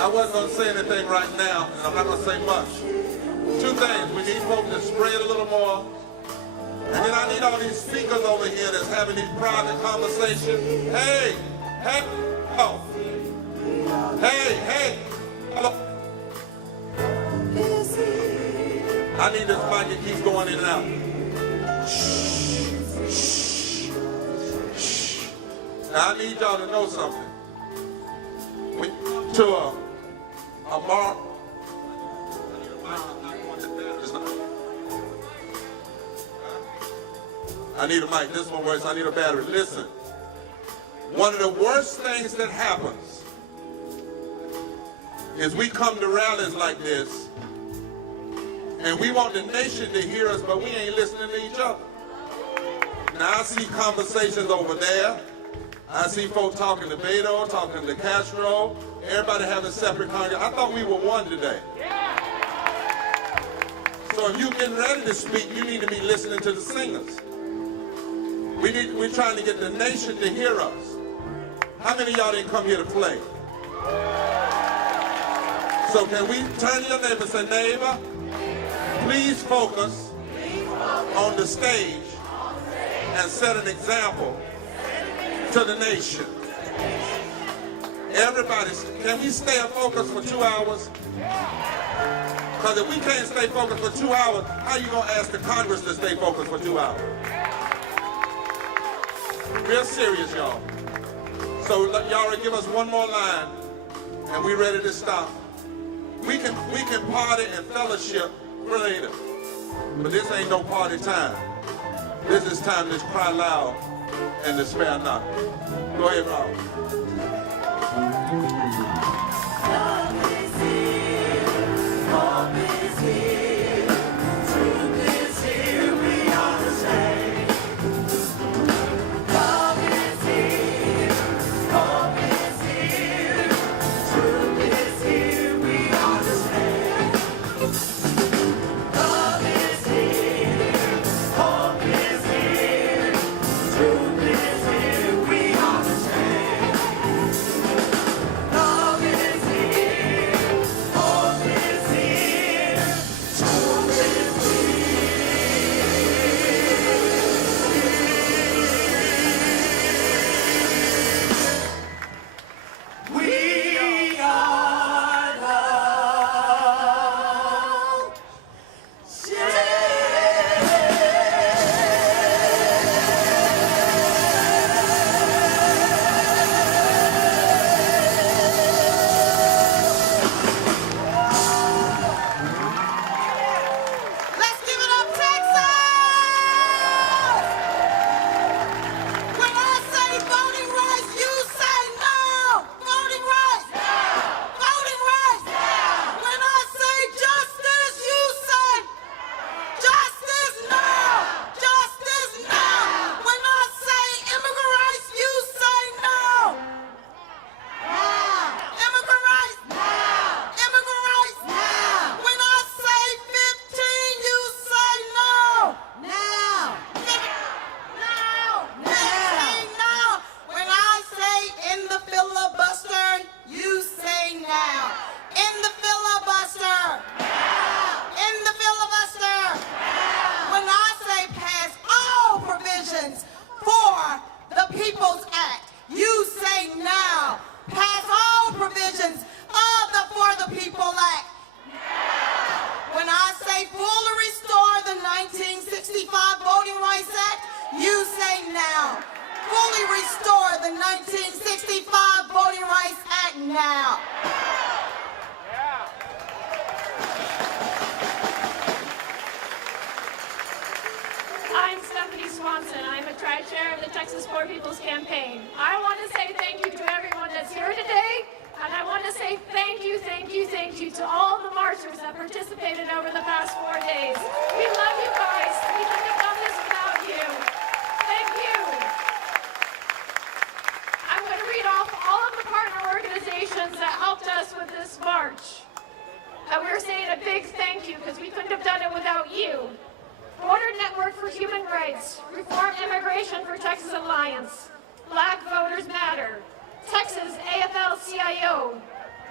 I wasn't going to say anything right now, and I'm not going to say much. Two things. We need folks to spread a little more. And then I need all these speakers over here that's having these private conversations. Hey, hey, oh. Hey, hey, hello. I need this mic that keeps going in and out. Shh, shh, shh. Now I need y'all to know something. When you come to a mark, I need a mic. This one works. I need a battery. Listen. One of the worst things that happens is we come to rallies like this and we want the nation to hear us, but we ain't listening to each other. Now I see conversations over there. I see folks talking to Beto, talking to Castro, everybody having separate congregations. I thought we were one today. So if you're getting ready to speak, you need to be listening to the singers. We're trying to get the nation to hear us. How many of y'all didn't come here to play? So can we turn to your neighbor and say, neighbor, please focus on the stage and set an example to the nation. Everybody, can we stay focused for 2 hours? Because if we can't stay focused for 2 hours, how are you going to ask the Congress to stay focused for 2 hours? Real serious, y'all. So y'all give us one more line, and we ready to stop. We can party and fellowship later, but this ain't no party time. This is time to cry loud and to spare not. Go ahead, Rob. Love is here, hope is here, truth is here, we are the same.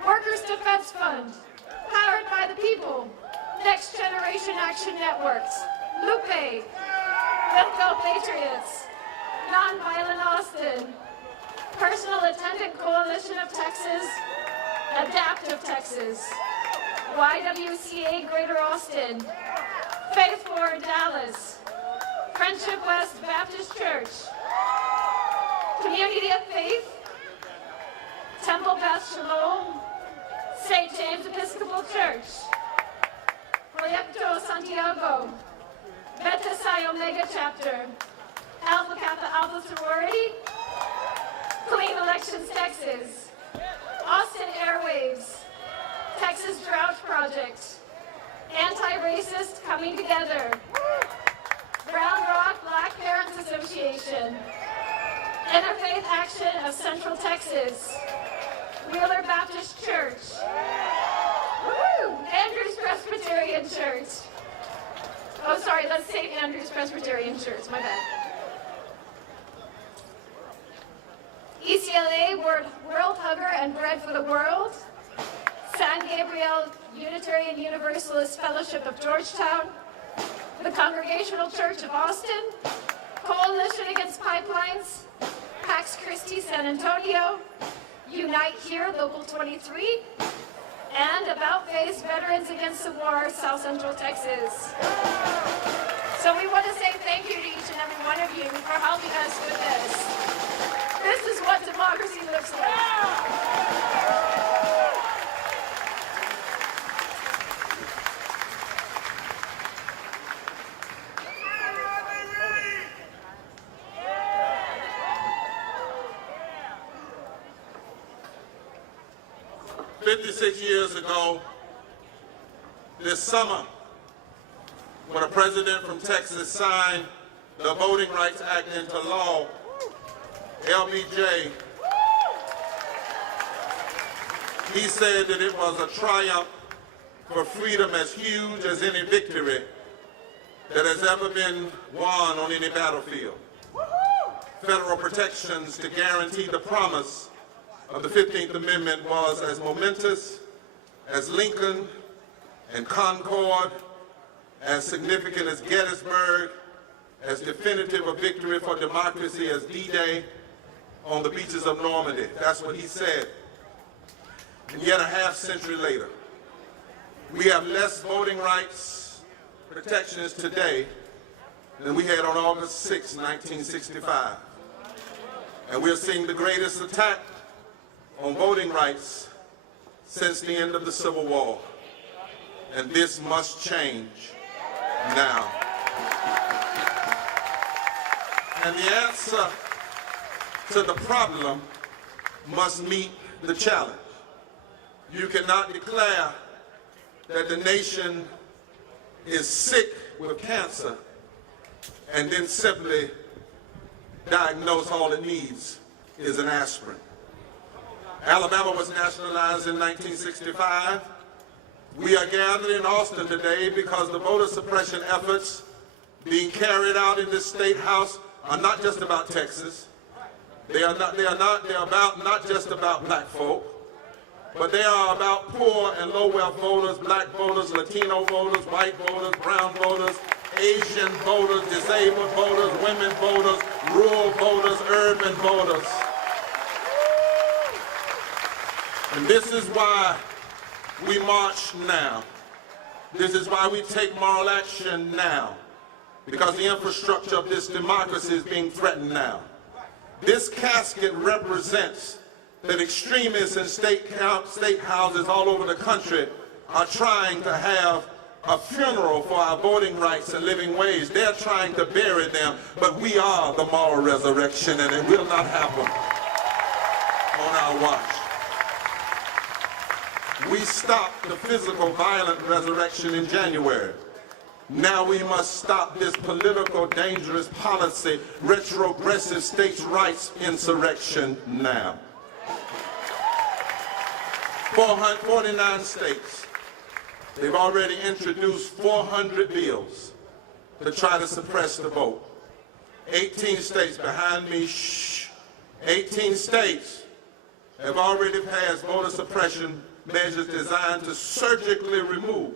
Workers' Defense Fund, Powered by the People, Next Generation Action Networks, Lupe, Let's Go Patriots, Nonviolent Austin, Personal Attendant Coalition of Texas, Adaptive Texas, YWCA Greater Austin, Faith for Dallas, Friendship West Baptist Church, Community of Faith, Temple Beth Shalom, St. James Episcopal Church, Proyecto Santiago, Beta Psi Omega Chapter, Alpha Kappa Alpha Sorority, Clean Elections Texas, Austin Airwaves, Texas Drought Project, Anti-Racist Coming Together, Round Rock Black Parents Association, Interfaith Action of Central Texas, Wheeler Baptist Church, Andrews Presbyterian Church. Oh, sorry, let's say Andrews Presbyterian Church, my bad. ECLA, World Hunger and Bread for the World, San Gabriel Unitarian Universalist Fellowship of Georgetown, the Congregational Church of Austin, Coalition Against Pipelines, Pax Christi San Antonio, Unite Here, Local 23, and About Face Veterans Against the War, South Central Texas. So we want to say thank you to each and every one of you for helping us with this. This is what democracy looks like. 56 years ago, this summer, when a president from Texas signed the Voting Rights Act into law, LBJ, he said that it was a triumph for freedom as huge as any victory that has ever been won on any battlefield. Federal protections to guarantee the promise of the 15th Amendment was as momentous as Lincoln and Concord, as significant as Gettysburg, as definitive a victory for democracy as D-Day on the beaches of Normandy. That's what he said. And yet a half century later, we have less voting rights protections today than we had on August 6, 1965. And we're seeing the greatest attack on voting rights since the end of the Civil War. And this must change now. And the answer to the problem must meet the challenge. You cannot declare that the nation is sick with cancer and then simply diagnose all it needs is an aspirin. Alabama was nationalized in 1965. We are gathered in Austin today because the voter suppression efforts being carried out in this state house are not just about Texas. They're not just about black folk, but they are about poor and low-wealth voters, black voters, Latino voters, white voters, brown voters, Asian voters, disabled voters, women voters, rural voters, urban voters. And this is why we march now. This is why we take moral action now. Because the infrastructure of this democracy is being threatened now. This casket represents that extremists in state houses all over the country are trying to have a funeral for our voting rights and living wage. They're trying to bury them, but we are the moral resurrection, and it will not happen on our watch. We stopped the physical violent resurrection in January. Now we must stop this political dangerous policy, retrogressive states' rights insurrection now. 49 states, they've already introduced 400 bills to try to suppress the vote. 18 states behind me, 18 states have already passed voter suppression measures designed to surgically remove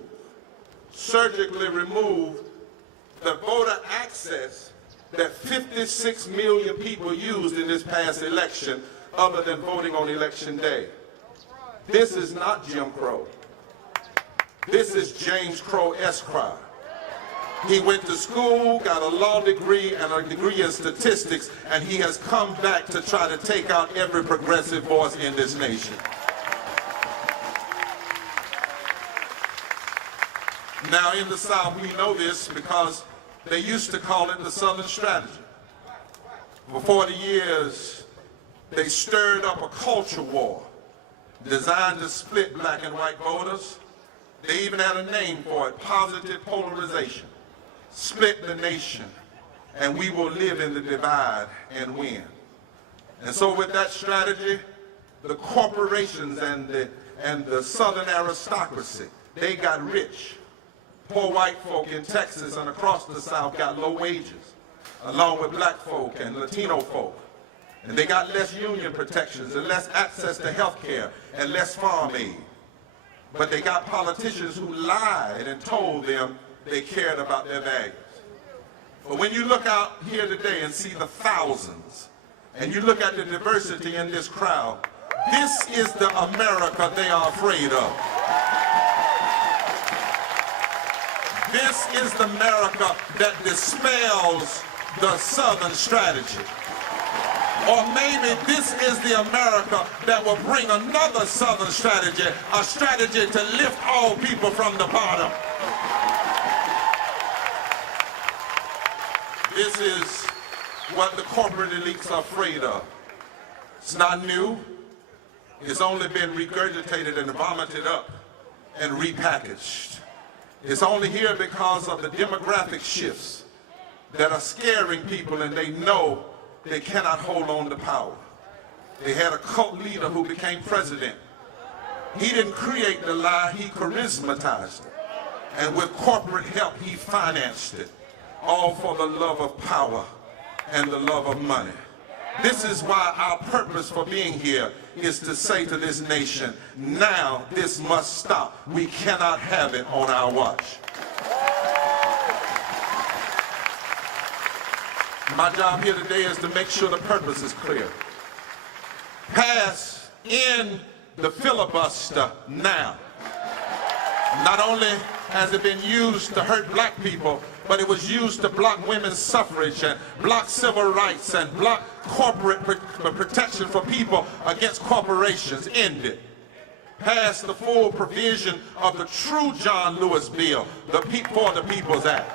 the voter access that 56 million people used in this past election other than voting on election day. This is not Jim Crow. This is James Crow Esquire. He went to school, got a law degree and a degree in statistics, and he has come back to try to take out every progressive voice in this nation. Now in the South, we know this because they used to call it the Southern strategy. For 40 years, they stirred up a culture war designed to split black and white voters. They even had a name for it, positive polarization. Split the nation, and we will live in the divide and win. And so with that strategy, the corporations and the Southern aristocracy, they got rich. Poor white folk in Texas and across the South got low wages, along with black folk and Latino folk. And they got less union protections and less access to health care and less farm aid. But they got politicians who lied and told them they cared about their values. But when you look out here today and see the thousands, and you look at the diversity in this crowd, this is the America they are afraid of. This is the America that dispels the Southern strategy. Or maybe this is the America that will bring another Southern strategy, a strategy to lift all people from the bottom. This is what the corporate elites are afraid of. It's not new. It's only been regurgitated and vomited up and repackaged. It's only here because of the demographic shifts that are scaring people, and they know they cannot hold on to power. They had a cult leader who became president. He didn't create the lie, he charismatized it. And with corporate help, he financed it, all for the love of power and the love of money. This is why our purpose for being here is to say to this nation, now this must stop. We cannot have it on our watch. My job here today is to make sure the purpose is clear. Pass in the filibuster now. Not only has it been used to hurt black people, but it was used to block women's suffrage and block civil rights and block corporate protection for people against corporations. End it. Pass the full provision of the true John Lewis bill, the For the People's Act.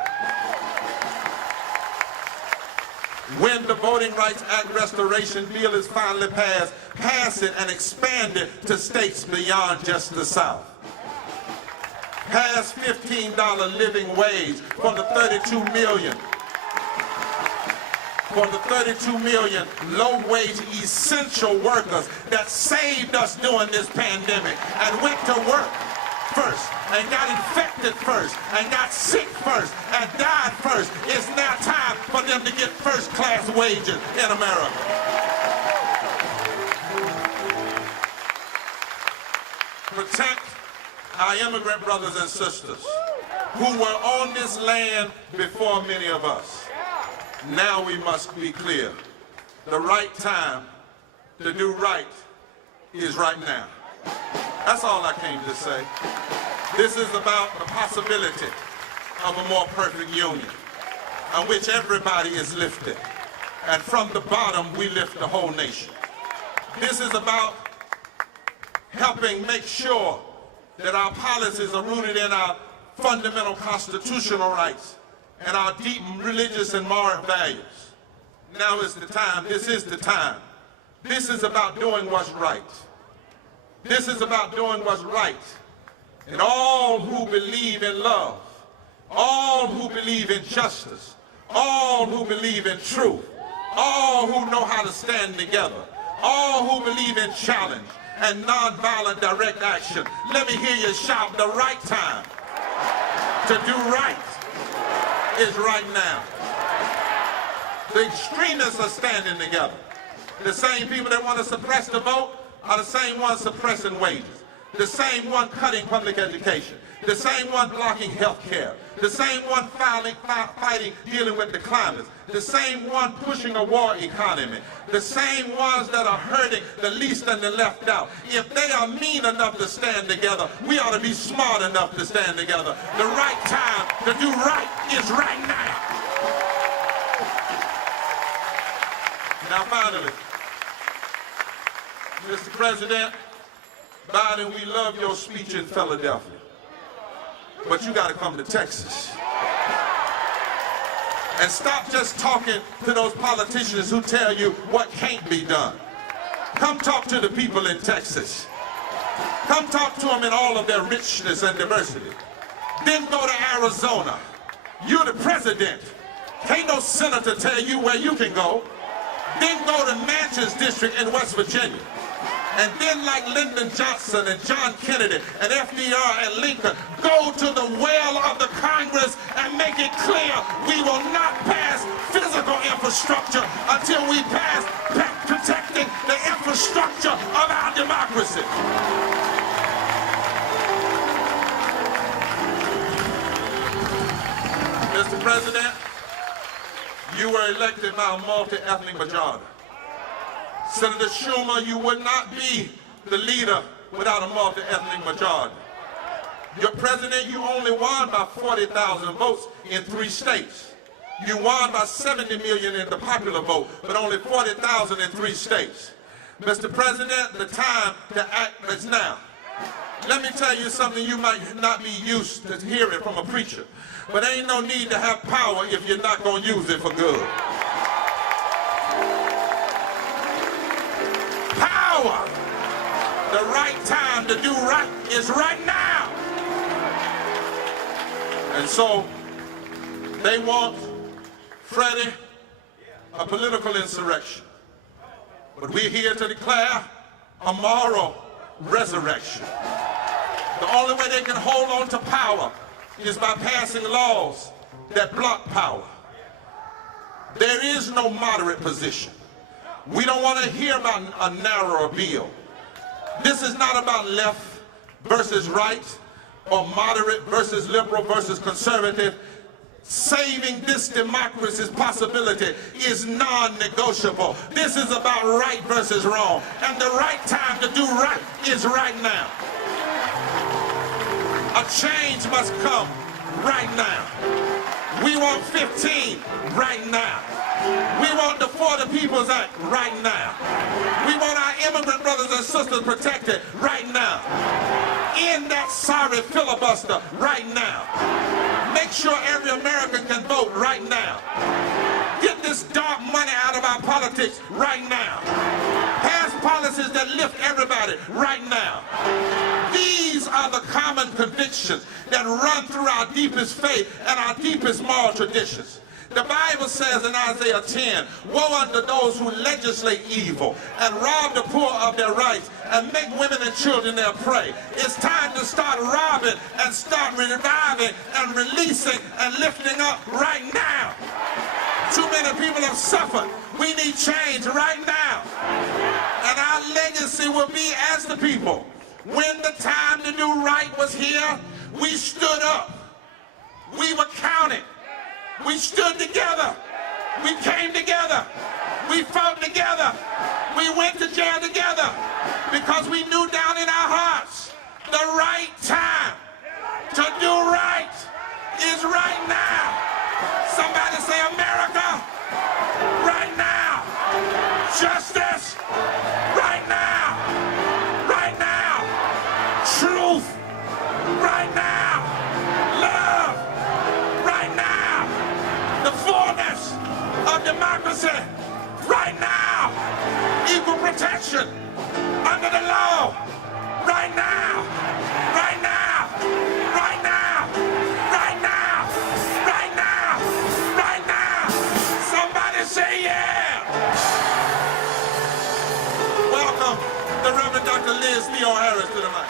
When the Voting Rights Act Restoration Bill is finally passed, pass it and expand it to states beyond just the South. Pass $15 living wage for the 32 million low-wage essential workers that saved us during this pandemic and went to work first and got infected first and got sick first and died first. It's now time for them to get first-class wages in America. Protect our immigrant brothers and sisters who were on this land before many of us. Now we must be clear. The right time to do right is right now. That's all I came to say. This is about the possibility of a more perfect union on which everybody is lifted. And from the bottom, we lift the whole nation. This is about helping make sure that our policies are rooted in our fundamental constitutional rights and our deep religious and moral values. Now is the time. This is the time. This is about doing what's right. This is about doing what's right. And all who believe in love, all who believe in justice, all who believe in truth, all who know how to stand together, all who believe in challenge and nonviolent direct action. Let me hear you shout, the right time to do right is right now. The extremists are standing together. The same people that want to suppress the vote, are the same ones suppressing wages, the same one cutting public education, the same one blocking health care, the same one fighting, dealing with the climate, the same one pushing a war economy, the same ones that are hurting the least and the left out. If they are mean enough to stand together, we ought to be smart enough to stand together. The right time to do right is right now. Now finally, Mr. President, Biden, we love your speech in Philadelphia, but you got to come to Texas. And stop just talking to those politicians who tell you what can't be done. Come talk to the people in Texas. Come talk to them in all of their richness and diversity. Then go to Arizona. You're the president. Can't no senator tell you where you can go. Then go to Manchin's district in West Virginia. And then, like Lyndon Johnson and John Kennedy and FDR and Lincoln, go to the well of the Congress and make it clear we will not pass physical infrastructure until we pass protecting the infrastructure of our democracy. Mr. President, you were elected by a multi-ethnic majority. Senator Schumer, you would not be the leader without a multi-ethnic majority. Your president, you only won by 40,000 votes in 3 states. You won by 70 million in the popular vote, but only 40,000 in 3 states. Mr. President, the time to act is now. Let me tell you something you might not be used to hearing from a preacher, but ain't no need to have power if you're not going to use it for good. The right time to do right is right now. And so they want, Freddie, a political insurrection. But we're here to declare a moral resurrection. The only way they can hold on to power is by passing laws that block power. There is no moderate position. We don't want to hear about a narrower bill. This is not about left versus right or moderate versus liberal versus conservative. Saving this democracy's possibility is non-negotiable. This is about right versus wrong. And the right time to do right is right now. A change must come right now. We want 15 right now. We want the For the People's Act right now. We want our immigrant brothers and sisters protected right now. End that sorry filibuster right now. Make sure every American can vote right now. Get this dark money out of our politics right now. Pass policies that lift everybody right now. These are the common convictions that run through our deepest faith and our deepest moral traditions. The Bible says in Isaiah 10, woe unto those who legislate evil and rob the poor of their rights and make women and children their prey. It's time to start robbing and start reviving and releasing and lifting up right now. Too many people have suffered. We need change right now. And our legacy will be as the people. When the time to do right was here, we stood up. We were counted. We stood together. We came together. We fought together. We went to jail together because we knew down in our hearts the right time to do right is right now. Somebody say America right now. Justice right now. Right now. Truth right now. Love right now. The fullness of democracy right now. Equal protection under the law right now. Right now. Right now. Right now. Right now. Right now. Somebody say yeah. Welcome the Reverend Dr. Liz Theo Harris to the mic.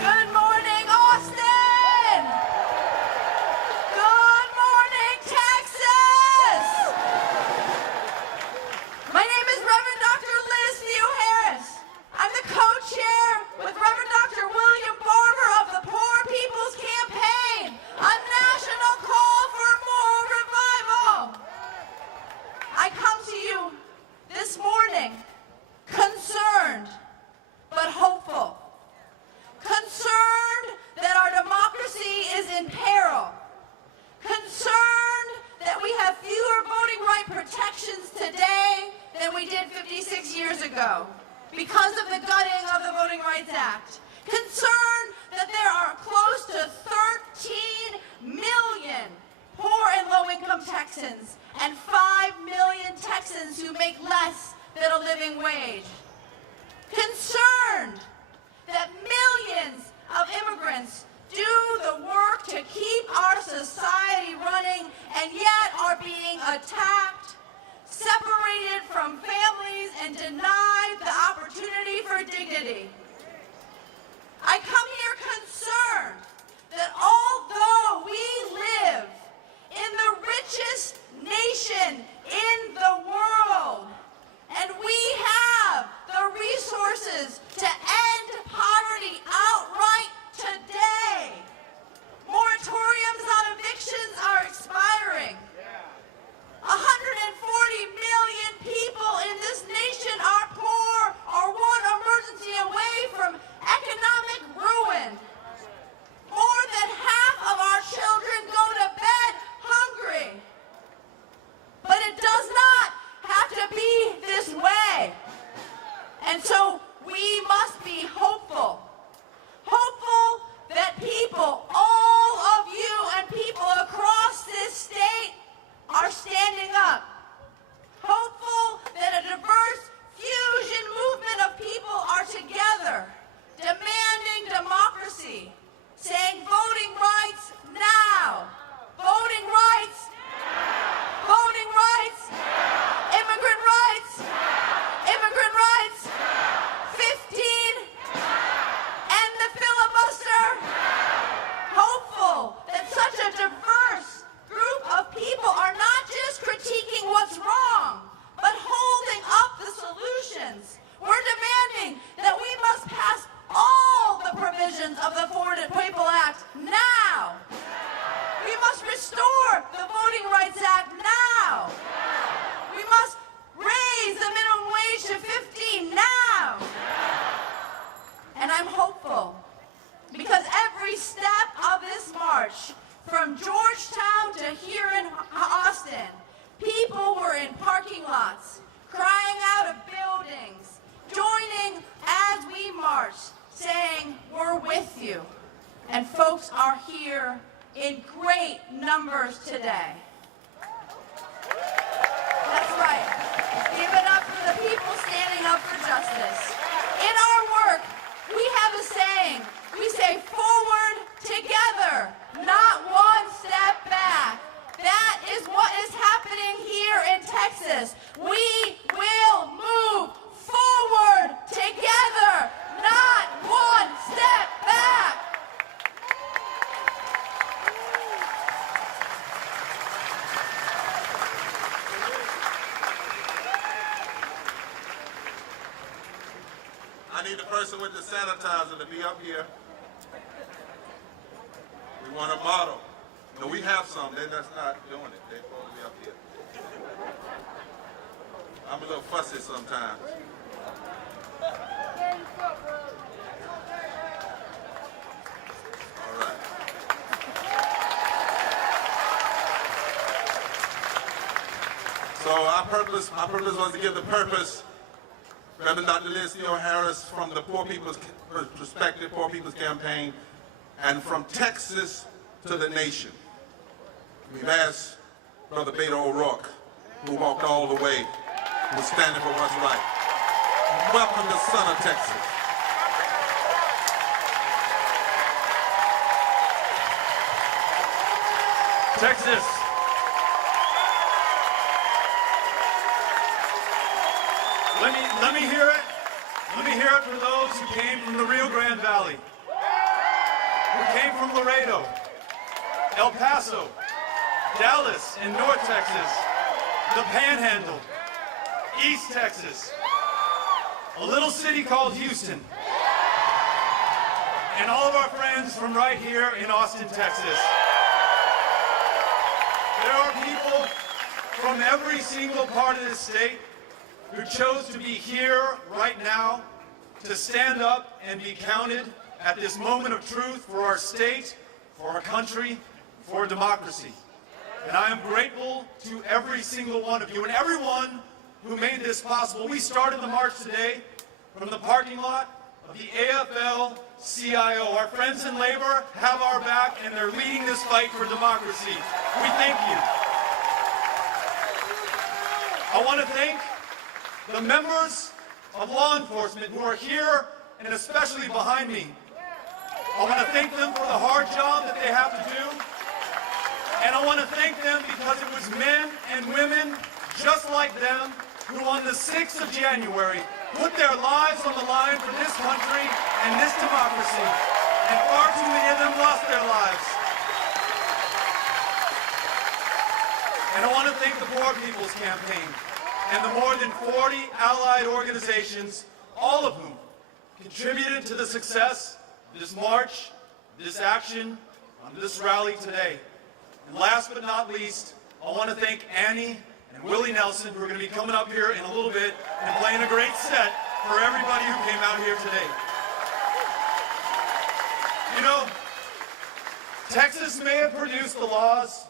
Good morning, Austin! Good morning, ago because of the gutting of the Voting Rights Act. Concerned that there are close to 13 million poor and low-income Texans and 5 million Texans who make less than a living wage. Concerned that millions of immigrants do the work to keep our society running and yet are being attacked, separated from families, and denied the opportunity for dignity. I come here concerned that although we live in the richest nation in the world, and we have the resources to end poverty outright today, moratoriums on evictions are expiring. 140 million people in this nation are poor or one emergency away from economic ruin. More than half of our children go to bed hungry. But it does not have to be this way. And so we must be hopeful. Hopeful that people, all of you and people across this state, are standing up. Hopeful that a diverse fusion movement of people are together, demanding democracy, saying voting rights now, voting rights, voting rights, immigrant rights, immigrant rights, 15, and the filibuster. Hopeful that such a diverse group of people are not just critiquing what's wrong, but holding up the solutions. We're demanding that we must pass all the provisions of the Affordable People Act now. We must restore the Voting Rights Act now. We must raise the minimum wage to 15 now. And I'm hopeful because every step of this march, from Georgetown to here in Austin, people were in parking lots, crying out of buildings, joining as we marched, saying, "We're with you." And folks are here in great numbers today. That's right. Give it up for the people standing up for justice. In our work, we have a saying. We say, "Forward together, not one step back." That is what is happening here in Texas. We will move forward together, not one step back. I need the person with the sanitizer to be up here. We want a model. No, we have some. They're just not doing it. They're supposed to be up here. I'm a little fussy sometimes. All right. So our purpose was to give the purpose. Reverend Dr. Leslie O'Harris from the Poor People's Perspective, Poor People's Campaign, and from Texas to the nation. We've asked Brother Beto O'Rourke, who walked all the way, who's standing for what's right. Welcome the son of Texas. Texas. Let me hear it. Let me hear it for those who came from the Rio Grande Valley, who came from Laredo, El Paso, Dallas in North Texas, the Panhandle, East Texas, a little city called Houston, and all of our friends from right here in Austin, Texas. There are people from every single part of this state who chose to be here right now to stand up and be counted at this moment of truth for our state, for our country, for democracy. And I am grateful to every single one of you and everyone who made this possible. We started the march today from the parking lot of the AFL-CIO. Our friends in labor have our back, and they're leading this fight for democracy. We thank you. I want to thank the members of law enforcement who are here and especially behind me. I want to thank them for the hard job that they have to do. And I want to thank them because it was men and women just like them who on the 6th of January put their lives on the line for this country and this democracy. And far too many of them lost their lives. And I want to thank the Poor People's Campaign and the more than 40 allied organizations, all of whom contributed to the success of this march, this action, this rally today. And last but not least, I want to thank Annie and Willie Nelson, who are going to be coming up here in a little bit and playing a great set for everybody who came out here today. You know, Texas may have produced the laws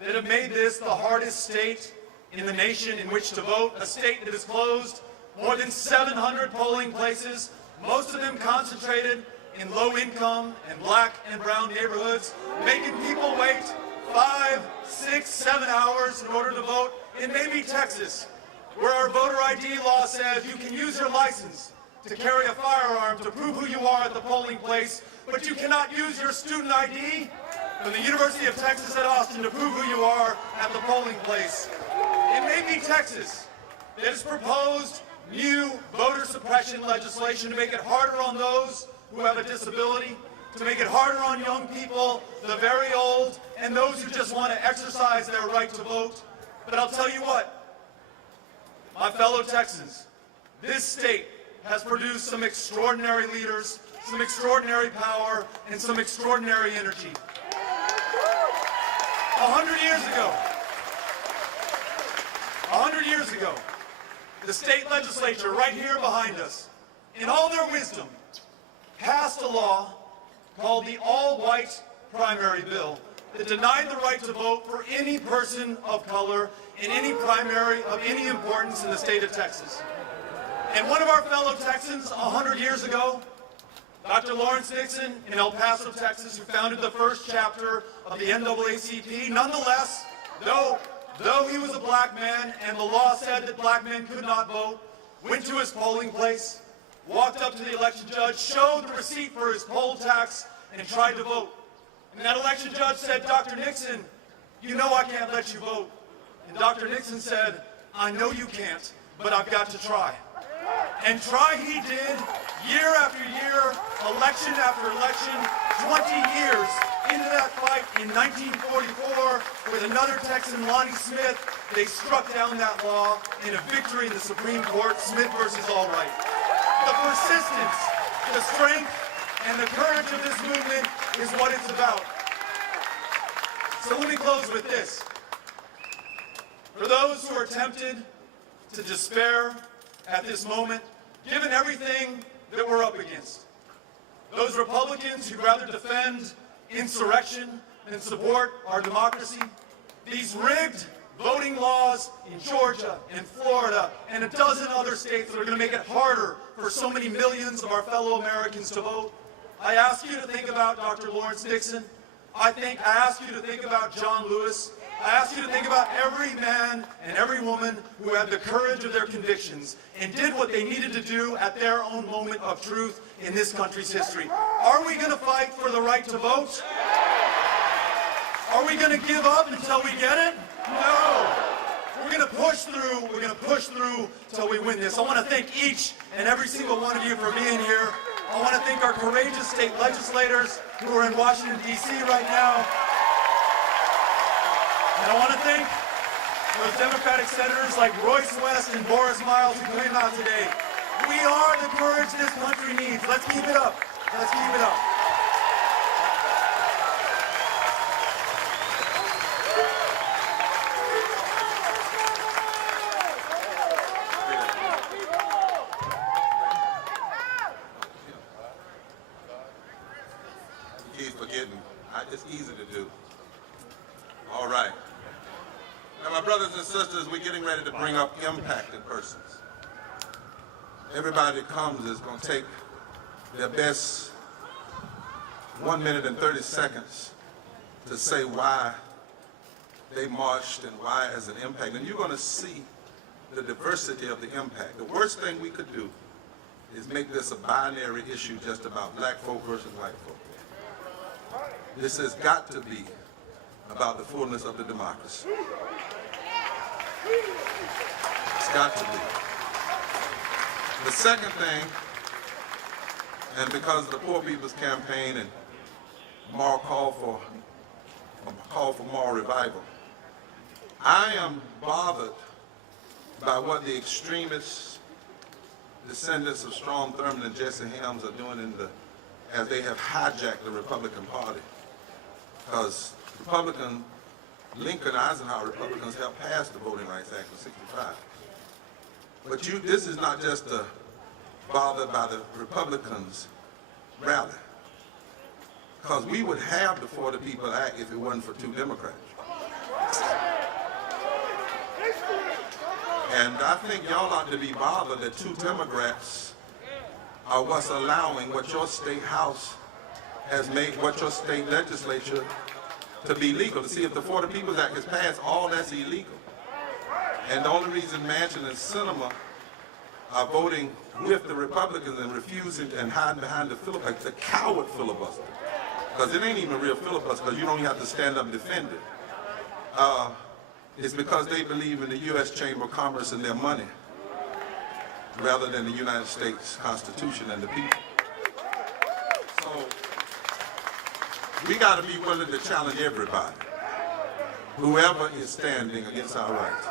that have made this the hardest state in the nation in which to vote, a state that has closed more than 700 polling places, most of them concentrated in low-income and black and brown neighborhoods, making people wait 5, 6, 7 hours in order to vote. It may be Texas, where our voter ID law says you can use your license to carry a firearm to prove who you are at the polling place, but you cannot use your student ID from the University of Texas at Austin to prove who you are at the polling place. It may be Texas that has proposed new voter suppression legislation to make it harder on those who have a disability, to make it harder on young people, the very old, and those who just want to exercise their right to vote. But I'll tell you what, my fellow Texans, this state has produced some extraordinary leaders, some extraordinary power, and some extraordinary energy. 100 years ago, the state legislature right here behind us, in all their wisdom, passed a law called the All-White Primary Bill that denied the right to vote for any person of color in any primary of any importance in the state of Texas. And one of our fellow Texans 100 years ago, Dr. Lawrence Nixon in El Paso, Texas, who founded the first chapter of the NAACP, nonetheless, though he was a black man and the law said that black men could not vote, went to his polling place, walked up to the election judge, showed the receipt for his poll tax, and tried to vote. And that election judge said, Dr. Nixon, you know I can't let you vote. And Dr. Nixon said, I know you can't, but I've got to try. And try he did, year after year, election after election, 20 years into that fight. In 1944, with another Texan, Lonnie Smith, they struck down that law in a victory in the Supreme Court, Smith versus Albright. The persistence, the strength, and the courage of this movement is what it's about. So let me close with this. For those who are tempted to despair at this moment, given everything that we're up against, those Republicans who'd rather defend insurrection than support our democracy, these rigged voting laws in Georgia and Florida and a dozen other states that are going to make it harder for so many millions of our fellow Americans to vote, I ask you to think about Dr. Lawrence Nixon. I ask you to think about John Lewis. I ask you to think about every man and every woman who had the courage of their convictions and did what they needed to do at their own moment of truth in this country's history. Are we going to fight for the right to vote? Are we going to give up until we get it? No. We're going to push through. We're going to push through till we win this. I want to thank each and every single one of you for being here. I want to thank our courageous state legislators who are in Washington, D.C. right now. And I want to thank those Democratic senators like Royce West and Boris Miles who came out today. We are the courage this country needs. Let's keep it up. Let's keep it up. He's forgetting. It's easy to do. All right. Now, my brothers and sisters, we're getting ready to bring up impacted persons. Everybody that comes is going to take their best 1 minute and 30 seconds to say why they marched and why as an impact. And you're going to see the diversity of the impact. The worst thing we could do is make this a binary issue just about black folk versus white folk. This has got to be about the fullness of the democracy. It's got to be. The second thing, and because of the Poor People's Campaign and moral call for moral revival, I am bothered by what the extremists, descendants of Strom Thurmond and Jesse Helms are doing as they have hijacked the Republican Party. Because Lincoln Eisenhower Republicans helped pass the Voting Rights Act of '65. But this is not just bothered by the Republicans' rally. Because we would have the For the People Act if it wasn't for 2 Democrats. And I think y'all ought to be bothered that 2 Democrats are what's allowing what your state house has made, what your state legislature to be legal. To see if the For the People's Act is passed, all that's illegal. And the only reason Manchin and Sinema are voting with the Republicans and refusing and hiding behind the coward filibuster, because it ain't even a real filibuster, because you don't even have to stand up and defend it, is because they believe in the U.S. Chamber of Commerce and their money, rather than the United States Constitution and the people. So we got to be willing to challenge everybody, whoever is standing against our rights.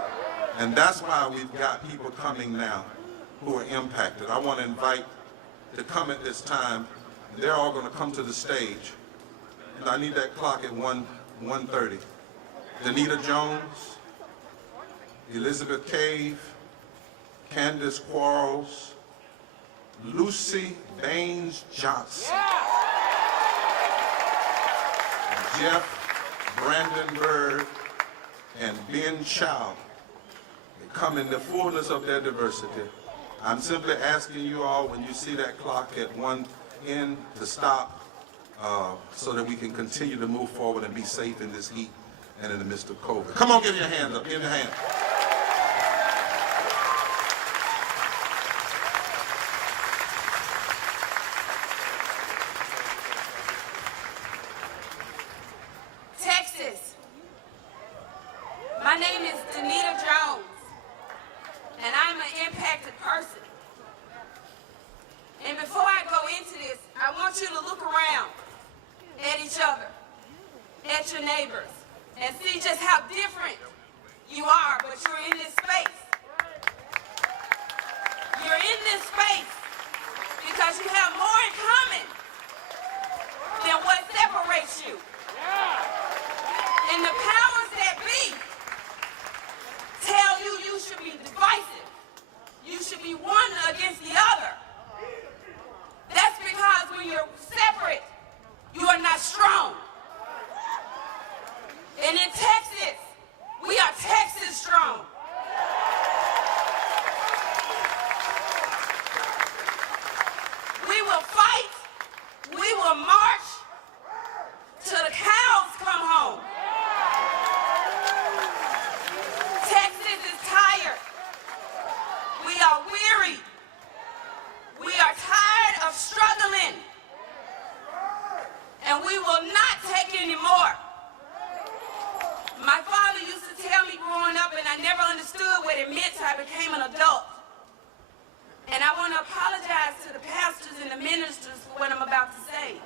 And that's why we've got people coming now who are impacted. I want to invite to come at this time. They're all going to come to the stage. And I need that clock at 1:30. Danita Jones, Elizabeth Cave, Candace Quarles, Lucy Baines Johnson, Jeff Brandon Bird, and Ben Chow. They come in the fullness of their diversity. I'm simply asking you all, when you see that clock at 1 end, to stop so that we can continue to move forward and be safe in this heat and in the midst of COVID. Come on, give your hands up, give your hand. Texas. My name is Danita Jones, and I'm an impacted person. And before I go into this, I want you to look around at each other, at your neighbors, and see just how different you are, but you're in this space. You're in this space because you have more in common than what separates you. And the powers that be tell you you should be divisive. You should be one against the other. That's because when you're separate, you are not strong. And in Texas, we are Texas strong. We will fight, we will march till the cows come home. Texas is tired. We are weary. We are tired of struggling. And we will not take any more. My father used to tell me growing up, and I never understood what it meant till I became an adult. And I want to apologize to the pastors and the ministers for what I'm about to say.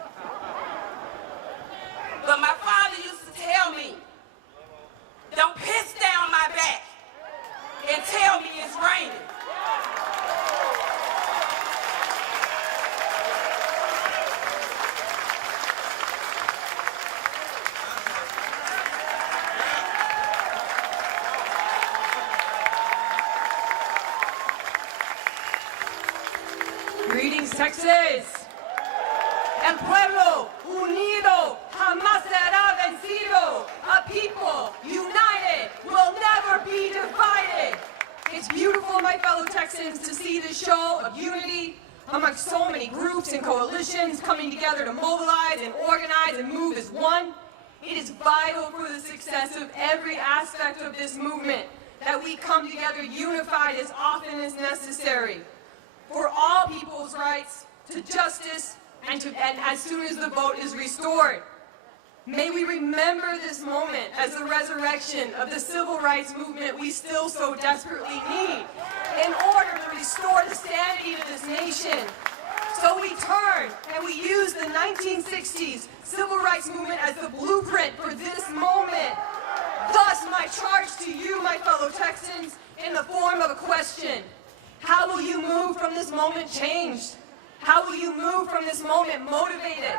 But my father used to tell me, don't piss down my back and tell me it's raining. Greetings, Texas. El pueblo unido jamás será vencido. A people united will never Texans to see this show of unity amongst so many groups and coalitions coming together to mobilize and organize and move as one. It is vital for the success of every aspect of this movement that we come together unified as often as necessary for all people's rights to justice and as soon as the vote is restored. May we remember this moment as the resurrection of the civil rights movement we still so desperately need in order to restore the sanity of this nation. So we turn and we use the 1960s civil rights movement as the blueprint for this moment. Thus, my charge to you, my fellow Texans, in the form of a question: how will you move from this moment changed? How will you move from this moment motivated?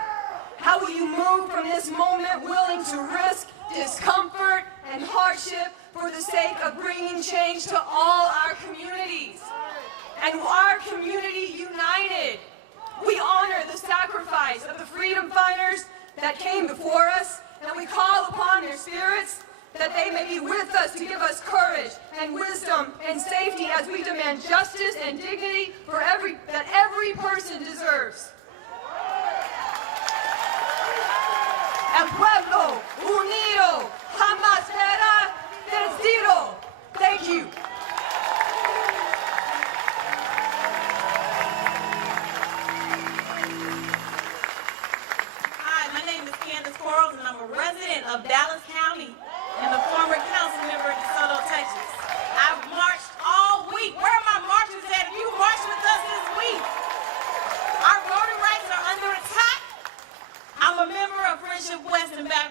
How will you move from this moment willing to risk discomfort and hardship for the sake of bringing change to all our communities? And our community united, we honor the sacrifice of the freedom fighters that came before us, and we call upon their spirits that they may be with us to give us courage and wisdom and safety as we demand justice and dignity for that every person deserves. El pueblo unido jamás será vencido. Thank you. Hi, my name is Candace Quarles, and I'm a resident of Dallas County and a former council member in DeSoto, Texas. I've marched all week. Where are my marchers at? You marched with us this week. Our voting rights are under attack. I'm a member of Friendship West in Dallas,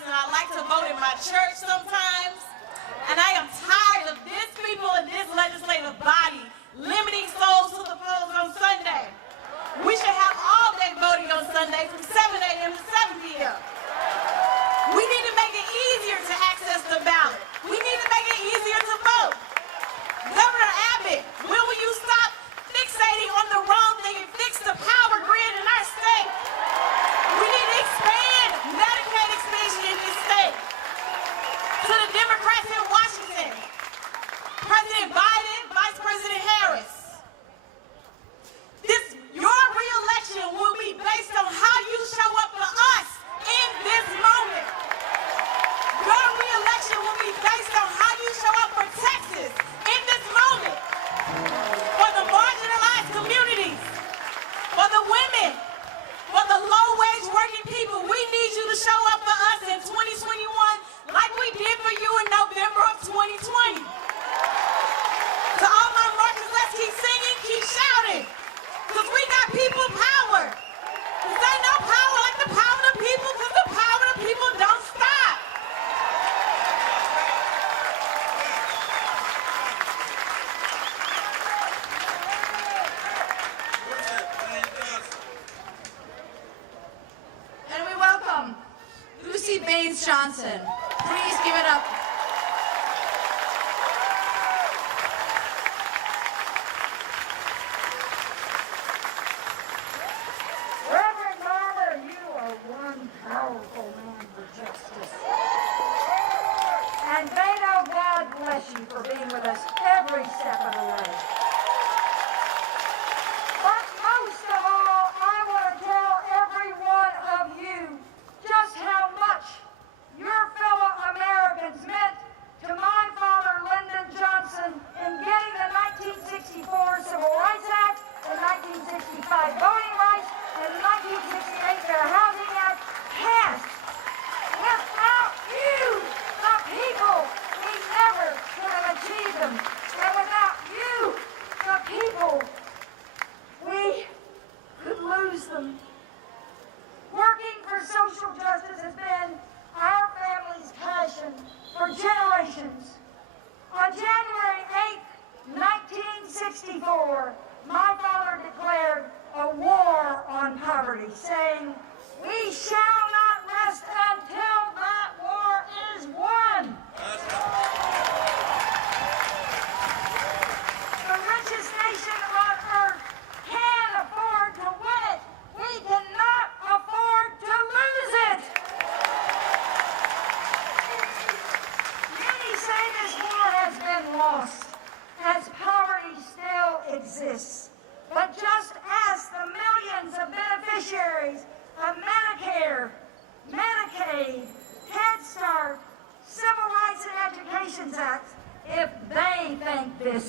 and I like to vote in my church sometimes. And I am tired of this people in this legislative body limiting souls to the polls on Sunday. We should have all day voting on Sunday from 7 a.m. to 7 p.m. We need to make it easier to access the ballot. We need to make it easier to vote. Governor Abbott, when will you stop fixating on the wrong thing and fix the power grid in our state? We need to expand Medicaid expansion in this state. To the Democrats in Washington, President Biden, Vice President Harris, your re-election will be based on how you show up for us in this moment. Your re-election will be based on how you show up for Texas in this moment. For the marginalized communities, for the women, for the low-wage working people, we need you to show up for us in 2021 like we did for you in November of 2020. To all my marchers, let's keep singing, keep shouting. Because we got people power. Because ain't no power like the power of the people, because the power of the people don't stop. And we welcome Lucy Baines Johnson. Please give it up. Powerful man for justice. And Beto, God bless you for being with us every step of the way. But most of all, I want to tell every one of you just how much your fellow Americans meant to my father, Lyndon Johnson, in getting the 1964 Civil Rights Act, the 1965 Voting Rights, and the 1968 Fair Housing Act passed. Without you, the people, we never could have achieved them. And without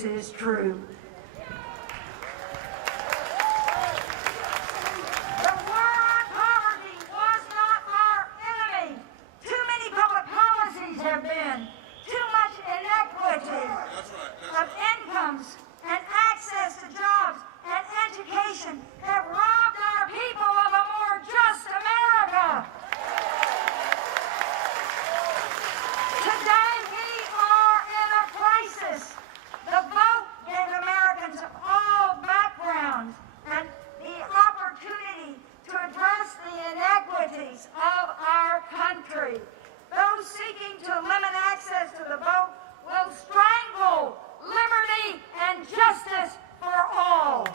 this is true. The war on poverty was not our enemy. Too many public policies have been. Too much inequity of incomes and access to jobs and education have robbed our people of a more just America. Today we are in a crisis. The vote gave Americans of all backgrounds and the opportunity to address the inequities of our country. Those seeking to limit access to the vote will strangle liberty and justice for all.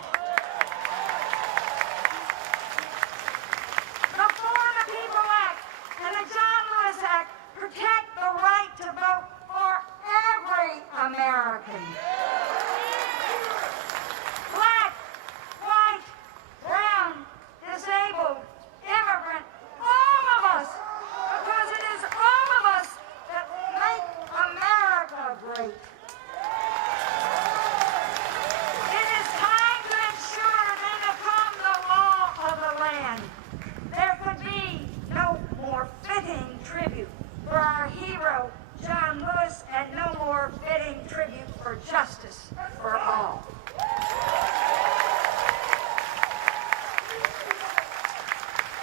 The For the People Act and the John Lewis Act protect the right to vote for every American. Black, white, brown, disabled, immigrant, all of us, because it is all of us that make America great. It is time to ensure they become the law of the land. There could be no more fitting tribute for our hero, John Lewis, and no more fitting tribute for justice for all.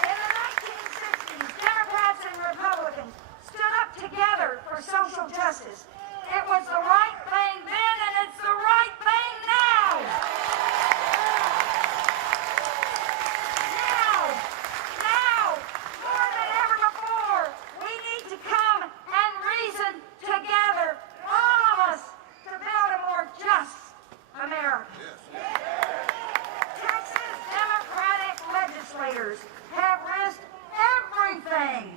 In the 1960s, Democrats and Republicans stood up together for social justice. It was the right thing then, and it's the right thing now. Now, more than ever before, we need to come and reason together, all of us, to build a more just America. Texas Democratic legislators have risked everything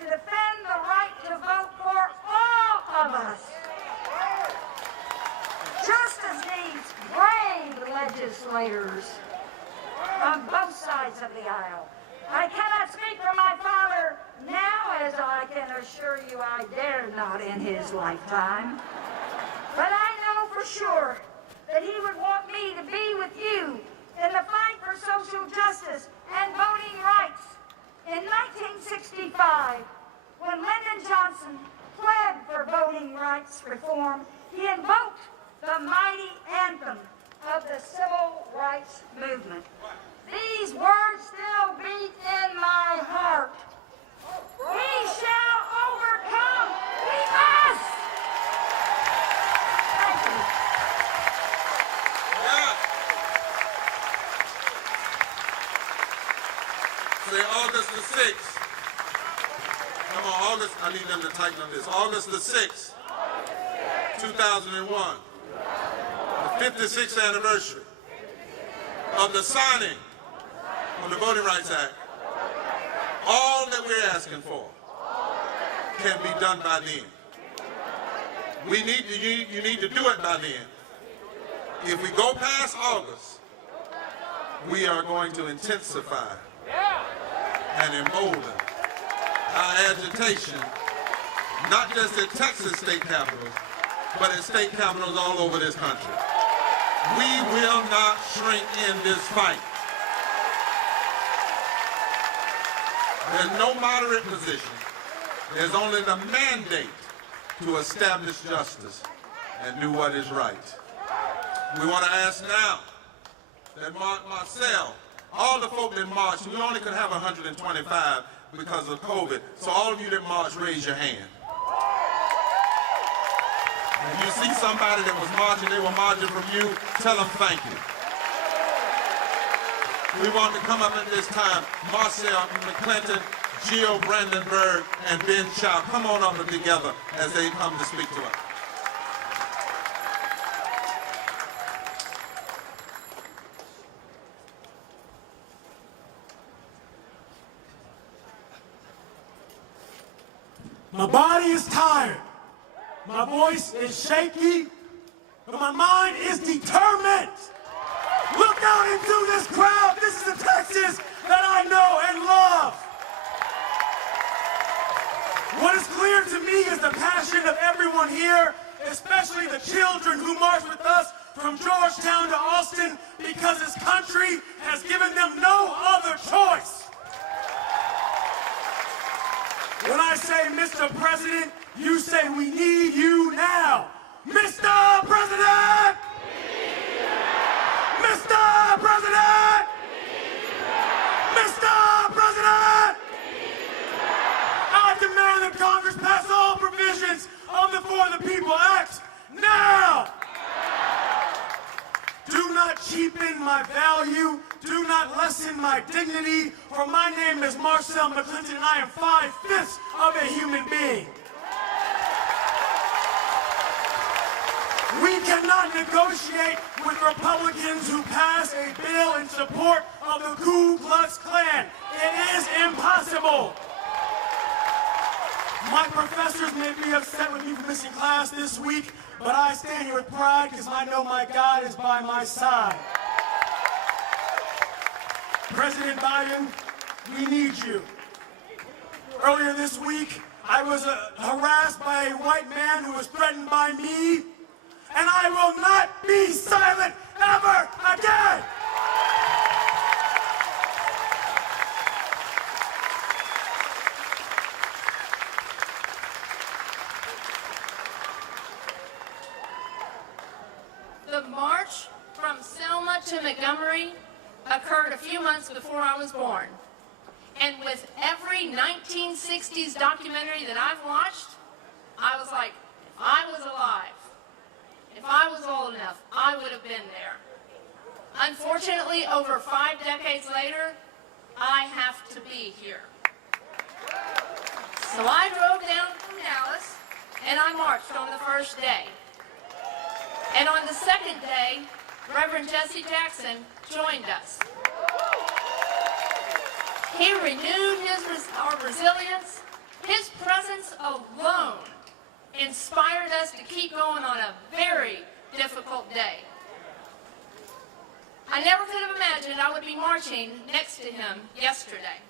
to defend the right to vote for all of us. Justice needs brave legislators on both sides of the aisle. I cannot speak for my father now, as I can assure you I dare not in his lifetime. But I know for sure that he would want me to be with you in the fight for social justice and voting rights. In 1965, when Lyndon Johnson pled for voting rights reform, he invoked the mighty anthem of the civil rights movement. These words still beat in my heart. We shall overcome. We must. Thank you. Say August the 6th. Come on, August, I need them to tighten on this. August the 6th, 2001. The 56th anniversary of the signing of the Voting Rights Act. All that we're asking for can be done by then. You need to do it by then. If we go past August, we are going to intensify and embolden our agitation, not just at Texas state capitals, but at state capitals all over this country. We will not shrink in this fight. There's no moderate position. There's only the mandate to establish justice and do what is right. We want to ask now that Marcel, all the folk that marched, we only could have 125 because of COVID. So all of you that marched, raise your hand. If you see somebody that was marching, they were marching from you, tell them thank you. We want to come up at this time, Marcel McClinton, Gio Brandenburg, and Ben Chow. Come on up together as they come to speak to us. My body is tired. My voice is shaky, but my mind is determined. Look out into this crowd. This is the Texas that I know and love. What is clear to me is the passion of everyone here especially the children who marched with us from Georgetown to Austin, because this country has given them no other choice. When I say, Mr. President, you say we need you now. Mr. President! Mr. President! Mr. President! I demand that Congress pass all provisions of the For the People Act now! Do not cheapen my value. Do not lessen my dignity. For my name is Marcel McClinton, and I am 5/5 of a human being. We cannot negotiate with Republicans who pass a bill in support of the Ku Klux Klan. It is impossible. My professors may be upset with me for missing class this week, but I stand here with pride because I know my God is by my side. President Biden, we need you. Earlier this week, I was harassed by a white man who was threatened by me, and I will not be silent ever again! The march from Selma to Montgomery occurred a few months before I was born. And with every 1960s documentary that I've watched, I was like, if I was alive, if I was old enough, I would have been there. Unfortunately, over 5 decades later, I have to be here. So I drove down from Dallas, and I marched on the first day. And on the second day, Reverend Jesse Jackson joined us. He renewed our resilience. His presence alone inspired us to keep going on a very difficult day. I never could have imagined I would be marching next to him yesterday.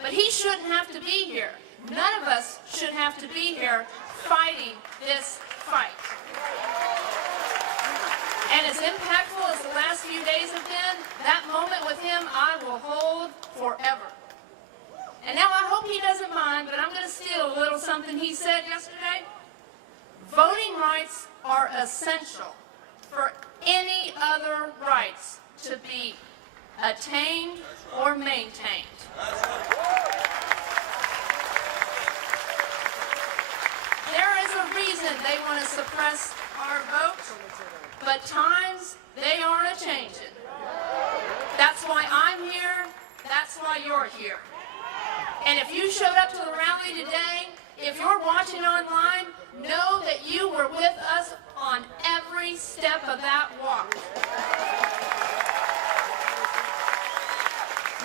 But he shouldn't have to be here. None of us should have to be here fighting this fight. And as impactful as the last few days have been, that moment with him I will hold forever. And now I hope he doesn't mind, but I'm going to steal a little something he said yesterday. Voting rights are essential for any other rights to be attained or maintained. There is a reason they want to suppress our vote, but times, they are a-changing. That's why I'm here, that's why you're here. And if you showed up to the rally today, if you're watching online, know that you were with us on every step of that walk.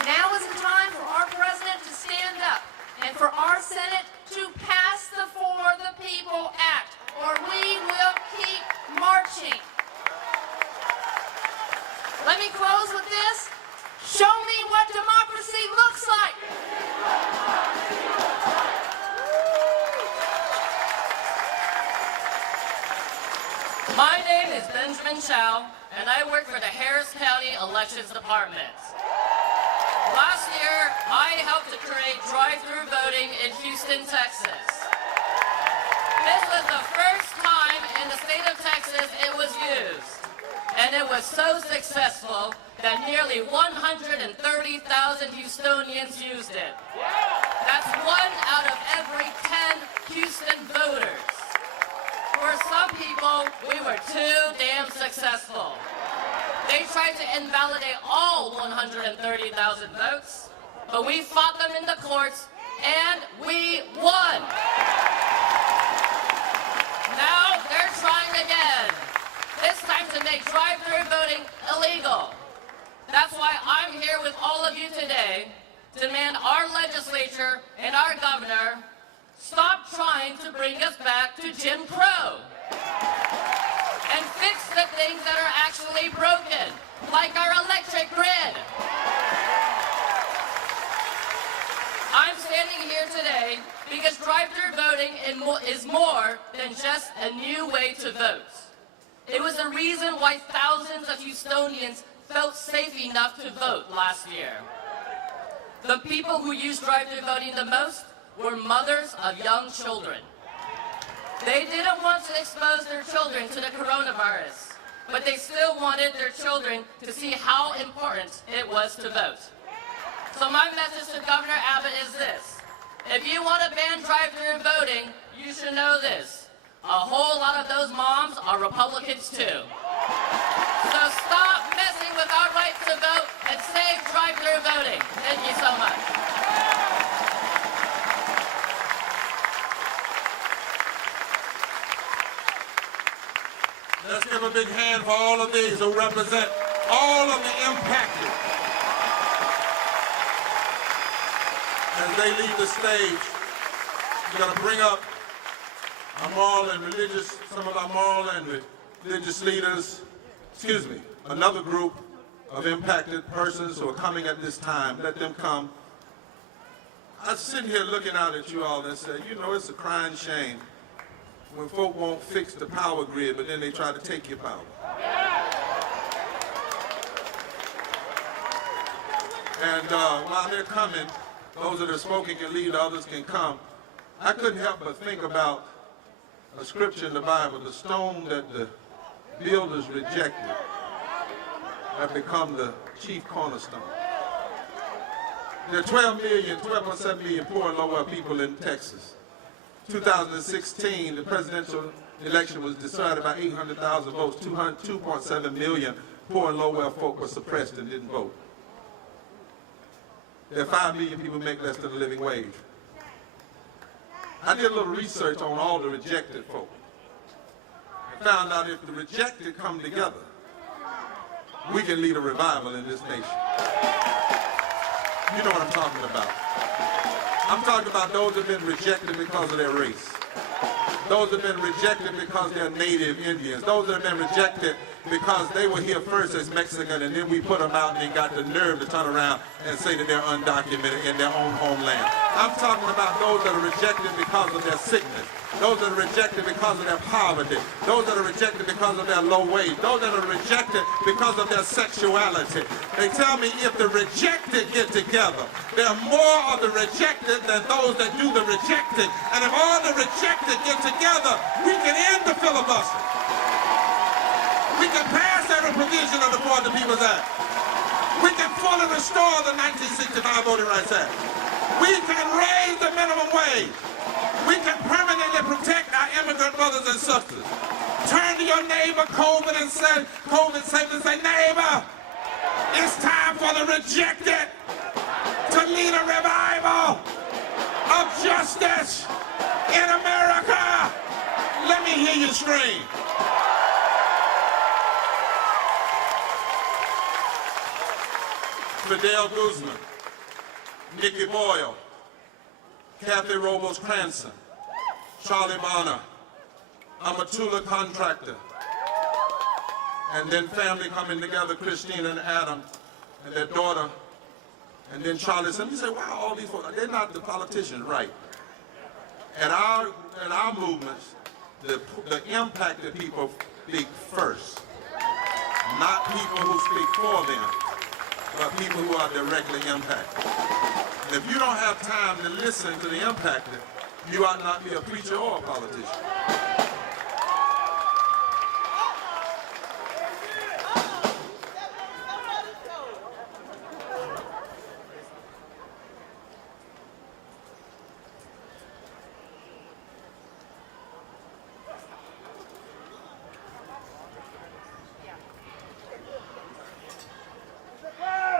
Now is the time for our president to stand up and for our Senate to pass the For the People Act, or we will keep marching. Let me close with this. Show me what democracy looks like. My name is Benjamin Chow, and I work for the Harris County Elections Department. Last year, I helped to create drive-through voting in Houston, Texas. This was the first time in the state of Texas it was used, and it was so successful that nearly 130,000 Houstonians used it. That's 1 out of every 10 Houston voters. For some people, we were too damn successful. They tried to invalidate all 130,000 votes, but we fought them in the courts, and we won. Now they're trying again, this time to make drive-through voting illegal. That's why I'm here with all of you today to demand our legislature and our governor stop trying to bring us back to Jim Crow and fix the things that are actually broken, like our electric grid. I'm standing here today because drive-through voting is more than than just a new way to vote. It was the reason why thousands of Houstonians felt safe enough to vote last year. The people who used drive-through voting the most were mothers of young children. They didn't want to expose their children to the coronavirus, but they still wanted their children to see how important it was to vote. So my message to Governor Abbott is this. If you want to ban drive-through voting, you should know this. A whole lot of those moms are Republicans too. So stop messing with our right to vote and save drive-through voting. Thank you so much. Let's give a big hand for all of these who represent all of the impacted. As they leave the stage, we're going to bring up our moral and religious, some of our moral and religious leaders, another group of impacted persons who are coming at this time. Let them come. I was sitting here looking out at you all and said, you know, it's a crying shame when folk won't fix the power grid, but then they try to take your power. And while they're coming, those that are smoking can leave, the others can come. I couldn't help but think about a scripture in the Bible, the stone that the builders rejected have become the chief cornerstone. There are 12.7 million poor and low-wealth people in Texas. 2016, the presidential election was decided by 800,000 votes. 2.7 million poor and low-wealth folk were suppressed and didn't vote. There are 5 million people who make less than a living wage. I did a little research on all the rejected folk and found out if the rejected come together, we can lead a revival in this nation. You know what I'm talking about. I'm talking about those who have been rejected because of their race. Those who have been rejected because they're native Indians. Those that have been rejected because they were here first as Mexican and then we put them out and they got the nerve to turn around and say that they're undocumented in their own homeland. I'm talking about those that are rejected because of their sickness. Those that are rejected because of their poverty. Those that are rejected because of their low wage. Those that are rejected because of their sexuality. They tell me if the rejected get together, there are more of the rejected than those that do the rejecting. And if all the rejected get together, we can end the filibuster. We can pass every provision of the 40 People's Act. We can fully restore the 1965 Voting Rights Act. We can raise the minimum wage. We can permanently protect our immigrant brothers and sisters. Turn to your neighbor, COVID, and say, neighbor, it's time for the rejected to lead a revival of justice in America. Let me hear you scream. Fidel Guzman, Nikki Boyle, Kathy Robles Cranston, Charlie Bonner, Amatula Contractor, and then family coming together, Christine and Adam, and their daughter, and then Charlie said, you say, wow, all these folks, they're not the politicians, right? At our movements, the impacted people speak first, not people who speak for them, but people who are directly impacted. And if you don't have time to listen to the impacted, you ought not be a preacher or a politician.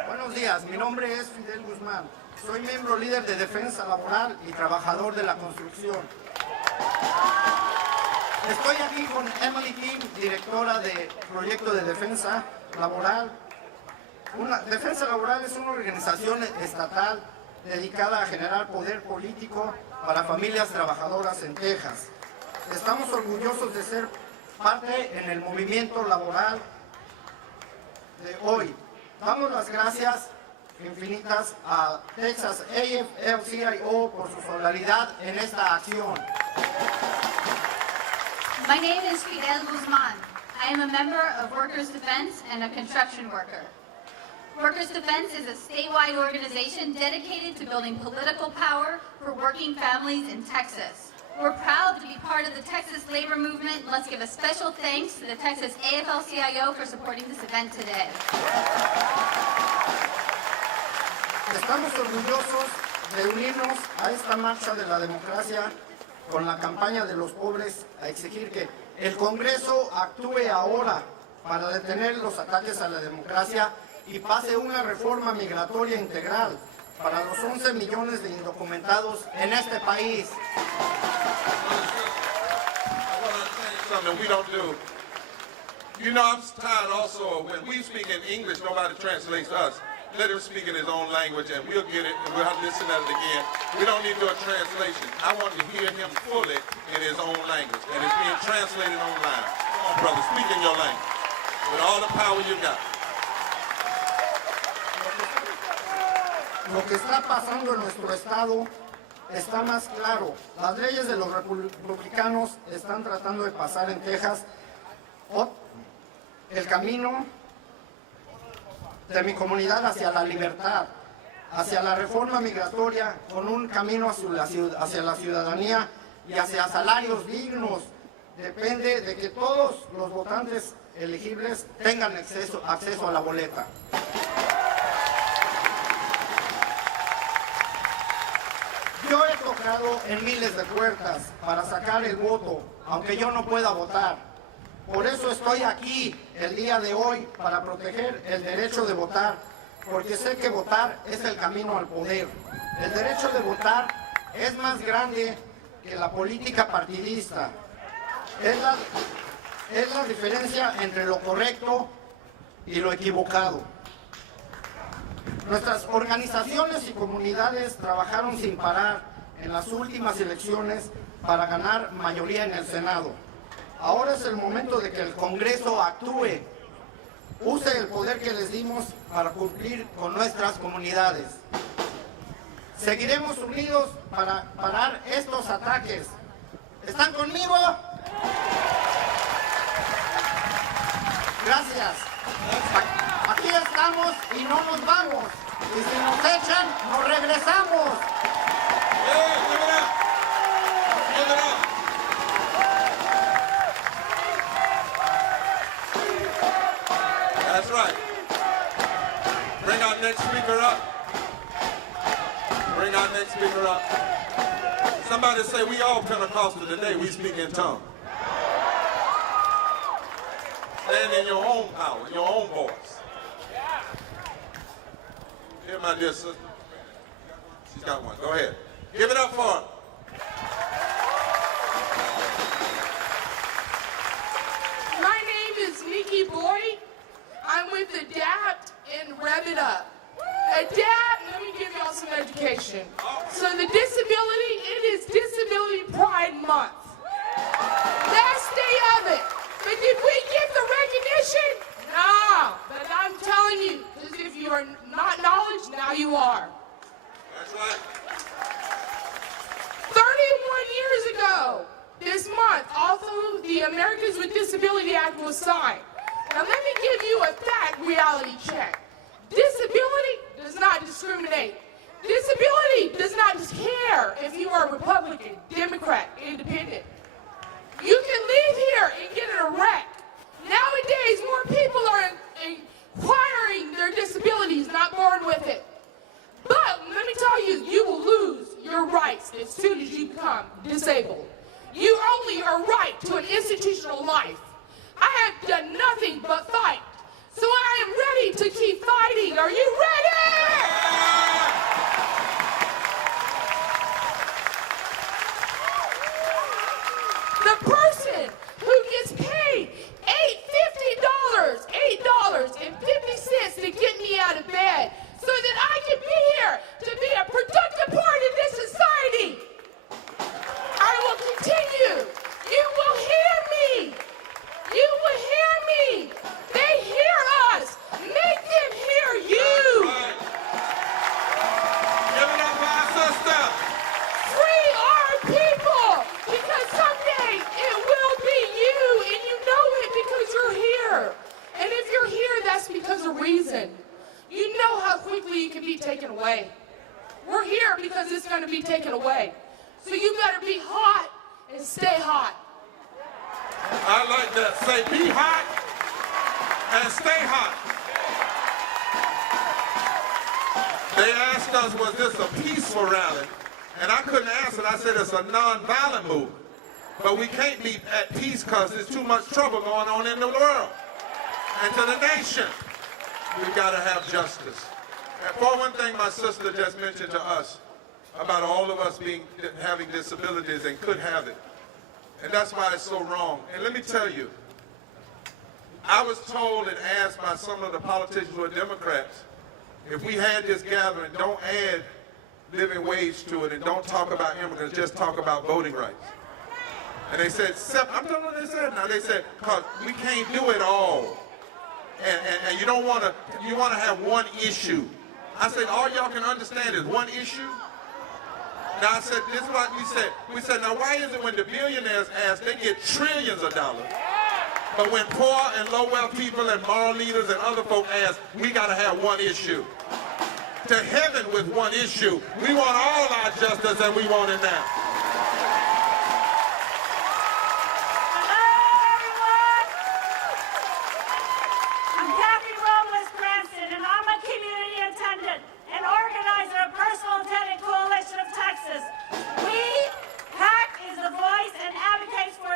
Buenos días, mi nombre es Fidel Guzmán. Soy miembro líder de defensa laboral y trabajador de la construcción. Estoy aquí con Emily King, directora de Proyecto de Defensa Laboral. Defensa Laboral es una organización estatal dedicada a generar poder político para familias trabajadoras en Texas. Estamos orgullosos de ser parte en el movimiento laboral de hoy. Damos las gracias infinitas a Texas AFL-CIO por su solidaridad en esta acción. My name is Fidel Guzman. I am a member of Workers' Defense and a construction worker. Workers' Defense is a statewide organization dedicated to building political power for working families in Texas. We're proud to be part of the Texas labor movement. Let's give a special thanks to the Texas AFL-CIO for supporting this event today. Estamos orgullosos de unirnos a esta marcha de la democracia con la campaña de los pobres a exigir que el Congreso actúe ahora para detener los ataques a la democracia y pase una reforma migratoria integral para los 11 millones de indocumentados en este país. Something we don't do. You know, I'm tired also when we speak in English, nobody translates us. Let him speak in his own language and we'll get it and we'll have to listen at it again. We don't need to do a translation. I want to hear him fully in his own language and it's being translated online. Come on, brother, speak in your language with all the power you got. Lo que está pasando en nuestro estado está más claro. Las leyes de los republicanos están tratando de pasar en Texas el camino de mi comunidad hacia la libertad, hacia la reforma migratoria, con un camino hacia la ciudadanía y hacia salarios dignos. Depende de que todos los votantes elegibles tengan acceso a la boleta. Yo he tocado en miles de puertas para sacar el voto, aunque yo no pueda votar. Por eso estoy aquí el día de hoy, para proteger el derecho de votar, porque sé que votar es el camino al poder. El derecho de votar es más grande que la política partidista. Es la diferencia entre lo correcto y lo equivocado. Nuestras organizaciones y comunidades trabajaron sin parar en las últimas elecciones para ganar mayoría en el Senado. Ahora es el momento de que el Congreso actúe, use el poder que les dimos para cumplir con nuestras comunidades. Seguiremos unidos para parar estos ataques. ¿Están conmigo? Gracias. Aquí estamos y no nos vamos. Y si nos echan, nos regresamos. That's right. Bring our next speaker up. Bring our next speaker up. Somebody say we all Pentecostal today, we speak in tongues. Stand in your own power, your own voice. Here, my dear sister. She's got one. Go ahead. Give it up for her. My name is Nikki Boyd. I'm with ADAPT and Rev It Up. ADAPT, let me give y'all some education. So the disability, it is Disability Pride Month. Last day of it. But did we get the recognition? No. But I'm telling you, because if you are not knowledge, now you are. That's right. 31 years ago, this month, also the Americans with Disability Act was signed. Now let me give you a fact reality check. Disability does not discriminate. Disability does not care if you are Republican, Democrat, Independent. You can leave here and get in a wreck. Nowadays, more people are acquiring their disabilities, not born with it. But let me tell you, you will lose your rights as soon as you become disabled. You only are right to an institutional life. I have done nothing but fight. So I am ready to keep fighting. Are you ready? The person who gets paid $8.50 to get me out of bed so that I can be here to be a productive part of this society. I will continue. You will hear me. You will hear me. They hear us. Make them hear you. be taken away. So you better be hot and stay hot. I like that. Say, be hot and stay hot. They asked us, was this a peaceful rally? And I couldn't answer. I said it's a non-violent movement. But we can't be at peace because there's too much trouble going on in the world and to the nation. We've got to have justice. And for one thing, my sister just mentioned to us about all of us having disabilities and could have it. And that's why it's so wrong. And let me tell you, I was told and asked by some of the politicians who are Democrats, if we had this gathering, don't add living wage to it and don't talk about immigrants, just talk about voting rights. And they said, I'm telling you what they said now. They said, because we can't do it all. And you don't want to, you want to have one issue. I said, all y'all can understand is one issue. Now I said, this is what we said. We said, now why is it when the billionaires ask, they get trillions of dollars. But when poor and low-wealth people and moral leaders and other folk ask, we got to have one issue. To heaven with one issue. We want all our justice and we want it now.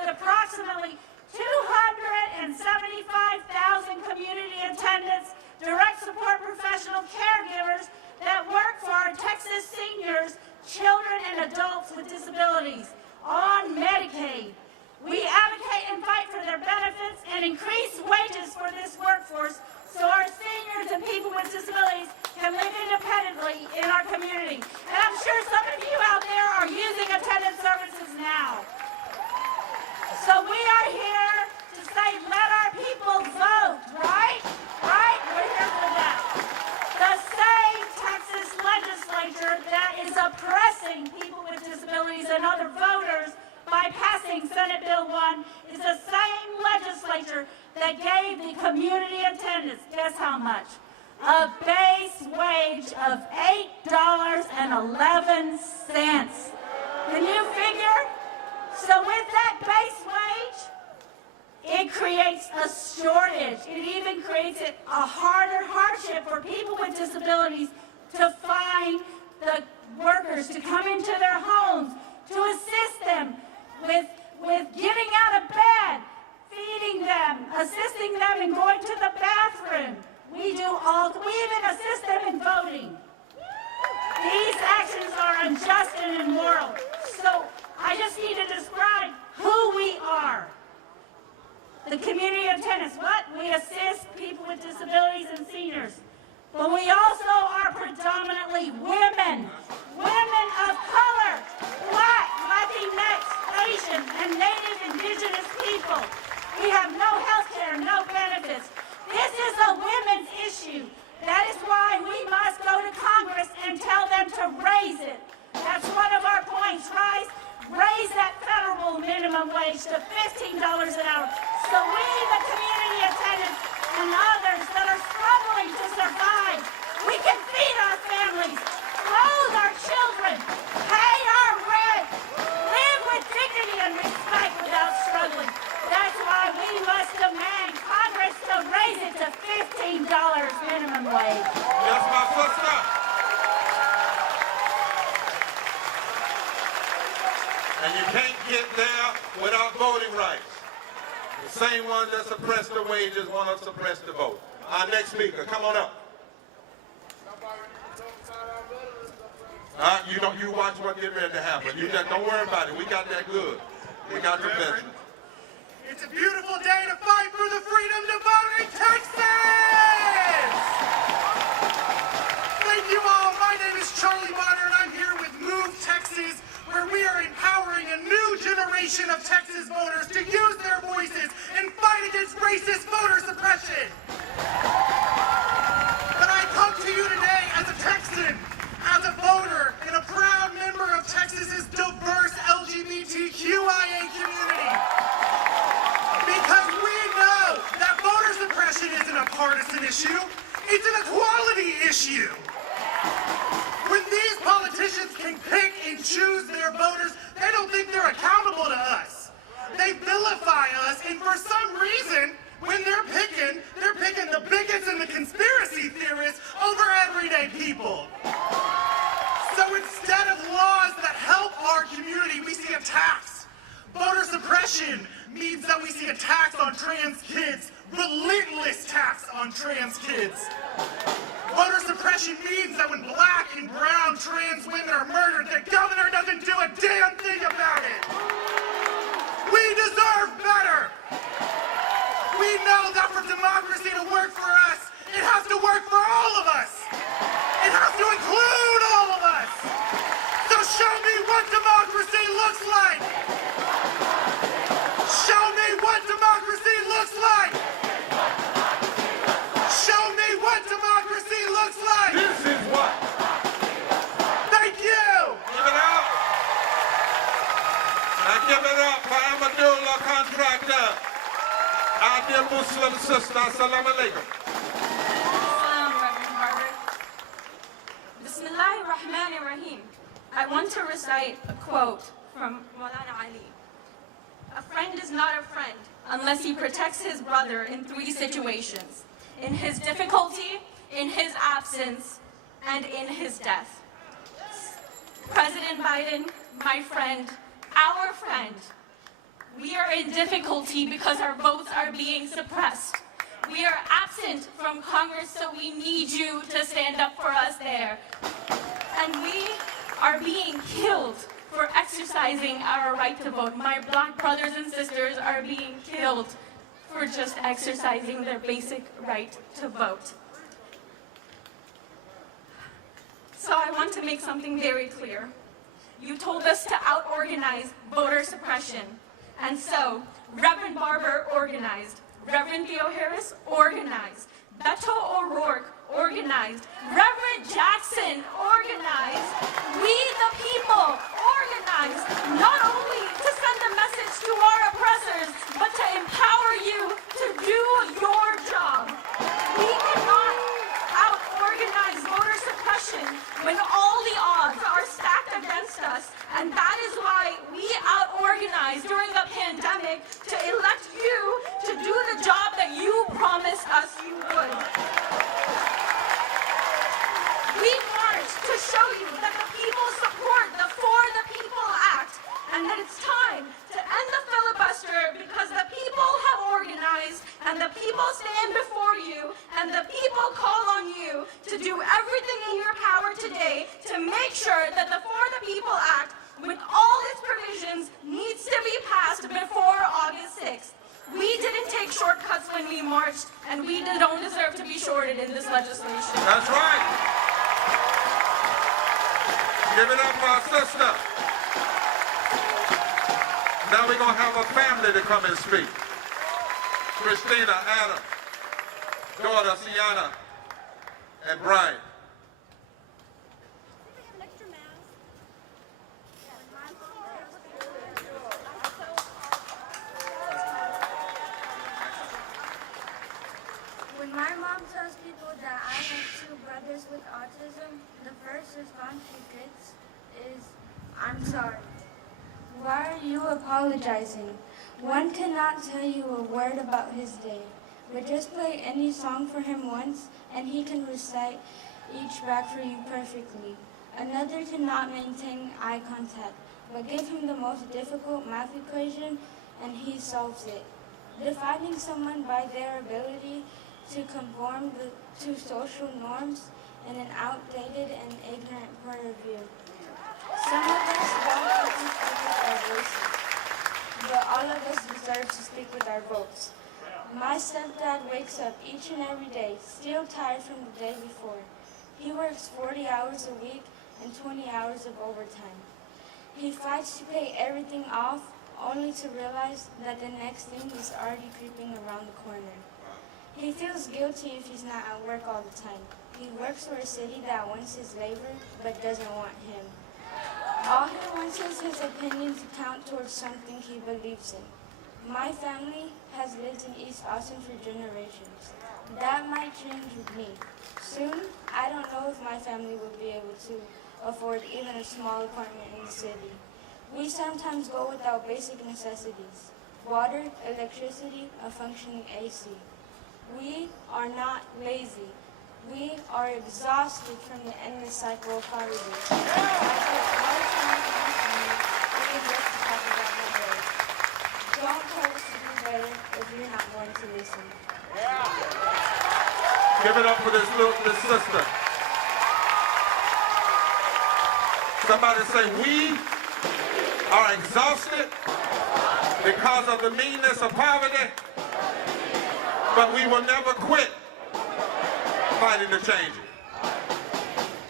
Approximately 275,000 community attendants, direct support professional caregivers that work for our Texas seniors, children, and adults with disabilities on Medicaid. We advocate and fight for their benefits and increase wages for this workforce so our seniors and people with disabilities can live independently in our community. And I'm sure some of you out there are using attendance services now. So we are here to say, let our people vote, right? Right? We're here for that. The same Texas legislature that is oppressing people with disabilities and other voters by passing Senate Bill 1 is the same legislature that gave the community attendants, guess how much? A base wage of $8.11. Can you figure? So with that base wage, it creates a shortage. It even creates a harder hardship for people with disabilities to find the workers to come into their homes, to assist them with getting out of bed, feeding them, assisting them in going to the bathroom. We even assist them in voting. These actions are unjust and immoral. So I just need to describe who we are. The community attendants, what? We assist people with disabilities and seniors. But we also are predominantly women. Women of color, Black, Latinx, Asian, and Native Indigenous people. We have no health care, no benefits. This is a women's issue. That is why we must go to Congress and tell them to raise it. That's one of our points, right? Raise that federal minimum wage to $15 an hour. So we, the community attendants and others that are struggling to survive, we can feed our families, clothe our children, pay our rent, live with dignity and respect without struggling. That's why we must demand Congress to raise it to $15 minimum wage. That's my sister. And you can't get there without voting rights. The same ones that suppress the wages want to suppress the vote. Our next speaker, come on up. You watch what's getting ready to happen. You just don't worry about it. We got that good. We got the veterans. It's a beautiful day to fight for the freedom to vote in Texas! Thank you all. My name is Charlie Bonner, and I'm here with Move Texas, where we are empowering a new generation of Texas voters to use their voices and fight against racist voter suppression. But I come to you today as a Texan, as a voter, and a proud member of Texas's diverse LGBTQIA community. Because we know that voter suppression isn't a partisan issue, it's an equality issue. When these politicians can pick and choose their voters, they don't think they're accountable to us. They vilify us, and for some reason, when they're picking the bigots and the conspiracy theorists over everyday people. So instead of laws that help our community, we see attacks. Voter suppression means that we see attacks on trans kids, relentless attacks on trans kids. Voter suppression means that when black and brown trans women are murdered, the governor doesn't do a damn thing about it. We deserve better. We know that for democracy to work for us, it has to work for all of us. It has to include all of us. So show me what democracy looks like. Show me what democracy looks like. Show me what democracy looks like. This is what. Thank you. Give it up. Now give it up for Amadou La Contractor. Our dear Muslim sister. Assalamu alaikum. Salam, Reverend Barber. Bismillahirrahmanirrahim. I want to recite a quote from Maulana Ali. A friend is not a friend unless he protects his brother in 3 situations: in his difficulty, in his absence, and in his death. President Biden, my friend, our friend, we are in difficulty because our votes are being suppressed. We are absent from Congress, so we need you to stand up for us there. And we are being killed for exercising our right to vote. My black brothers and sisters are being killed for just exercising their basic right to vote. So I want to make something very clear. You told us to out-organize voter suppression. And so, Reverend Barber organized, Reverend Theo Harris organized, Beto O'Rourke organized, Reverend Jackson organized, we the people organized, not only to send a message to our oppressors, but to empower you to do your job. We cannot out-organize voter suppression when all the odds are stacked against us, and that is why we out-organized during the pandemic to elect you to do the job that you promised us you would. We marched to show you that the people support the For the People Act, and that it's time to end the filibuster because the people have organized, and the people stand before you, and the people call on you to do everything in your power today to make sure that the For the People Act, with all its provisions, needs to be passed before August 6th. We didn't take shortcuts when we marched, and we don't deserve to be shorted in this legislation. That's right. Give it up for our sister. Now we're going to have a family to come and speak. Christina, Adam, daughter, Sienna, and Brian. When my mom tells people that I have 2 brothers with autism, the first response she gets is, "I'm sorry." Why are you apologizing? One cannot tell you a word about his day, but just play any song for him once and he can recite each back for you perfectly. Another cannot maintain eye contact, but give him the most difficult math equation and he solves it. Defining someone by their ability to conform to social norms in an outdated and ignorant point of view. Some of us don't even speak with our voices, but all of us deserve to speak with our votes. My stepdad wakes up each and every day, still tired from the day before. He works 40 hours a week and 20 hours of overtime. He fights to pay everything off, only to realize that the next thing is already creeping around the corner. He feels guilty if he's not at work all the time. He works for a city that wants his labor, but doesn't want him. All he wants is his opinion to count towards something he believes in. My family has lived in East Austin for generations. That might change with me. Soon, I don't know if my family will be able to afford even a small apartment in the city. We sometimes go without basic necessities: water, electricity, a functioning AC. We are not lazy. We are exhausted from the endless cycle of poverty. Don't tell us to do better if you're not going to listen. Give it up for this sister. Somebody say, we are exhausted because of the meanness of poverty, but we will never quit fighting to change it.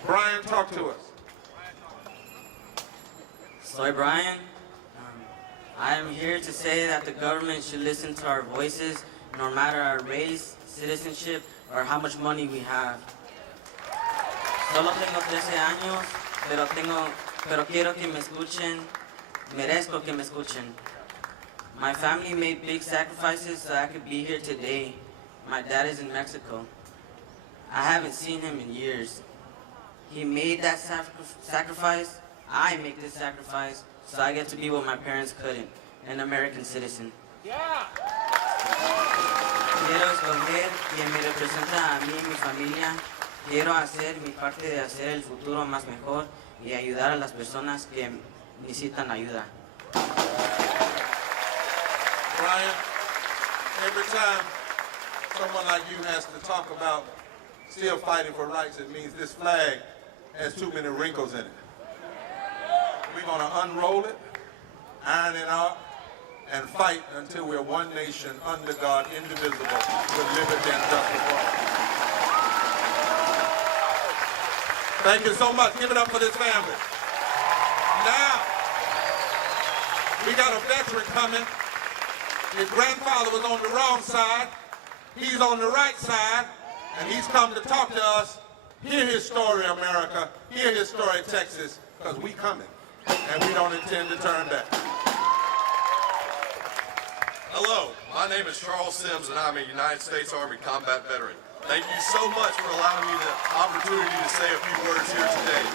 Brian, talk to us. Soy Brian. I am here to say that the government should listen to our voices, no matter our race, citizenship, or how much money we have. Solo tengo 13 años, pero quiero que me escuchen, merezco que me escuchen. My family made big sacrifices so I could be here today. My dad is in Mexico. I haven't seen him in years. He made that sacrifice. I make this sacrifice so I get to be what my parents couldn't, an American citizen. Yeah. Quiero escoger quien me representa a mí y mi familia. Quiero hacer mi parte de hacer el futuro más mejor y ayudar a las personas que necesitan ayuda. Brian, every time someone like you has to talk about still fighting for rights, it means this flag has too many wrinkles in it. We're going to unroll it, iron it out, and fight until we're one nation under God, indivisible, with liberty and justice for all. Thank you so much. Give it up for this family. Now, we got a veteran coming. His grandfather was on the wrong side. He's on the right side, and he's come to talk to us. Hear his story, America. Hear his story, Texas, because we coming, and we don't intend to turn back. Hello, my name is Charles Sims, and I'm a United States Army combat veteran. Thank you so much for allowing me the opportunity to say a few words here today.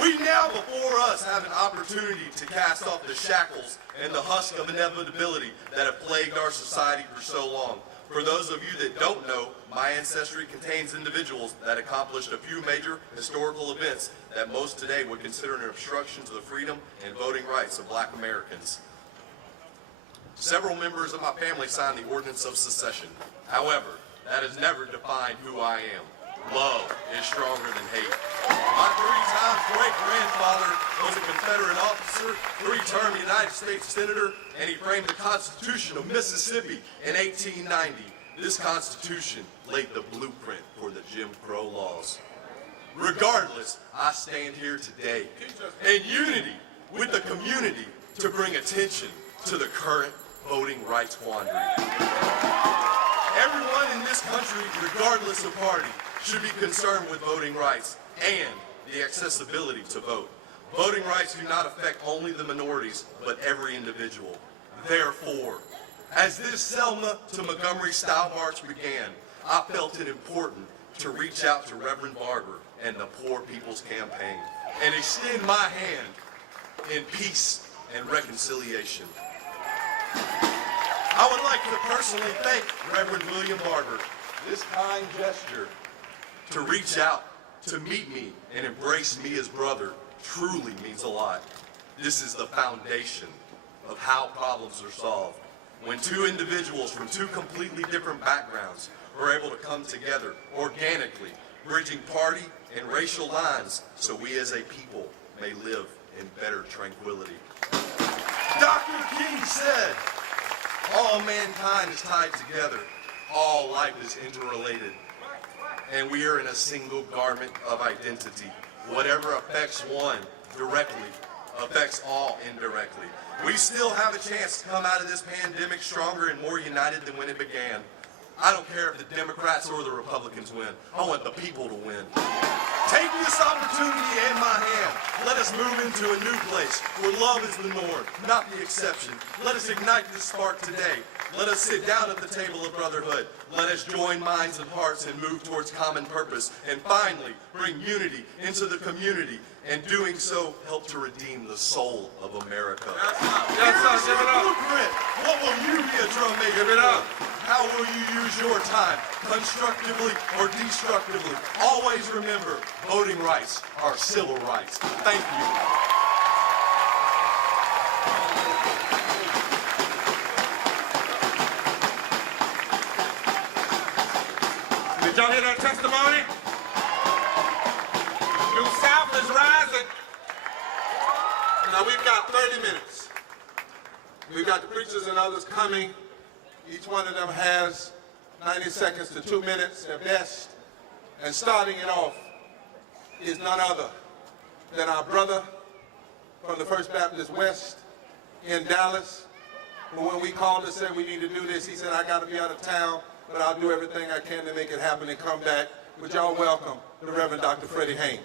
We now before us have an opportunity to cast off the shackles and the husk of inevitability that have plagued our society for so long. For those of you that don't know, my ancestry contains individuals that accomplished a few major historical events that most today would consider an obstruction to the freedom and voting rights of Black Americans. Several members of my family signed the Ordinance of Secession. However, that has never defined who I am. Love is stronger than hate. My 3-time great-grandfather was a Confederate officer, 3-term United States Senator, and he framed the Constitution of Mississippi in 1890. This Constitution laid the blueprint for the Jim Crow laws. Regardless, I stand here today in unity with the community to bring attention to the current voting rights quandary. Everyone in this country, regardless of party, should be concerned with voting rights and the accessibility to vote. Voting rights do not affect only the minorities, but every individual. Therefore, as this Selma to Montgomery style march began, I felt it important to reach out to Reverend Barber and the Poor People's Campaign and extend my hand in peace and reconciliation. I would like to personally thank Reverend William Barber. This kind gesture to reach out, to meet me, and embrace me as brother truly means a lot. This is the foundation of how problems are solved. When two individuals from two completely different backgrounds are able to come together organically, bridging party and racial lines so we as a people may live in better tranquility. Dr. King said, all mankind is tied together, all life is interrelated, and we are in a single garment of identity. Whatever affects one directly affects all indirectly. We still have a chance to come out of this pandemic stronger and more united than when it began. I don't care if the Democrats or the Republicans win. I want the people to win. Take this opportunity in my hand. Let us move into a new place where love is the norm, not the exception. Let us ignite this spark today. Let us sit down at the table of brotherhood. Let us join minds and hearts and move towards common purpose. And finally, bring unity into the community. And doing so, help to redeem the soul of America. Yes, sir. Give it up. Blueprint. What will you be a drum maker? Give it up. How will you use your time, constructively or destructively? Always remember, voting rights are civil rights. Thank you. Did y'all hear that testimony? New South is rising. Now we've got 30 minutes. We've got the preachers and others coming. Each one of them has 90 seconds to 2 minutes at best. And starting it off is none other than our brother from the First Baptist West in Dallas, who when we called and said we need to do this, he said, I got to be out of town, but I'll do everything I can to make it happen and come back. Would y'all welcome the Reverend Dr. Freddie Haynes.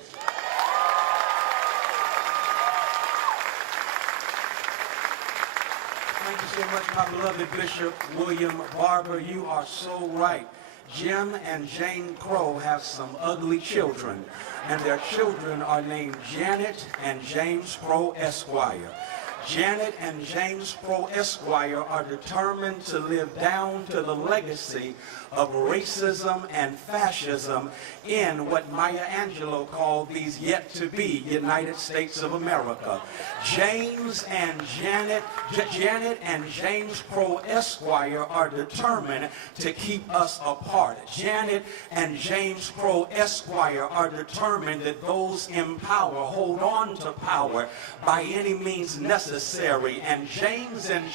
Thank you so much, my beloved Bishop William Barber. You are so right. Jim and Jane Crow have some ugly children, and their children are named Janet and James Crow Esquire. Janet and James Crow Esquire are determined to live down to the legacy of racism and fascism in what Maya Angelou called these yet-to-be United States of America. Janet and James Crow Esquire are determined to keep us apart. Janet and James Crow Esquire are determined that those in power hold on to power by any means necessary. And James and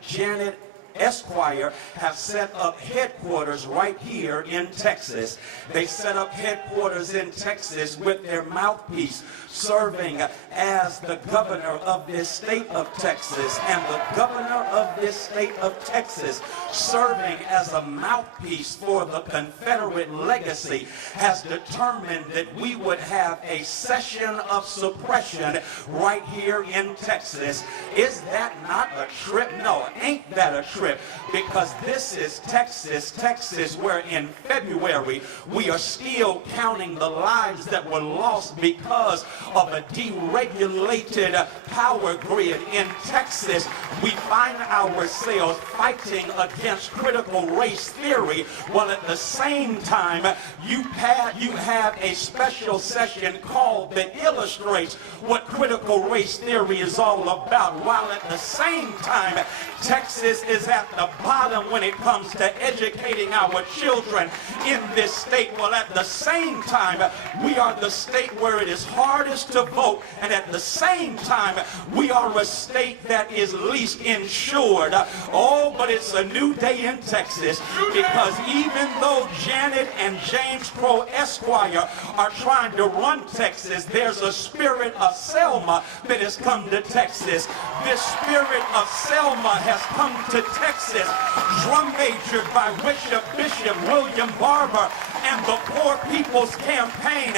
Janet Esquire have set up headquarters right here in Texas. They set up headquarters in Texas with their mouthpiece serving as the governor of this state of Texas, and the governor of this state of Texas serving as a mouthpiece for the Confederate legacy has determined that we would have a session of suppression right here in Texas. Is that not a trip? No, ain't that a trip? Because this is Texas, where in February we are still counting the lives that were lost because of a deregulated power grid. In Texas, we find ourselves fighting against critical race theory, while at the same time you have a special session called that illustrates what critical race theory is all about, while at the same time Texas is at the bottom when it comes to educating our children in this state. Well, at the same time, we are the state where it is hardest to vote, and at the same time, we are a state that is least insured. Oh, but it's a new day in Texas, because even though Janet and James Crow Esquire are trying to run Texas, there's a spirit of Selma that has come to Texas. This spirit of Selma has come to Texas, drum majored by Bishop William Barber and the Poor People's Campaign.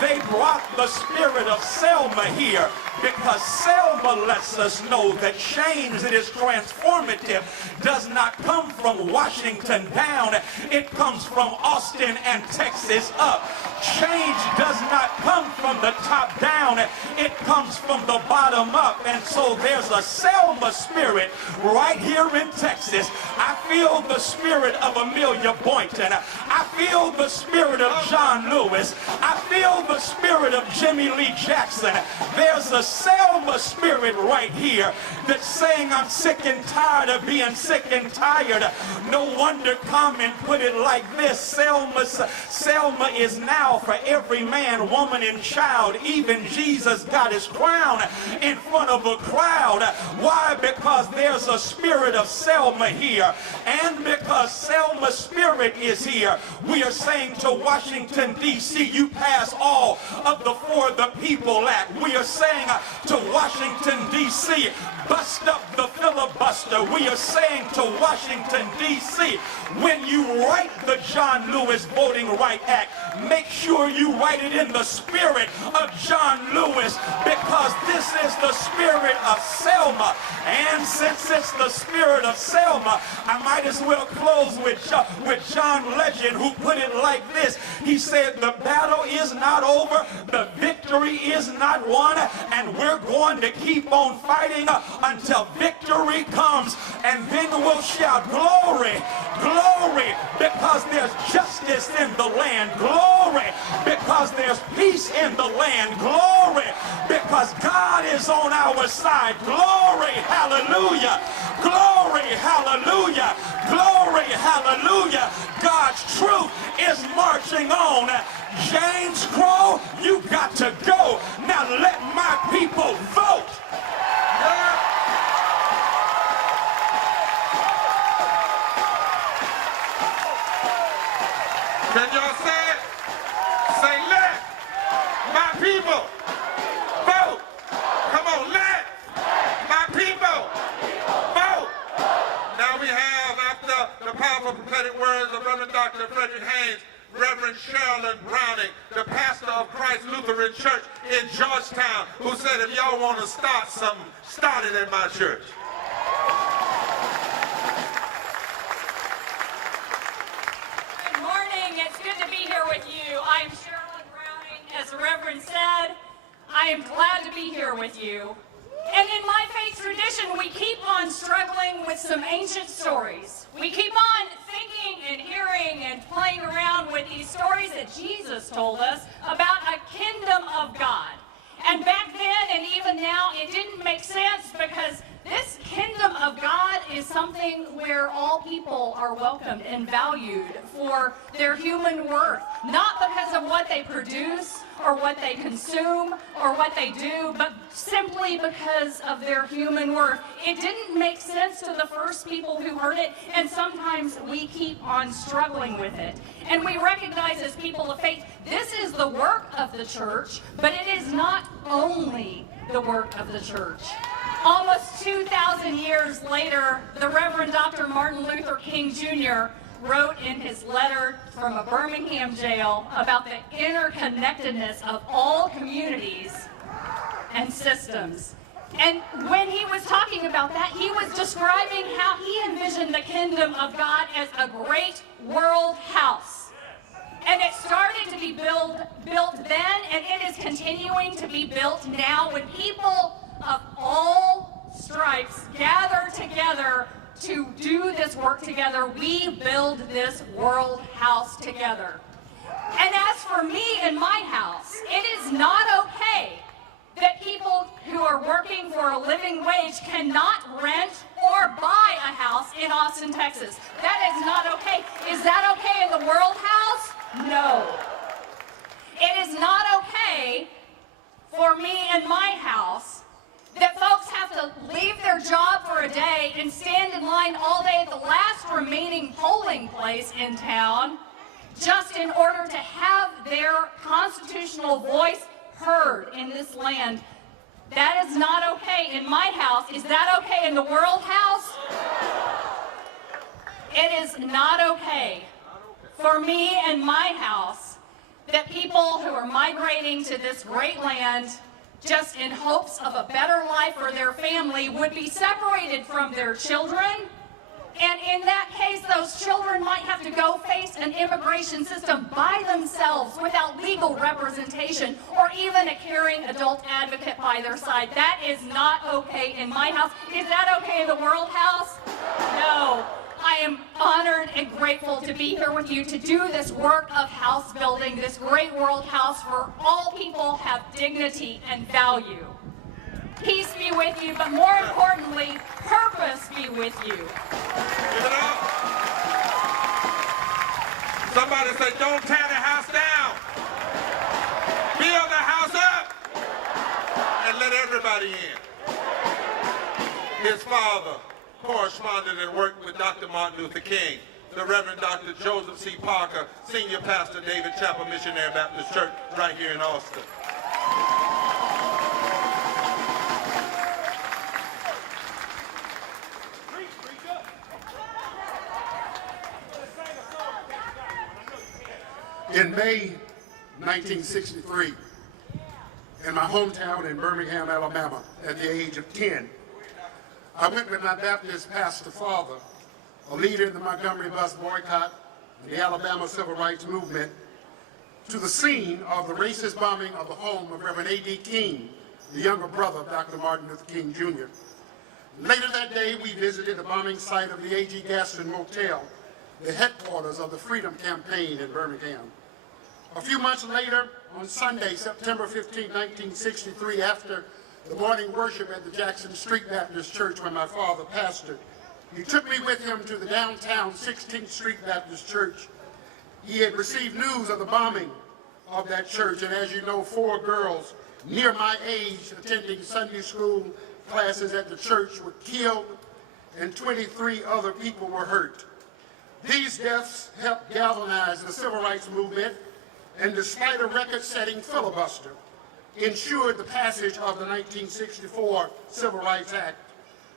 They brought the spirit of Selma here because Selma lets us know that change that is transformative does not come from Washington down. It comes from Austin and Texas up. Change does not come from the top down. It comes from the bottom up. And so there's a Selma spirit right here in Texas. I feel the spirit of Amelia Boynton. I feel the spirit of John Lewis. I feel the spirit of Jimmy Lee Jackson. There's a Selma spirit right here that's saying, I'm sick and tired of being sick and tired. No wonder Common put it like this. Selma is now for every man, woman, and child. Even Jesus got his crown in front of a crowd. Why? Because there's a spirit of Selma here. And because Selma's spirit is here, we are saying to Washington, D.C., you pass all of the For the People Act. We are saying to Washington, D.C., bust up the filibuster filibuster. We are saying to Washington, D.C., when you write the John Lewis Voting Right Act, make sure you write it in the spirit of John Lewis, because this is the spirit of Selma. And since it's the spirit of Selma, I might as well close with John Legend, who put it like this. He said, the battle is not over, the victory is not won, and we're going to keep on fighting until victory comes. And then we'll shout, glory, glory, because there's justice in the land. Glory, because there's peace in the land. Glory, because God is on our side. Glory, hallelujah. Glory, hallelujah. Glory, hallelujah. God's truth is marching on. James Crow, you got to go. Now let my people vote. Can y'all say it? Say, let my people vote. Come on, let my people vote. Now we have, after the powerful prophetic words of Reverend Dr. Frederick Haynes, Reverend Sherilyn Browning, the pastor of Christ Lutheran Church in Georgetown, who said, if y'all want to start something, start it in my church. Good morning. It's good to be here with you. I am Sherilyn Browning. As the Reverend said, I am glad to be here with you. And in my faith tradition, we keep on struggling with some ancient stories. We keep on thinking and hearing and playing around with these stories that Jesus told us about a kingdom of God. And back then and even now, it didn't make sense because this kingdom of God is something where all people are welcomed and valued for their human worth, not because of what they produce or what they consume or what they do, but simply because of their human worth. It didn't make sense to the first people who heard it, and sometimes we keep on struggling with it. And we recognize as people of faith, this is the work of the church, but it is not only the work of the church. Almost 2,000 years later, the Reverend Dr. Martin Luther King Jr. wrote in his letter from a Birmingham jail about the interconnectedness of all communities and systems. And when he was talking about that, he was describing how he envisioned the kingdom of God as a great world house. And it started to be built then, and it is continuing to be built now when people of all stripes gather together to do this work together. We build this world house together. And as for me and my house, it is not okay that people who are working for a living wage cannot rent or buy a house in Austin, Texas. That is not okay. Is that okay in the world house? No. It is not okay for me and my house that folks have to leave their job for a day and stand in line all day at the last remaining polling place in town just in order to have their constitutional voice heard in this land. That is not okay in my house. Is that okay in the world house? It is not okay for me and my house that people who are migrating to this great land just in hopes of a better life for their family would be separated from their children. And in that case, those children might have to go face an immigration system by themselves without legal representation or even a caring adult advocate by their side. That is not okay in my house. Is that okay in the world house? No. I am honored and grateful to be here with you to do this work of house building, this great world house where all people have dignity and value. Peace be with you, but more importantly, purpose be with you. Give it up. Somebody say, don't tear the house down. Build the house up and let everybody in. His father corresponded and worked with Dr. Martin Luther King, the Reverend Dr. Joseph C. Parker, Senior Pastor, David Chapel Missionary Baptist Church, right here in Austin. In May 1963, in my hometown in Birmingham, Alabama, at the age of 10, I went with my Baptist pastor father, a leader in the Montgomery bus boycott and the Alabama Civil Rights Movement, to the scene of the racist bombing of the home of Reverend A.D. King, the younger brother of Dr. Martin Luther King, Jr. Later that day, we visited the bombing site of the A.G. Gaston Motel, the headquarters of the Freedom Campaign in Birmingham. A few months later, on Sunday, September 15, 1963, after the morning worship at the Jackson Street Baptist Church where my father pastored, he took me with him to the downtown 16th Street Baptist Church. He had received news of the bombing of that church, and as you know, 4 girls near my age attending Sunday school classes at the church were killed, and 23 other people were hurt. These deaths helped galvanize the civil rights movement, and despite a record-setting filibuster, ensured the passage of the 1964 Civil Rights Act.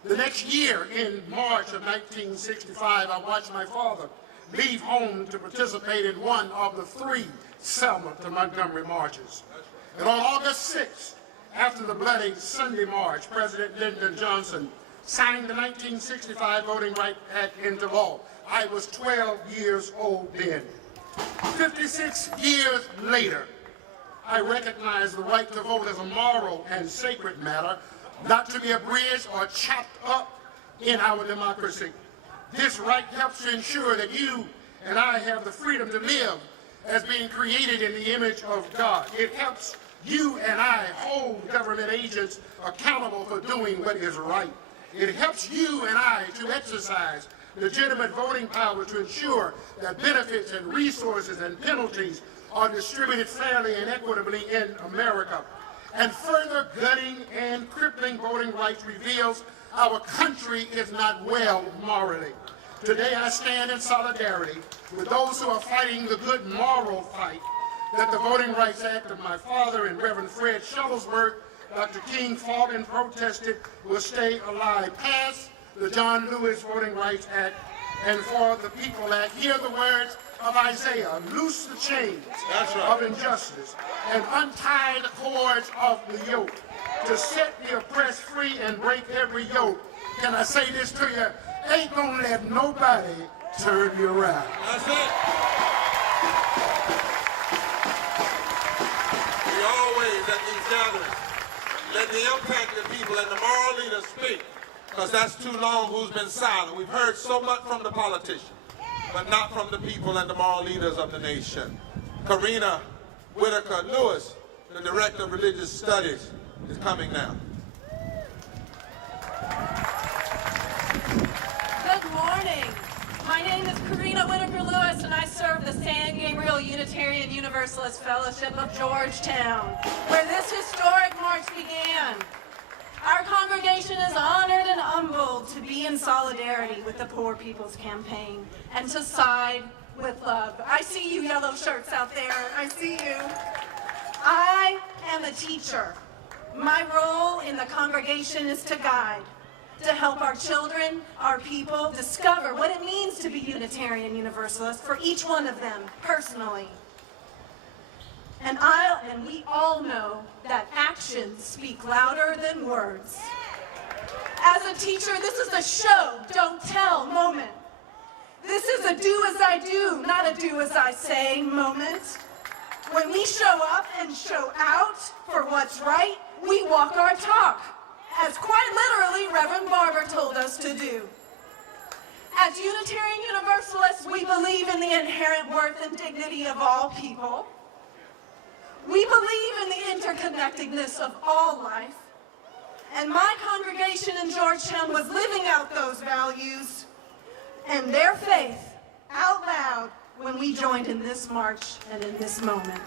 The next year, in March of 1965, I watched my father leave home to participate in one of the 3 Selma to Montgomery marches. And on August 6th, after the bloody Sunday March, President Lyndon Johnson signed the 1965 Voting Rights Act into law. I was 12 years old then. 56 years later, I recognize the right to vote as a moral and sacred matter, not to be abridged or chopped up in our democracy. This right helps to ensure that you and I have the freedom to live as being created in the image of God. It helps you and I hold government agents accountable for doing what is right. It helps you and I to exercise legitimate voting power to ensure that benefits and resources and penalties are distributed fairly and equitably in America. And further gutting and crippling voting rights reveals our country is not well morally. Today I stand in solidarity with those who are fighting the good moral fight that the Voting Rights Act of my father and Reverend Fred Shuttlesworth, Dr. King fought and protested will stay alive. Pass the John Lewis Voting Rights Act, and for the People Act, hear the words of Isaiah, loose the chains of injustice and untie the cords of the yoke, to set the oppressed free and break every yoke. Can I say this to you? Ain't gonna let nobody turn you around. That's it. We always at these gatherings let the impacted people and the moral leaders speak, because that's too long who's been silent. We've heard so much from the politicians, but not from the people and the moral leaders of the nation. Karina Whitaker Lewis, the Director of Religious Studies, is coming now. Good morning. My name is Karina Whitaker Lewis, and I serve the San Gabriel Unitarian Universalist Fellowship of Georgetown, where this historic march began. Our congregation is honored and humbled to be in solidarity with the Poor People's Campaign and to side with love. I see you yellow shirts out there. I see you. I am a teacher. My role in the congregation is to guide, to help our children, our people, discover what it means to be Unitarian Universalist for each one of them personally. And we all know that actions speak louder than words. As a teacher, this is a show, don't tell moment. This is a do as I do, not a do as I say moment. When we show up and show out for what's right, we walk our talk, as quite literally Reverend Barber told us to do. As Unitarian Universalists, we believe in the inherent worth and dignity of all people. We believe in the interconnectedness of all life. And my congregation in Georgetown was living out those values and their faith out loud when we joined in this march and in this moment.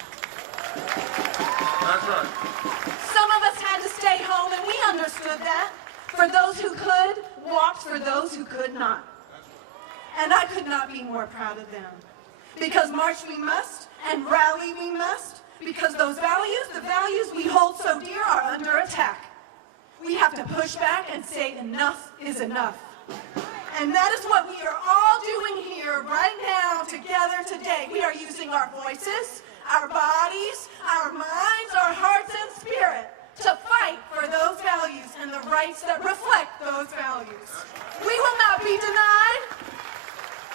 That's right. Some of us had to stay home, and we understood that. For those who could, walked for those who could not. And I could not be more proud of them. Because march we must, and rally we must, because those values, the values we hold so dear, are under attack. We have to push back and say enough is enough. And that is what we are all doing here right now together today. We are using our voices, our bodies, our minds, our hearts and spirit to fight for those values and the rights that reflect those values. We will not be denied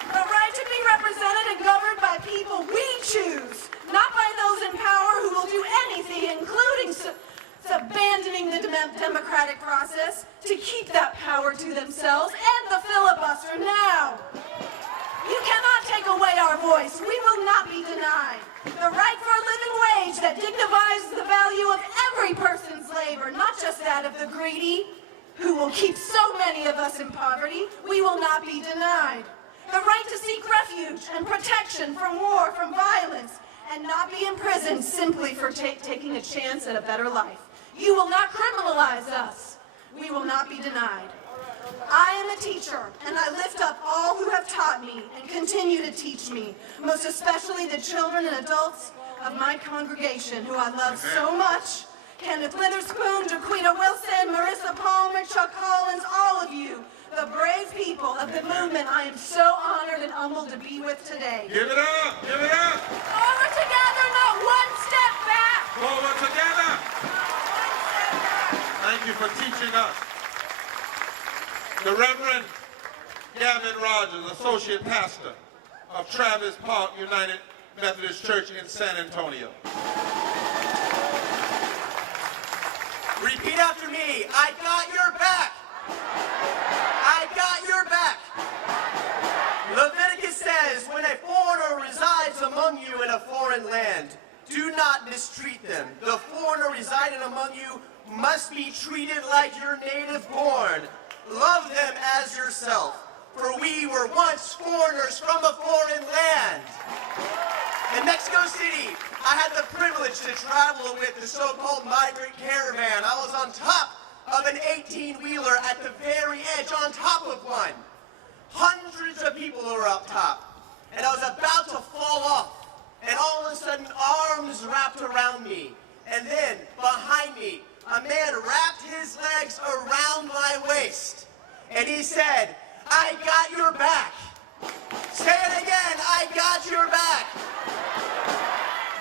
the right to be represented and governed by people we choose, not by those in power who will do anything, including abandoning the democratic process to keep that power to themselves and the filibuster now. You cannot take away our voice. We will not be denied the right for a living wage that dignifies the value of every person's labor, not just that of the greedy, who will keep so many of us in poverty. We will not be denied the right to seek refuge and protection from war, from violence, and not be imprisoned simply for taking a chance at a better life. You will not criminalize us. We will not be denied. I am a teacher, and I lift up all who have taught me and continue to teach me, most especially the children and adults of my congregation, who I love so much. Kenneth Witherspoon, Jaquita Wilson, Marissa Palmer, Chuck Collins, all of you, the brave people of the movement I am so honored and humbled to be with today. Give it up! Give it up! Forward together, not one step back! Forward together! Thank you for teaching us. The Reverend Gavin Rogers, Associate Pastor of Travis Park United Methodist Church in San Antonio. Repeat after me. I got your back. I got your back. Leviticus says, when a foreigner resides among you in a foreign land, do not mistreat them. The foreigner residing among you must be treated like your native born. Love them as yourself, for we were once foreigners from a foreign land. In Mexico City, I had the privilege to travel with the so-called migrant caravan. I was on top of an 18-wheeler at the very edge, on top of one. Hundreds of people were up top, and I was about to fall off, and all of a sudden, arms wrapped around me, and then, behind me, a man wrapped his legs around my waist, and he said, I got your back. Say it again, I got your back.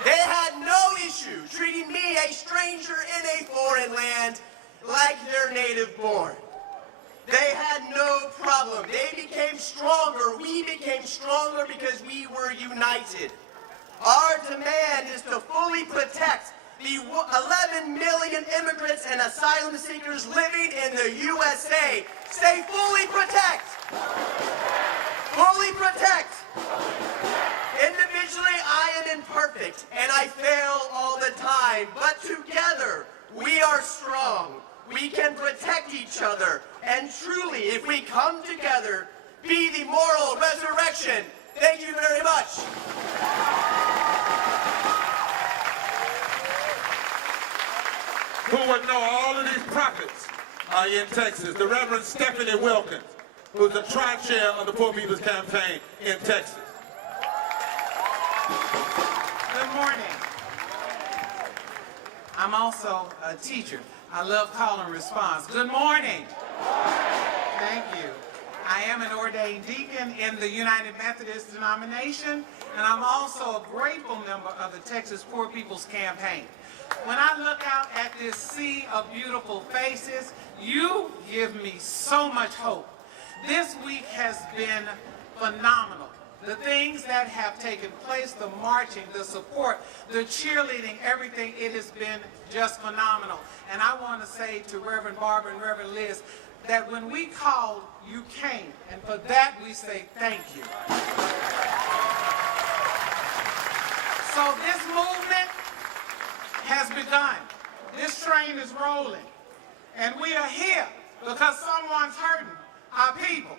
They had no issue treating me, a stranger in a foreign land, like their native born. They had no problem. They became stronger. We became stronger because we were united. Our demand is to fully protect the 11 million immigrants and asylum seekers living in the USA. Say fully protect. Fully protect. Individually, I am imperfect and I fail all the time, but together we are strong. We can protect each other, and truly, if we come together, be the moral resurrection. Thank you very much. Who would know all of these prophets are in Texas? The Reverend Stephanie Wilkins, who's the tri-chair of the Poor People's Campaign in Texas. Good morning. I'm also a teacher. I love call and response. Good morning. Thank you. I am an ordained deacon in the United Methodist denomination, and I'm also a grateful member of the Texas Poor People's Campaign. When I look out at this sea of beautiful faces, you give me so much hope. This week has been phenomenal. The things that have taken place, the marching, the support, the cheerleading, everything, it has been just phenomenal. And I want to say to Reverend Barbara and Reverend Liz that when we called, you came. And for that, we say thank you. So this movement has begun. This train is rolling. And we are here because someone's hurting our people.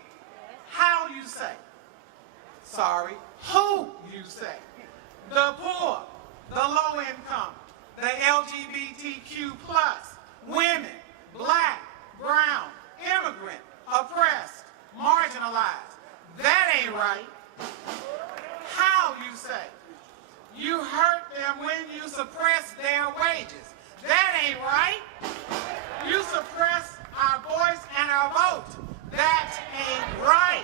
How you say? Sorry, who you say? The poor, the low income, the LGBTQ+, women, black, brown, immigrant, oppressed, marginalized. That ain't right. How you say? You hurt them when you suppress their wages. That ain't right. You suppress our voice and our vote. That ain't right.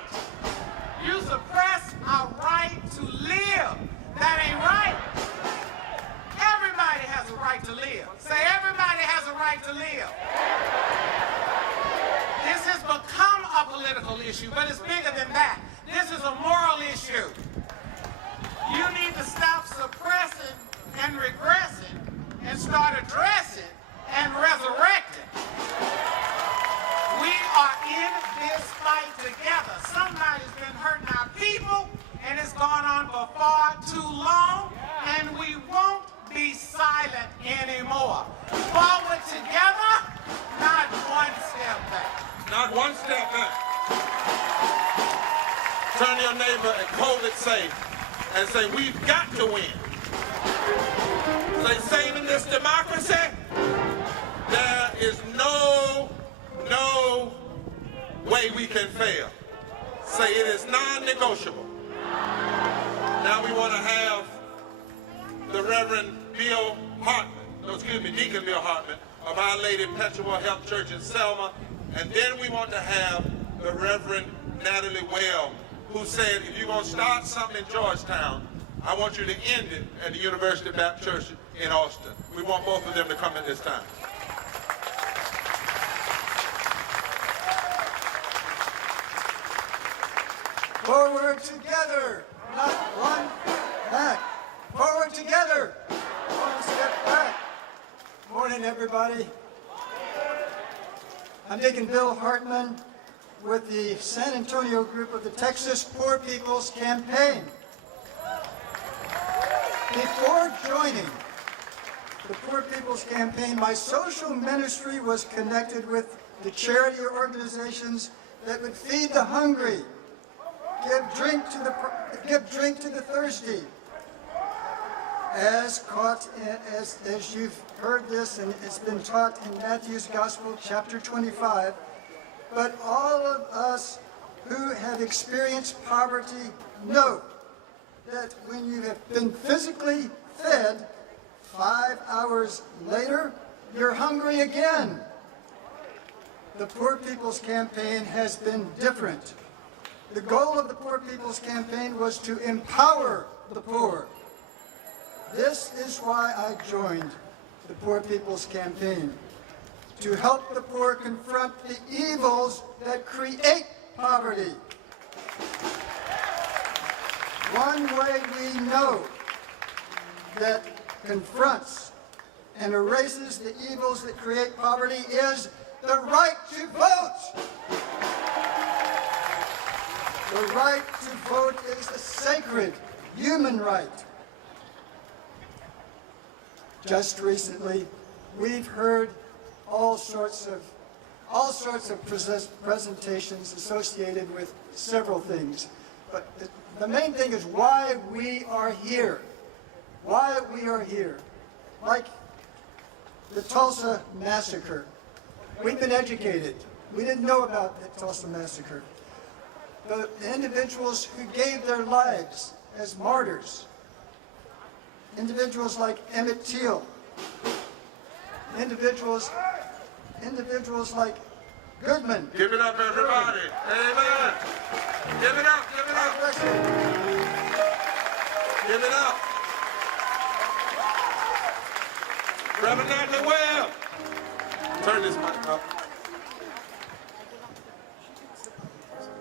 political issue, but it's bigger than that. This is a moral issue. You need to stop suppressing and regressing and start addressing and resurrecting. We are in this fight together. Somebody's been hurting our people, and it's gone on for far too long, and we won't be silent anymore. Forward together, not one step back. Not one step back. Turn to your neighbor and COVID safe and say, we've got to win. Say, saving this democracy, there is no way we can fail. Say it is non-negotiable. Now we want to have the Reverend Deacon Bill Hartman of Our Lady Perpetual Health Church in Selma, and then we want to have the Reverend Natalie Well, who said, if you're going to start something in Georgetown, I want you to end it at the University Baptist Church in Austin. We want both of them to come at this time. Forward together, not one back. Forward together, one step back. Morning, everybody. I'm Deacon Bill Hartman with the San Antonio group of the Texas Poor People's Campaign. Before joining the Poor People's Campaign, my social ministry was connected with the charity organizations that would feed the hungry, give drink to the thirsty. As you've heard this, and it's been taught in Matthew's Gospel, chapter 25, but all of us who have experienced poverty know that when you have been physically fed, 5 hours later, you're hungry again. The Poor People's Campaign has been different. The goal of the Poor People's Campaign was to empower the poor. This is why I joined the Poor People's Campaign, to help the poor confront the evils that create poverty. One way we know that confronts and erases the evils that create poverty is the right to vote. The right to vote is a sacred human right. Just recently, we've heard all sorts of presentations associated with several things. But the main thing is why we are here. Why we are here. Like the Tulsa Massacre. We've been educated. We didn't know about the Tulsa Massacre. The individuals who gave their lives as martyrs. Individuals like Emmett Till. Individuals like Goodman. Give it up, everybody. Amen. Give it up, give it up. Give it up. Reverend Natalie Webb. Turn this mic up.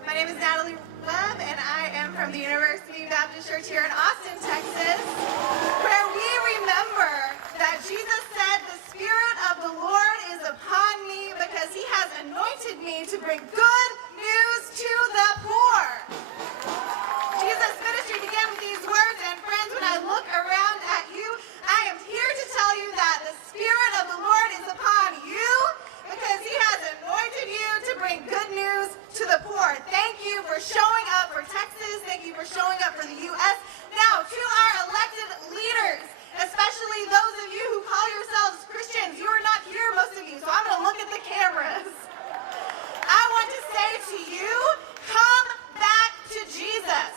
My name is Natalie Webb, and I am from the University Baptist Church here in Austin, Texas, where we remember that Jesus said, "The Spirit of the Lord is upon me because He has anointed me to bring good news to the poor." Jesus' ministry began with these words, and friends, when I look around at you, I am here to tell you that the Spirit of the Lord is upon you because He has anointed you to bring good news to the poor. Thank you for showing up for Texas. Thank you for showing up for the U.S. Now, to our elected leaders, especially those of you who call yourselves Christians, you are not here, most of you, so I'm going to look at the cameras. I want to say to you, come back to Jesus.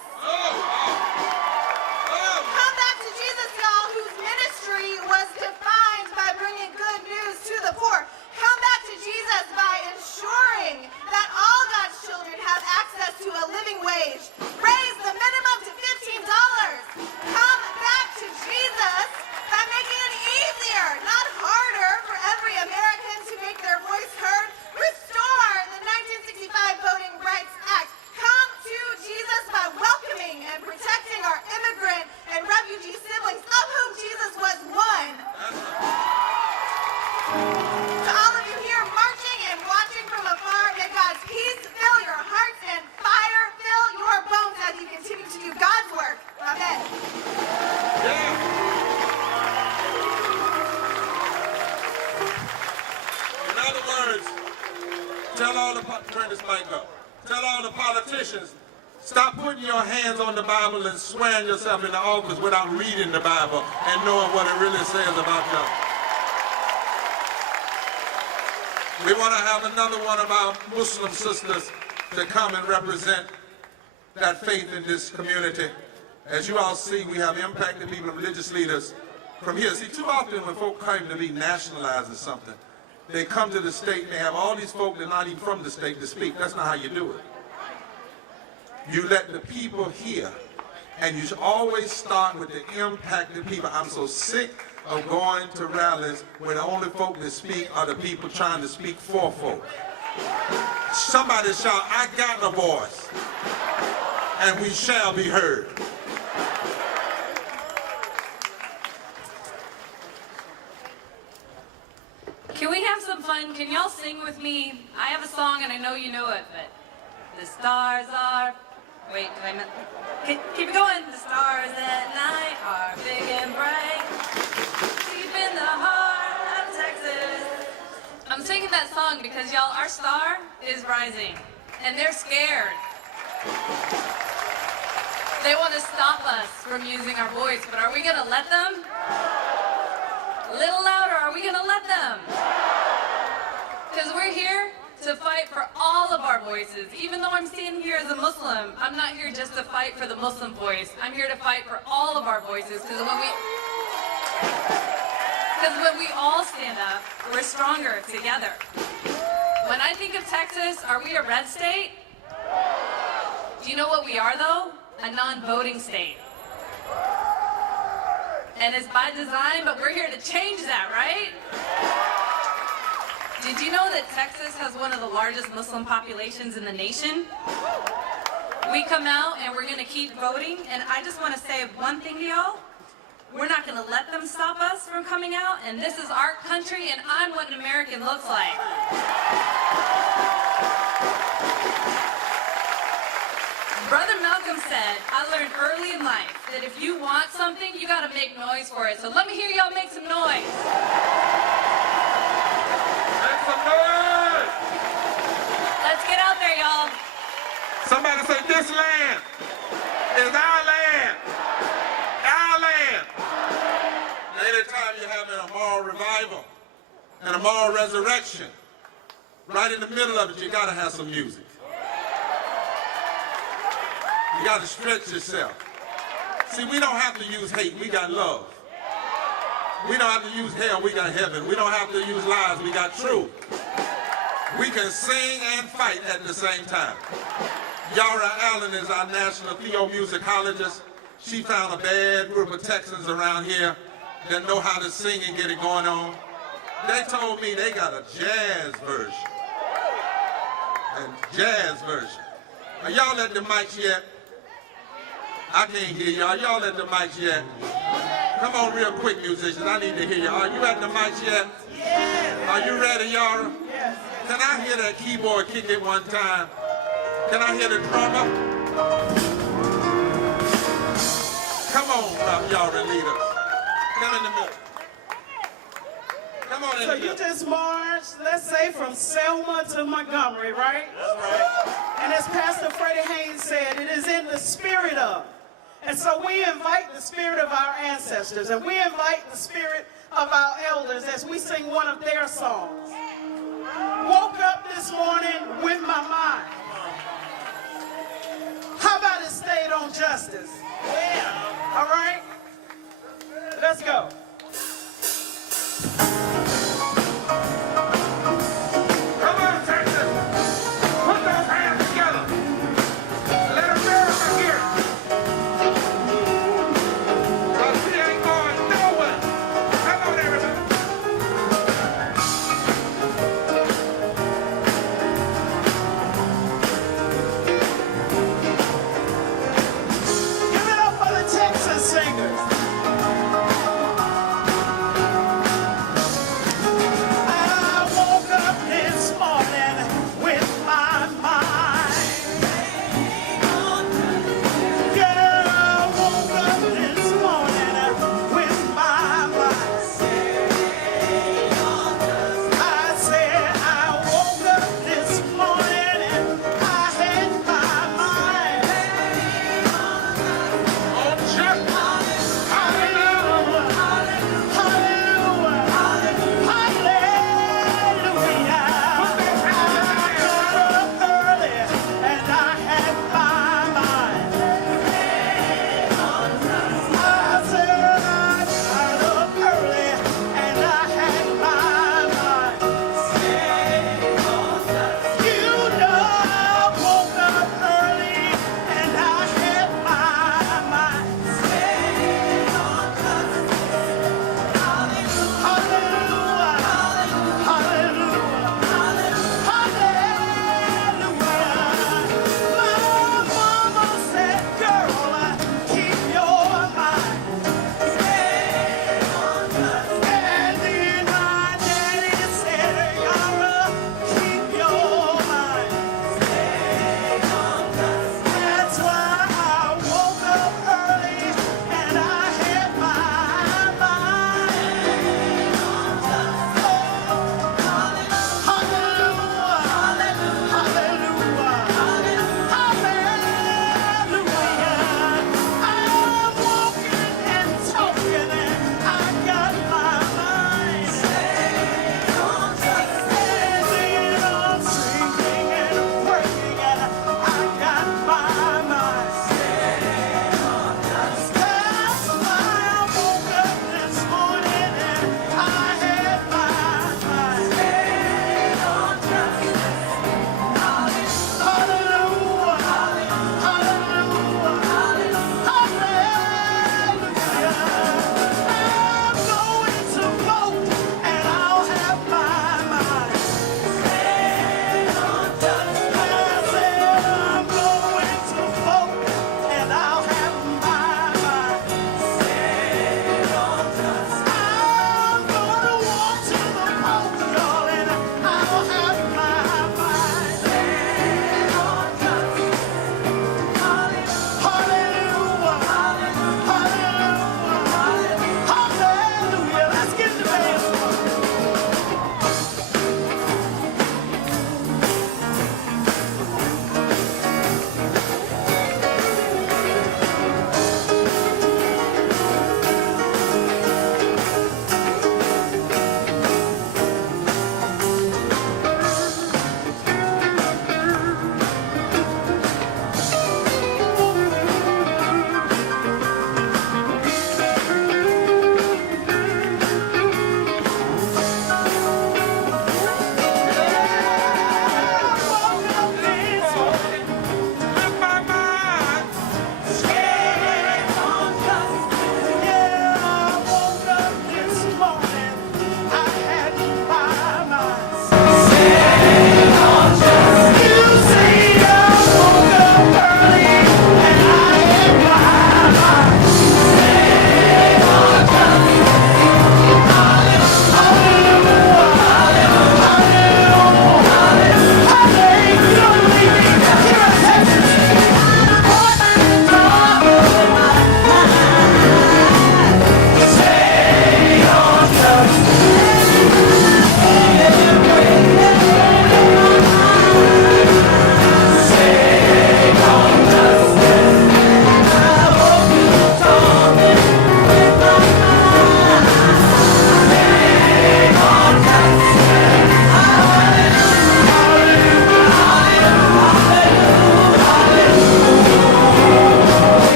Come back to Jesus, y'all, whose ministry was defined by bringing good news to the poor. Come back to Jesus by ensuring that all God's children have access to a living wage. Raise the minimum to $15. Come back to Jesus by making it easier, not harder, for every American to make their voice heard. Restore the 1965 voting rights. Tell all the, turn this mic up. Tell all the politicians, stop putting your hands on the Bible and swearing yourself in the office without reading the Bible and knowing what it really says about y'all. We want to have another one of our Muslim sisters to come and represent that faith in this community. As you all see, we have impacted people and religious leaders from here. See, too often when folk claim to be nationalized or something, they come to the state and they have all these folk that are not even from the state to speak. That's not how you do it. You let the people hear, and you should always start with the impacted people. I'm so sick of going to rallies where the only folk that speak are the people trying to speak for folk. Somebody shout, I got a voice, and we shall be heard. Can we have some fun? Can y'all sing with me? I have a song and I know you know it, but the stars are, wait, did I keep it going. The stars at night are big and bright, deep in the heart of Texas. I'm singing that song because y'all, our star is rising and they're scared. They want to stop us from using our voice, but are we gonna let them? A little louder, are we gonna let them? Because we're here to fight for all of our voices. Even though I'm standing here as a Muslim, I'm not here just to fight for the Muslim voice. I'm here to fight for all of our voices, because when we all stand up, we're stronger together. When I think of Texas, are we a red state? Do you know what we are though? A non-voting state. And it's by design, but we're here to change that, right? Did you know that Texas has one of the largest Muslim populations in the nation? We come out and we're gonna keep voting, and I just wanna say one thing to y'all. We're not gonna let them stop us from coming out, and this is our country, and I'm what an American looks like. Brother Malcolm said, I learned early in life that if you want something, you gotta make noise for it. So let me hear y'all make some noise. Make some noise! Let's get out there, y'all. Somebody say, this land is our land. Our land. Anytime you're having a moral revival and a moral resurrection, right in the middle of it, you gotta have some music. You got to stretch yourself. See, we don't have to use hate, we got love. We don't have to use hell, we got heaven. We don't have to use lies, we got truth. We can sing and fight at the same time. Yara Allen is our national theomusicologist. She found a bad group of Texans around here that know how to sing and get it going on. They told me they got a jazz version. A jazz version. Are y'all at the mics yet? I can't hear y'all. Y'all at the mics yet? Come on real quick, musicians. I need to hear you. Are you at the mics yet? Yes. Are you ready, Yara? Yes. Can I hear that keyboard kick it one time? Can I hear the drummer? Come on, Yara leaders. Come in the middle. Come on in So the you middle. just marched, let's say, from Selma to Montgomery, right? That's right. And as Pastor Freddie Haynes said, it is in the spirit of. And so we invite the spirit of our ancestors, and we invite the spirit of our elders as we sing one of their songs. Woke up this morning with my mind. How about it stayed on justice? Yeah. All right? Let's go.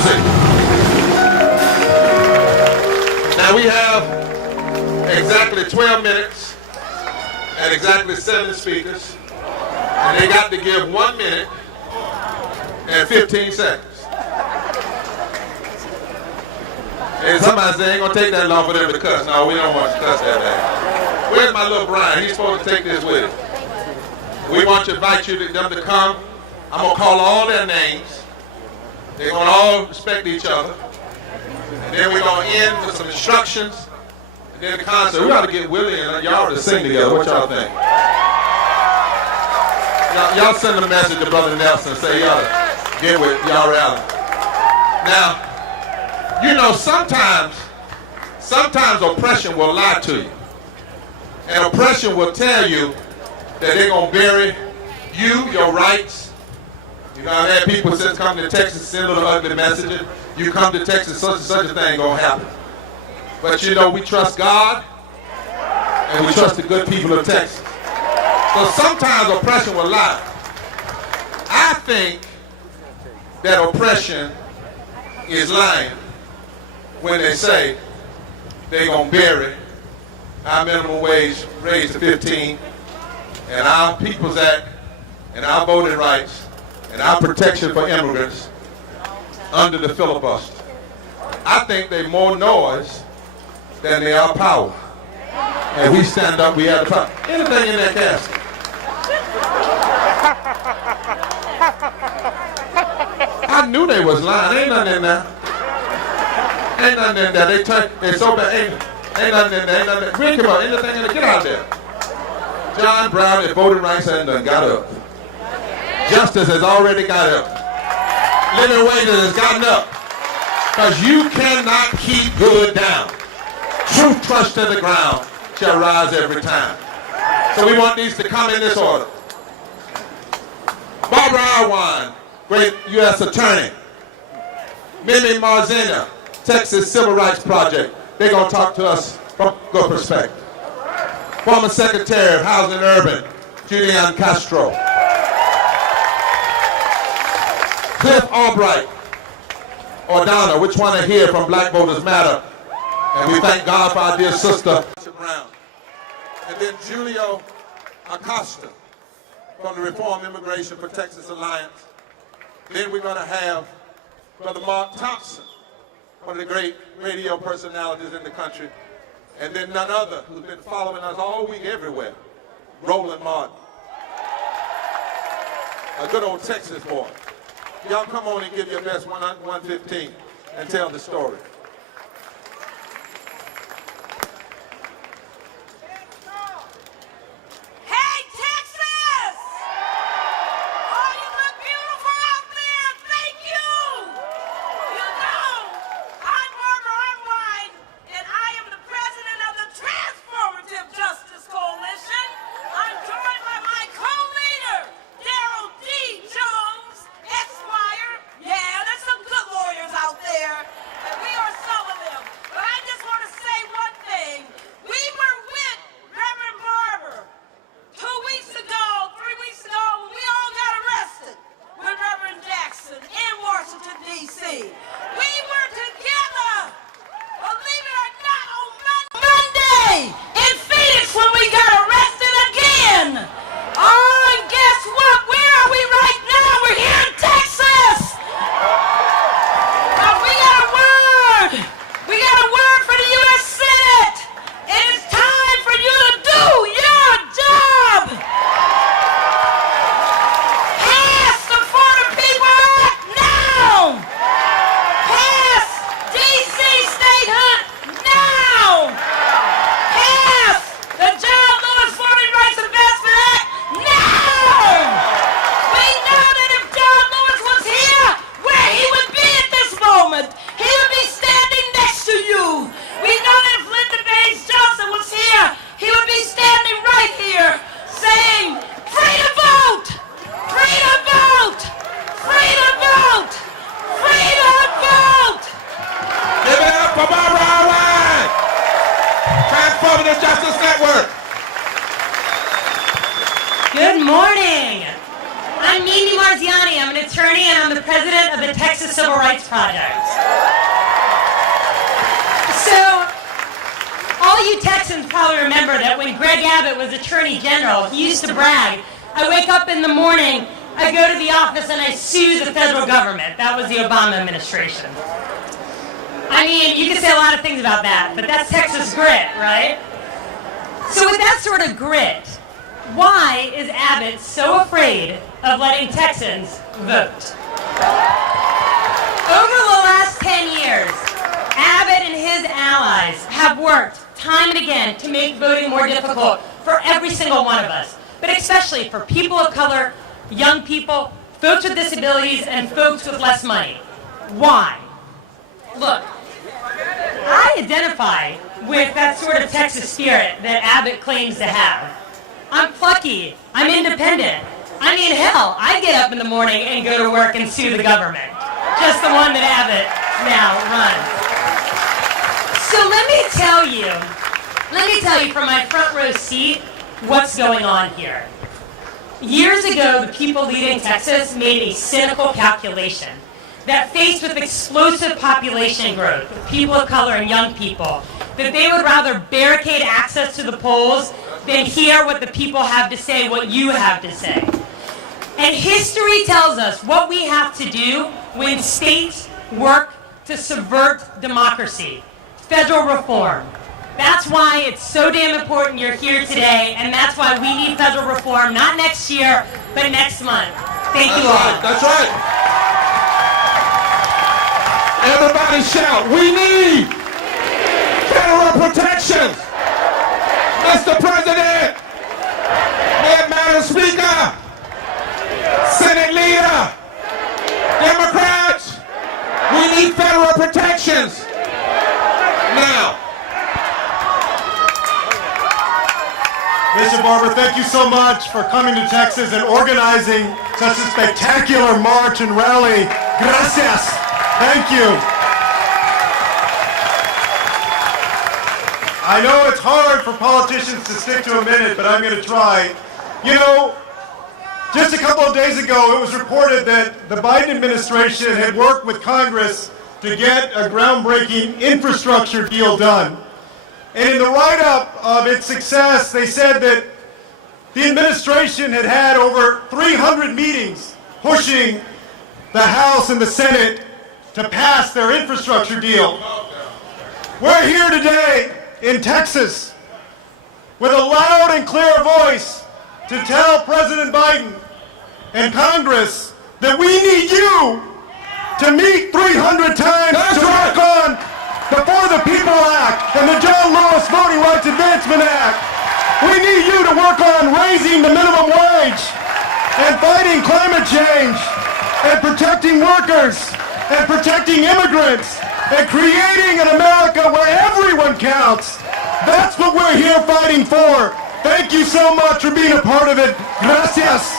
music. Now we have exactly 12 minutes and exactly 7 speakers, and they got to give 1 minute and 15 seconds. And somebody said, ain't gonna take that long for them to cuss. No, we don't want to cuss that bad. Where's my little Brian? He's supposed to take this with him. We want to invite them to come. I'm gonna call all their names. They're gonna all respect each other. And then we're gonna end with some instructions. And then the concert. We ought to get Willie and y'all to sing together. What y'all think? Y'all send a message to Brother Nelson. Say y'all get with y'all Allen. Now, you know, sometimes oppression will lie to you. And oppression will tell you that they're going to bury you, your rights. You know, I've had people since coming to Texas send little ugly messages. You come to Texas, such and such a thing going to happen. But you know, we trust God, and we trust the good people of Texas. So sometimes oppression will lie. I think that oppression is lying when they say they're going to bury our minimum wage raised to 15, and our People's Act, and our voting rights, and our protection for immigrants under the filibuster. I think they're more noise than they are power. And we stand up, we have the power. Anything in that casket? I knew they was lying. Ain't nothing in there. Ain't nothing in there. They so bad. Ain't nothing in there. Ain't nothing. We ain't come out. Anything in there. Get out of there. John Brown and voting rights ain't done got up. Justice has already got up. Living wages has gotten up. Because you cannot keep good down. Truth crushed to the ground shall rise every time. So we want these to come in this order. Barbara Arwine, great U.S. attorney. Mimi Marzena, Texas Civil Rights Project. They're going to talk to us from a good perspective. Former Secretary of Housing and Urban, Julian Castro. Cliff Albright, or Donna, which one are here from Black Voters Matter? And we thank God for our dear sister, Brown. And then Julio Acosta from the Reform Immigration for Texas Alliance. Then we're going to have Brother Mark Thompson, one of the great radio personalities in the country. And then none other who's been following us all week everywhere, Roland Martin. A good old Texas boy. Y'all come on and give your best 115 and tell the story. Hey, Texas! Oh, you look beautiful out there. Thank you. You know, I'm Barbara Arwine, and I am the president of the Transformative Justice Coalition. I'm joined by my co-leader, Daryl D. Jones, Esquire. Yeah, there's some good lawyers out there, and we are some of them. But I just want to say one thing. We were with Reverend Barber 2 weeks ago, 3 weeks ago, when we all got arrested with Reverend Jackson in Washington, D.C. We were together, believe it or not, on Monday in Phoenix when we got arrested again. Oh, and guess what? Where are we right now? We're here in Texas. We got a word. We got a word for the U.S. Senate. And it's time for you to do your job. Pass the Foreign People Act now. Pass D.C. statehood now. Pass the John Lewis Voting Rights Investment Act now. We know that if John Lewis was here, where he would be at this moment, he would be standing next to you. We know that if Lyndon Baines Johnson was here, he would be standing right here saying, free to vote, free to vote, free to vote, free to vote. Give it up for Barbara Arwine, Transformative Justice Network. Good morning. I'm Mimi Marziani. I'm an attorney and I'm the president of the Texas Civil Rights Project. So, all you Texans probably remember that when Greg Abbott was Attorney General, he used to brag, I wake up in the morning, I go to the office and I sue the federal government. That was the Obama administration. I mean, you can say a lot of things about that, but that's Texas grit, right? So with that sort of grit, why is Abbott so afraid of letting Texans vote? Over the last 10 years, Abbott and his allies have worked time and again to make voting more difficult for every single one of us, but especially for people of color, young people, folks with disabilities, and folks with less money. Why? Look, I identify with that sort of Texas spirit that Abbott claims to have. I'm plucky. I'm independent. I mean, hell, I get up in the morning and go to work and sue the government. Just the one that Abbott now runs. So let me tell you from my front row seat what's going on here. Years ago, the people leading Texas made a cynical calculation that faced with explosive population growth, with people of color and young people, that they would rather barricade access to the polls than hear what the people have to say, what you have to say. And history tells us what we have to do when states work to subvert democracy. Federal reform. That's why it's so damn important you're here today, and that's why we need federal reform, not next year, but next month. Thank you all. That's right. Everybody shout, we need federal protections. Mr. President, Madam Speaker, Senate Leader, Democrats, we need federal protections. Now. Bishop Barber, thank you so much for coming to Texas and organizing such a spectacular march and rally. Gracias. Thank you. I know it's hard for politicians to stick to a minute, but I'm going to try. You know, just a couple of days ago, it was reported that the Biden administration had worked with Congress to get a groundbreaking infrastructure deal done. And in the write-up of its success, they said that the administration had had over 300 meetings pushing the House and the Senate to pass their infrastructure deal. We're here today in Texas with a loud and clear voice to tell President Biden and Congress that we need you to meet 300 times to work on the For the People Act and the John Lewis Voting Rights Advancement Act. We need you to work on raising the minimum wage and fighting climate change and protecting workers and protecting immigrants and creating an America where everyone counts. That's what we're here fighting for. Thank you so much for being a part of it. Gracias.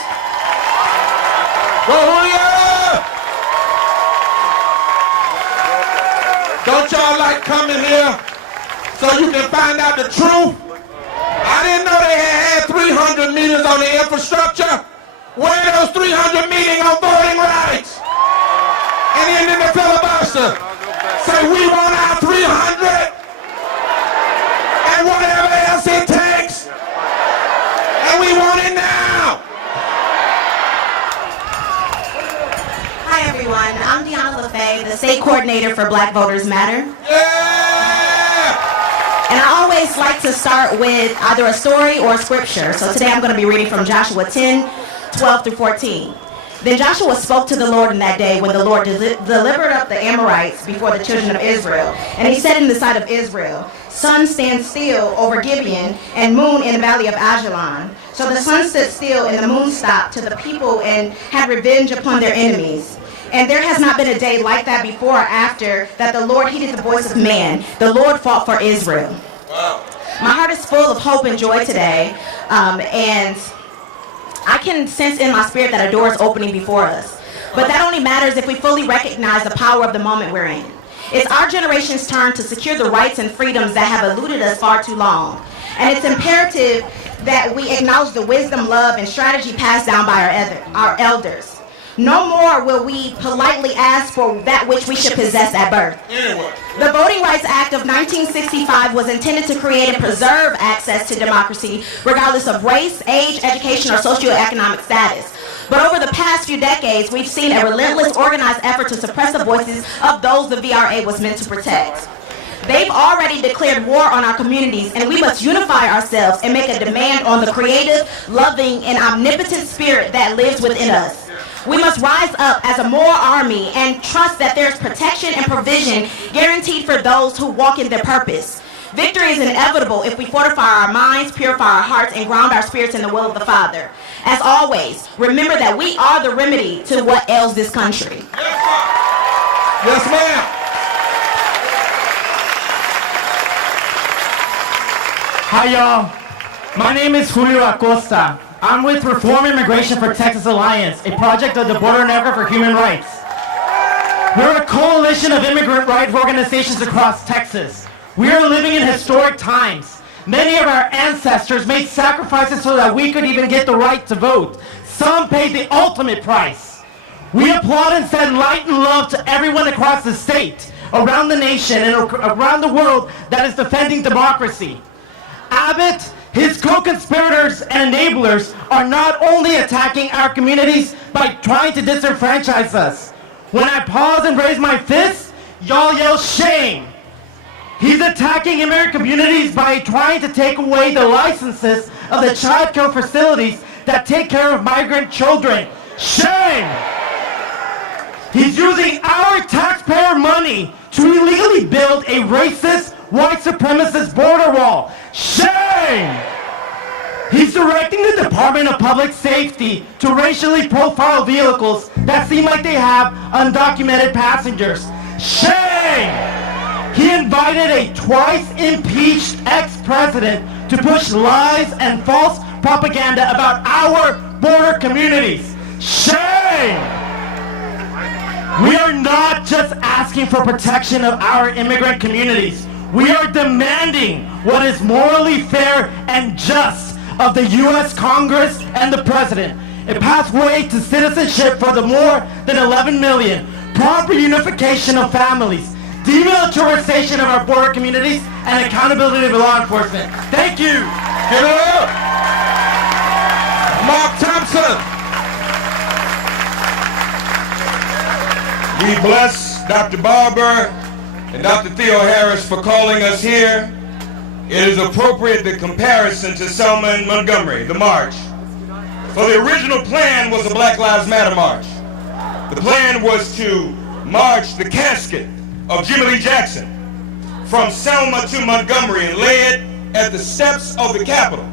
Don't y'all like coming here so you can find out the truth? I didn't know they had 300 meetings on the infrastructure. Where are those 300 meetings on voting rights? And then in the filibuster, say we want our 300 and whatever else it takes. And we want it now. Hi everyone, I'm Deanna LaFay, the state coordinator for Black Voters Matter. And I always like to start with either a story or a scripture. So today I'm going to be reading from Joshua 10, 12 through 14. Then Joshua spoke to the Lord in that day when the Lord delivered up the Amorites before the children of Israel. And he said in the sight of Israel, sun stand still over Gibeon and moon in the valley of Ajalon. So the sun stood still and the moon stopped to the people and had revenge upon their enemies. And there has not been a day like that before or after that the Lord heeded the voice of man. The Lord fought for Israel. Wow. My heart is full of hope and joy today. And I can sense in my spirit that a door is opening before us. But that only matters if we fully recognize the power of the moment we're in. It's our generation's turn to secure the rights and freedoms that have eluded us far too long. And it's imperative that we acknowledge the wisdom, love, and strategy passed down by our elders. No more will we politely ask for that which we should possess at birth. Anyway. The Voting Rights Act of 1965 was intended to create and preserve access to democracy regardless of race, age, education, or socioeconomic status. But over the past few decades, we've seen a relentless organized effort to suppress the voices of those the VRA was meant to protect. They've already declared war on our communities, and we must unify ourselves and make a demand on the creative, loving, and omnipotent spirit that lives within us. We must rise up as a moral army and trust that there's protection and provision guaranteed for those who walk in their purpose. Victory is inevitable if we fortify our minds, purify our hearts, and ground our spirits in the will of the Father. As always, remember that we are the remedy to what ails this country. Yes, ma'am. Hi, y'all. My name is Julio Acosta. I'm with Reform Immigration for Texas Alliance, a project of the Border Network for Human Rights. We're a coalition of immigrant rights organizations across Texas. We are living in historic times. Many of our ancestors made sacrifices so that we could even get the right to vote. Some paid the ultimate price. We applaud and send light and love to everyone across the state, around the nation, and around the world that is defending democracy. Abbott, his co-conspirators and enablers are not only attacking our communities by trying to disenfranchise us. When I pause and raise my fist, y'all yell shame. He's attacking immigrant communities by trying to take away the licenses of the child care facilities that take care of migrant children. Shame! He's using our taxpayer money to illegally build a racist, white supremacist border wall. Shame! He's directing the Department of Public Safety to racially profile vehicles that seem like they have undocumented passengers. Shame! He invited a twice impeached ex-president to push lies and false propaganda about our border communities. Shame! We are not just asking for protection of our immigrant communities. We are demanding what is morally fair and just of the U.S. Congress and the President. A pathway to citizenship for the more than 11 million, proper unification of families, demilitarization of our border communities, and accountability of law enforcement. Thank you. Give it up. Mark Thompson. We bless Dr. Barber and Dr. Theo Harris for calling us here. It is appropriate the comparison to Selma and Montgomery, the march. For the original plan was a Black Lives Matter march. The plan was to march the casket of Jimmy Lee Jackson from Selma to Montgomery and lay it at the steps of the Capitol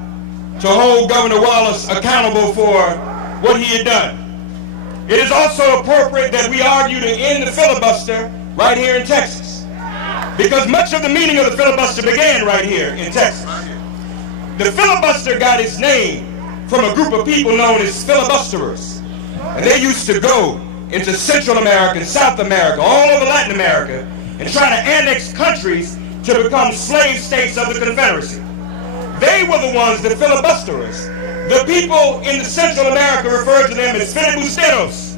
to hold Governor Wallace accountable for what he had done. It is also appropriate that we argue to end the filibuster right here in Texas, because much of the meaning of the filibuster began right here in Texas. The filibuster got its name from a group of people known as filibusterers. And they used to go into Central America and South America, all over Latin America, and try to annex countries to become slave states of the Confederacy. They were the ones, the filibusterers. The people in Central America referred to them as filibusteros.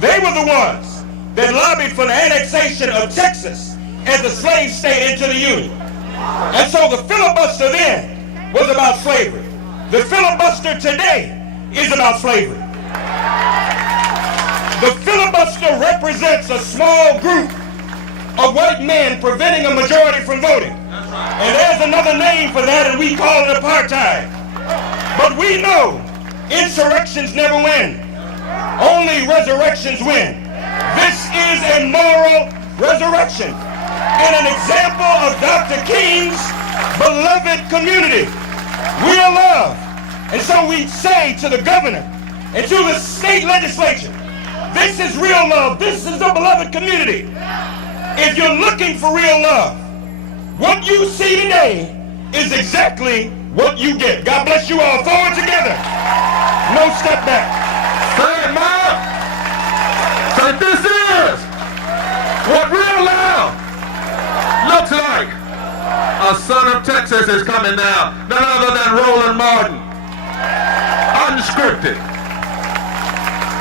They were the ones that lobbied for the annexation of Texas as a slave state into the Union. And so the filibuster then was about slavery. The filibuster today is about slavery. The filibuster represents a small group of white men preventing a majority from voting. And there's another name for that, and we call it apartheid. But we know insurrections never win. Only resurrections win. This is a moral resurrection and an example of Dr. King's beloved community. We are loved. And so we say to the governor and to the state legislature, this is real love. This is the beloved community. If you're looking for real love, what you see today is exactly what you get. God bless you all. Forward together. No step back. Say, Mom. So this is what real love looks like. A son of Texas is coming now. None other than Roland Martin. Unscripted.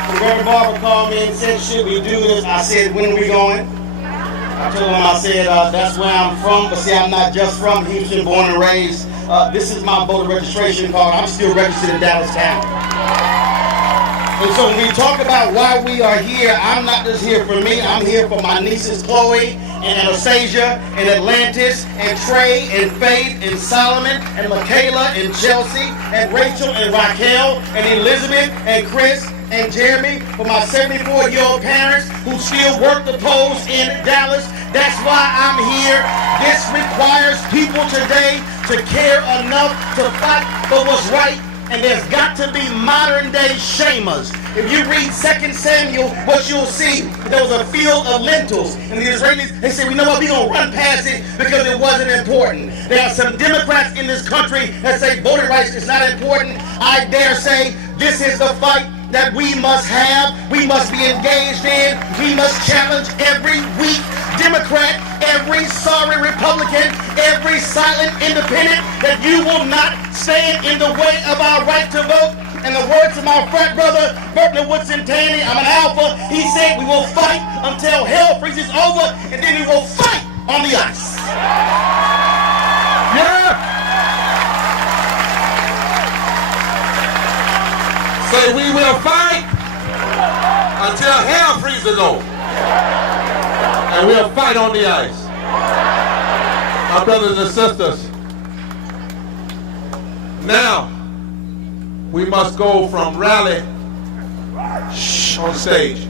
The Reverend Barber called me and said, should we do this? I said, when are we going? I told him, I said, that's where I'm from, but see, I'm not just from Houston, born and raised. This is my voter registration card. I'm still registered in Dallas County. And so when we talk about why we are here, I'm not just here for me. I'm here for my nieces Chloe and Anastasia and Atlantis and Trey and Faith and Solomon and Michaela and Chelsea and Rachel and Raquel and Elizabeth and Chris and Jeremy, for my 74-year-old parents who still work the polls in Dallas. That's why I'm here. This requires people today to care enough to fight for what's right. And there's got to be modern day shamers. If you read 2 Samuel, what you'll see, there was a field of lentils. And the Israelis, they said, you know what, we're going to run past it because it wasn't important. There are some Democrats in this country that say voting rights is not important. I dare say this is the fight that we must have, we must be engaged in. We must challenge every weak Democrat, every sorry Republican, every silent independent, that you will not stand in the way of our right to vote. In the words of my frat brother, Berkeley Woodson Taney, I'm an alpha, he said we will fight until hell freezes over, and then we will fight on the ice. Yeah! Say we will fight until hell freezes over. And we'll fight on the ice. My brothers and sisters, now we must go from rally on stage,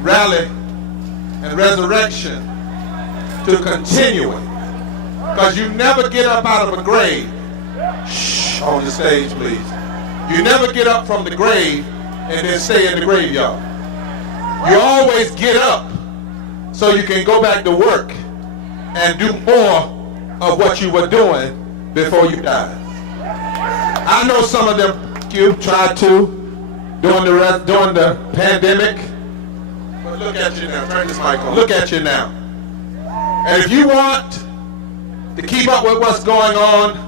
rally and resurrection to continuing. Because you never get up out of a grave, on the stage please. You never get up from the grave and then stay in the graveyard. You always get up so you can go back to work and do more of what you were doing before you died. I know some of them you tried to during the pandemic, but look at you now. Turn this mic on. Look at you now. And if you want to keep up with what's going on,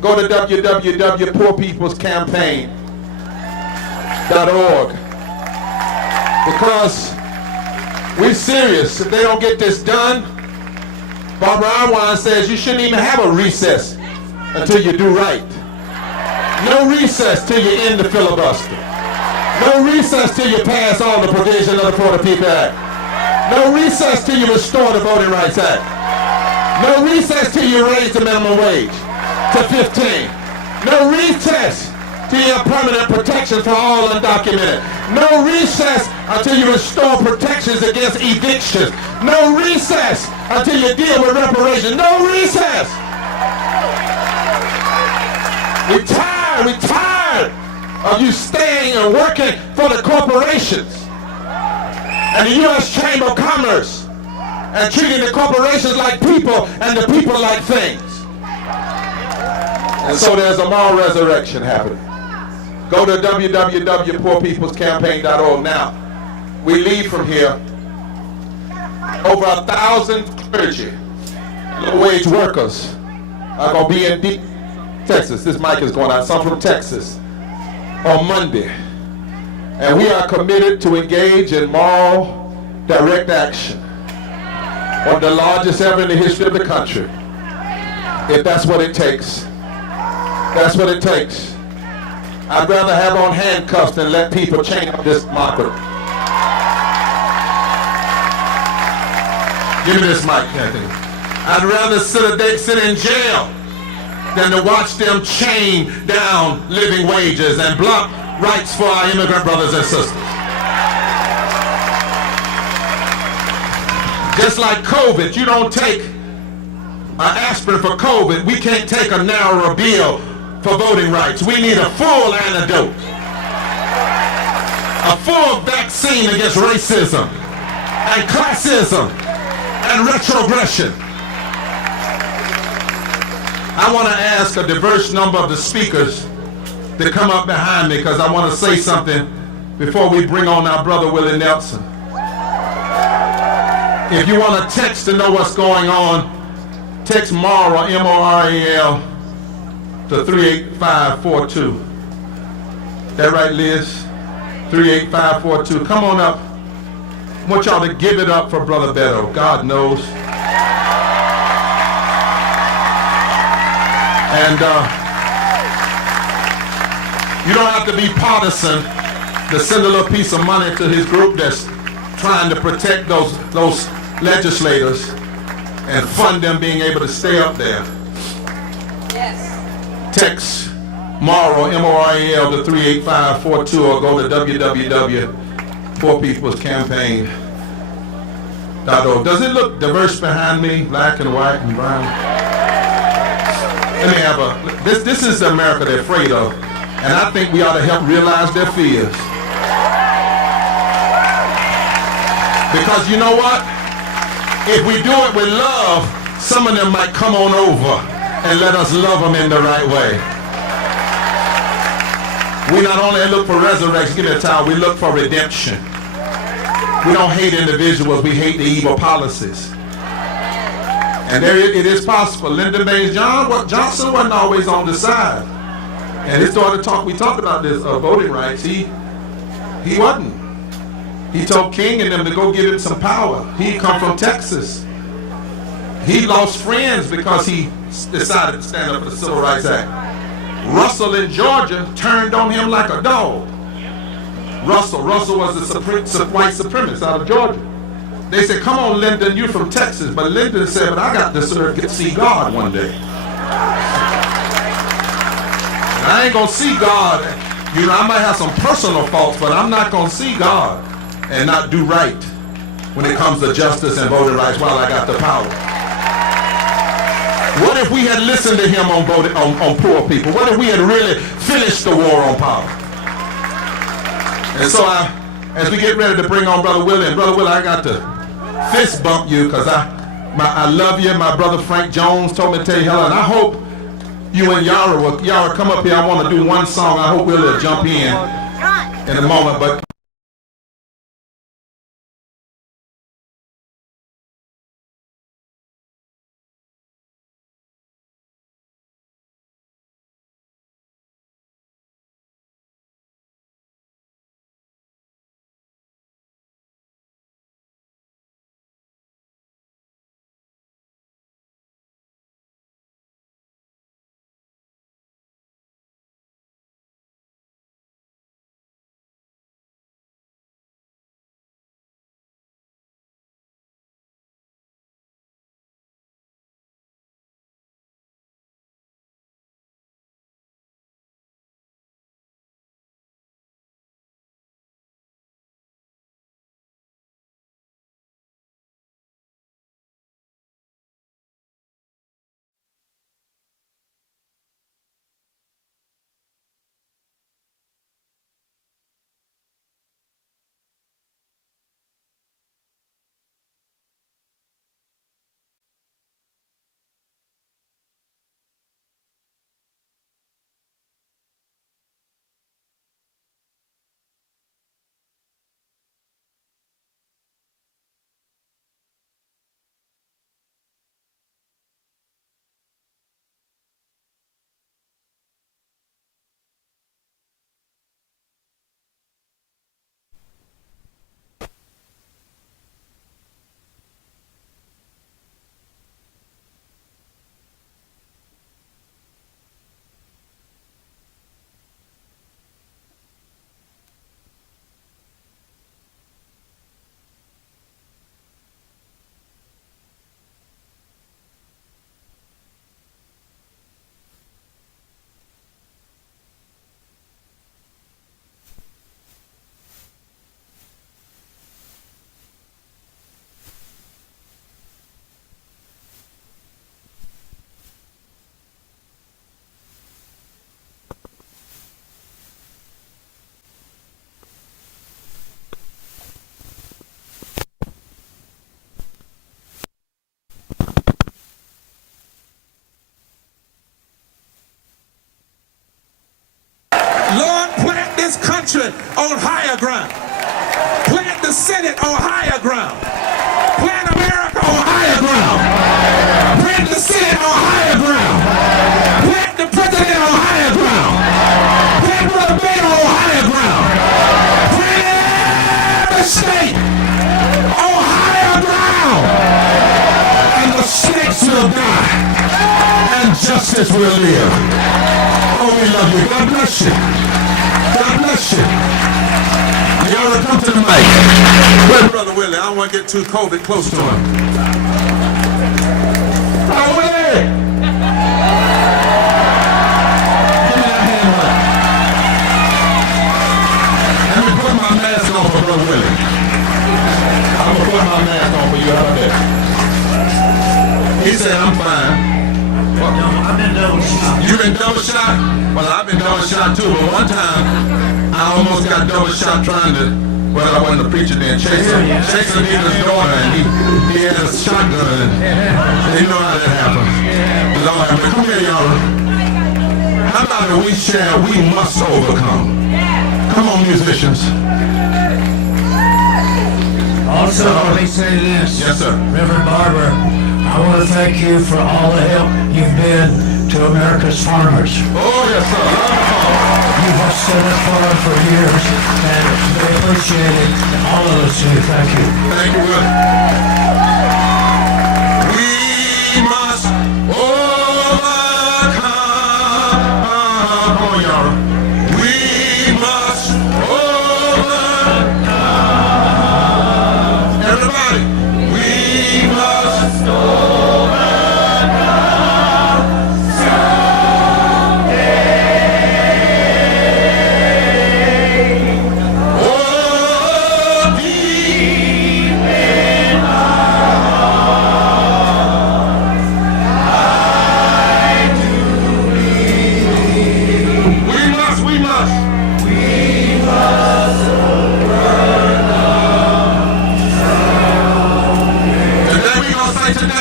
go to www.poorpeoplescampaign.org, because we're serious. If they don't get this done, Barbara Arwine says you shouldn't even have a recess until you do right. No recess till you end the filibuster. No recess till you pass all the provisions of the For the People Act. No recess till you restore the Voting Rights Act. No recess till you raise the minimum wage to 15. No recess till you have permanent protection for all undocumented. No recess until you restore protections against evictions. No recess until you deal with reparations. No recess. We're tired of you staying and working for the corporations and the U.S. Chamber of Commerce and treating the corporations like people and the people like things. And so there's a moral resurrection happening. Go to www.poorpeoplescampaign.org now. We leave from here. Over 1,000 clergy, low-wage workers are going to be in deep Texas. This mic is going out. Some from Texas on Monday. And we are committed to engage in moral, direct action. One of the largest ever in the history of the country. If that's what it takes. That's what it takes. I'd rather have on handcuffs than let people change up this market. Give me this mic, Anthony. I'd rather sit in jail than to watch them chain down living wages and block rights for our immigrant brothers and sisters. Just like COVID, you don't take an aspirin for COVID, we can't take a narrower bill for voting rights. We need a full antidote. A full vaccine against racism and classism and retrogression. I want to ask a diverse number of the speakers to come up behind me because I want to say something before we bring on our brother Willie Nelson. If you want to text to know what's going on, text Moral, M-O-R-A-L, to 38542. That right, Liz? 38542. Come on up. I want y'all to give it up for Brother Beto. God knows. And you don't have to be partisan to send a little piece of money to his group that's trying to protect those legislators and fund them being able to stay up there. Yes. Text Moral, M-O-R-A-L, to 38542 or go to www.poorpeoplescampaign.org. Does it look diverse behind me, black and white and brown? Let me have this is the America they're afraid of, and I think we ought to help realize their fears. Because you know what? If we do it with love, some of them might come on over and let us love them in the right way. We not only look for resurrection, give me a towel, we look for redemption. We don't hate individuals, we hate the evil policies. And there it is possible. Lyndon Baines Johnson wasn't always on the side. And his daughter we talked about this, voting rights, he wasn't. He told King and them to go give him some power. He come from Texas. He lost friends because he decided to stand up for the Civil Rights Act. Russell in Georgia turned on him like a dog. Russell was the white supremacist out of Georgia. They said, come on, Lyndon, you're from Texas. But Lyndon said, but I got to see God one day. And I ain't going to see God. You know, I might have some personal faults, but I'm not going to see God and not do right when it comes to justice and voting rights while I got the power. What if we had listened to him on poor people? What if we had really finished the war on power? And so as we get ready to bring on Brother Willie, and Brother Willie, I got to fist bump you because I love you. My brother Frank Jones told me to tell you hello, and I hope you and Yara come up here. I want to do one song. I hope Willie will jump in a moment, but this country on higher ground. Plant the Senate on higher ground. Plant America on higher ground. Plant the Senate on higher ground. Plant the President on higher ground. Plant Brother Beto on higher ground. Plant justice will live. Oh, we love you. God bless you. God bless you. Y'all come to the mic. Where's Brother Willie? I don't want to get too COVID close to him. Brother Willie! Give me that hand up. Let me put my mask on for Brother Willie. I'm going to put my mask on for you out there. He said, I'm fine. Well, I've been double shot. You been double shot? Well, I've been double shot too, but one time I almost got double shot trying to, well, I wasn't a preacher then, chase a nigga's daughter, and he had a shotgun, and you know how that happens. Lord, but come here, y'all. How about it we share, we must overcome. Come on, musicians. Also, let me say this. Yes, sir. Reverend Barber, I want to thank you for all the help you've been to America's farmers. Oh, yes, sir. You have stood up for them for years, and we appreciate it. All of us do. Thank you. Thank you, Will. We must overcome. Come on, y'all. We must overcome. Everybody. We must overcome.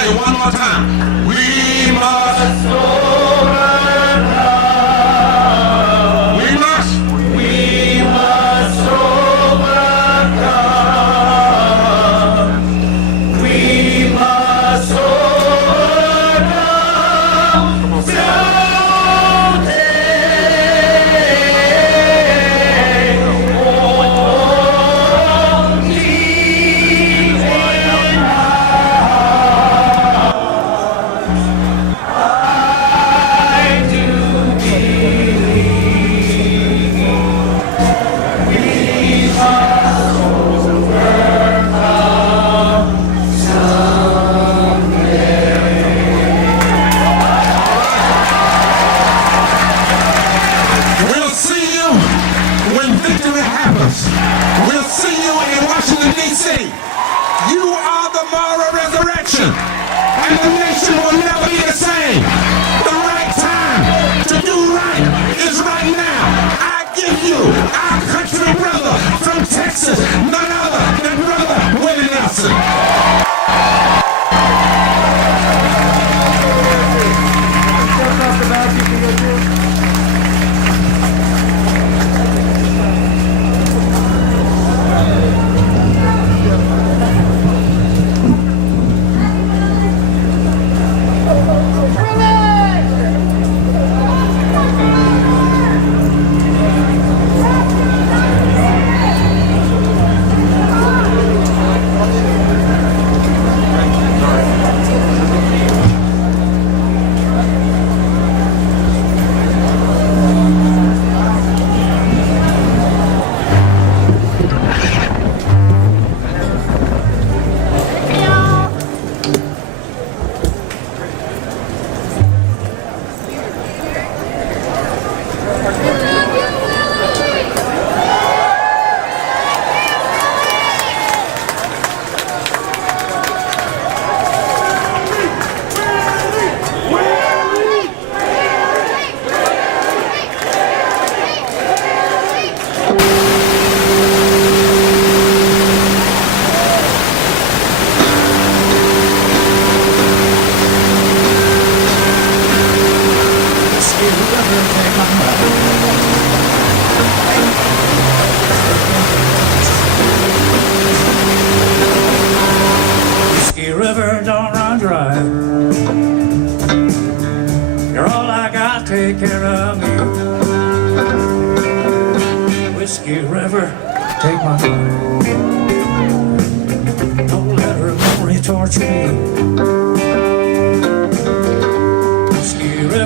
One more time. We must overcome. We must overcome. We must overcome someday. We'll see you in Washington, D.C. You are the moral resurrection, and the nation will never be the same. The right time to do right is right now. I give you our country brother from Texas, none other than Brother Willie Nelson. River don't run dry. You're all I got, take care of me. Whiskey River, take my mind. Don't let her memory torture me. Whiskey River.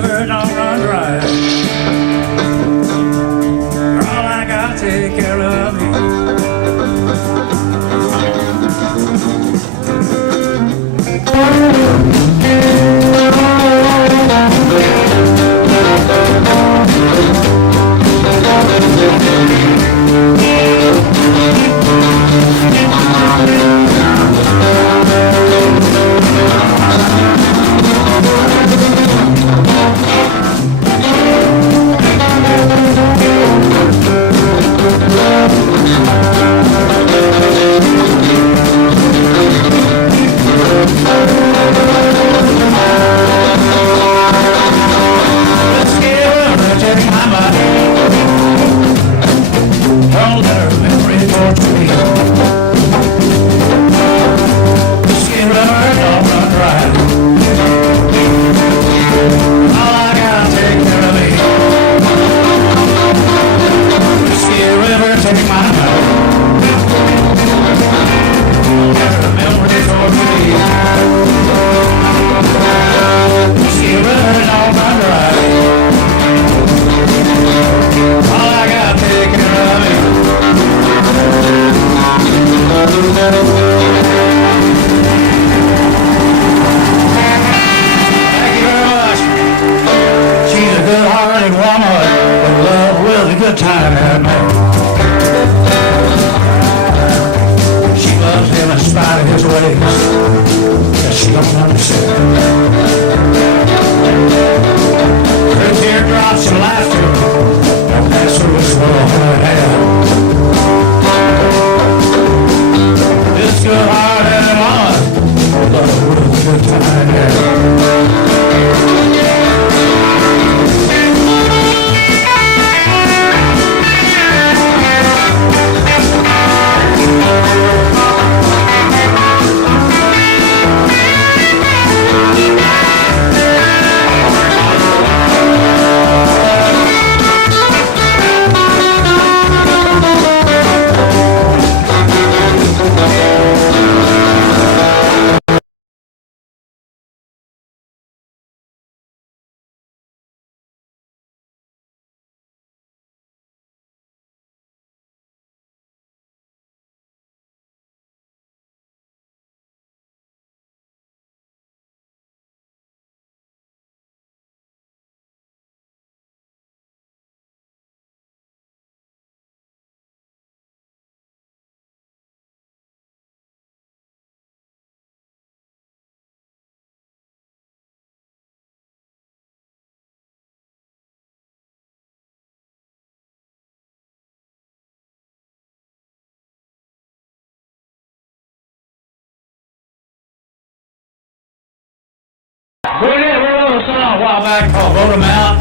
tonight called Vote 'Em Out.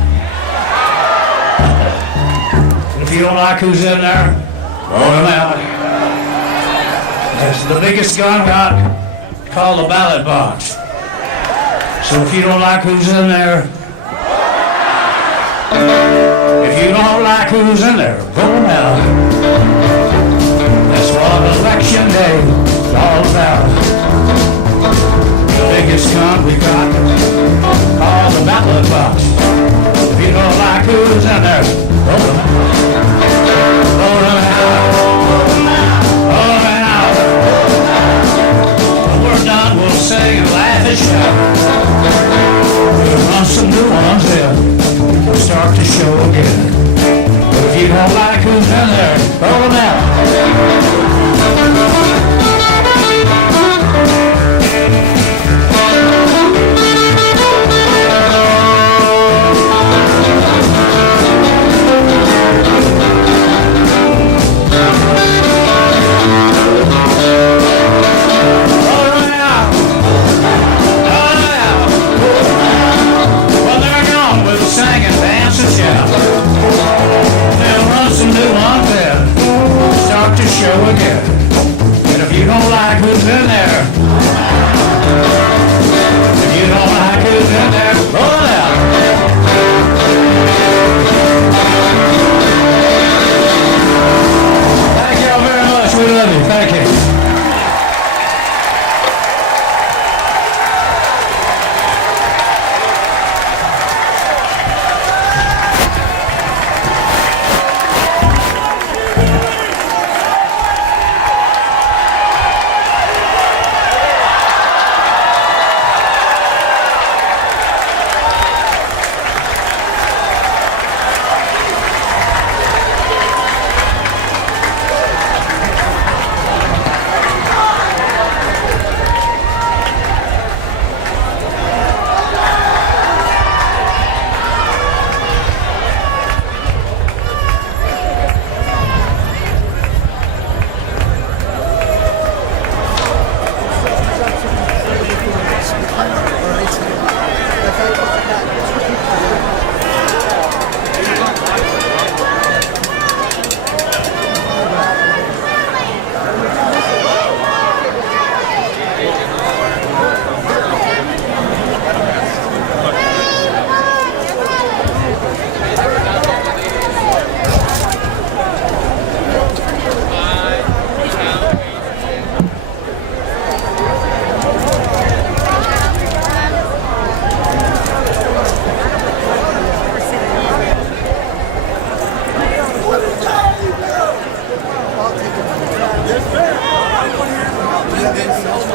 If you don't like who's in there, vote 'em out. That's the biggest gun got called the ballot box. So if you don't like who's in there, if you don't like who's in there, vote 'em out. That's what election day is all about. The biggest gun we got called the ballot box. If you don't like who's in there, vote 'em out. Vote 'em out. Vote 'em out. When we're done, we'll sing and laugh and shout. We'll run some new ones in. We'll start the show again. But if you don't like who's in there, vote 'em out. Show again. And if you don't like who's in there, if you don't like who's in there, roll it out. Thank y'all very much. We love you. Thank you. Yes, sir.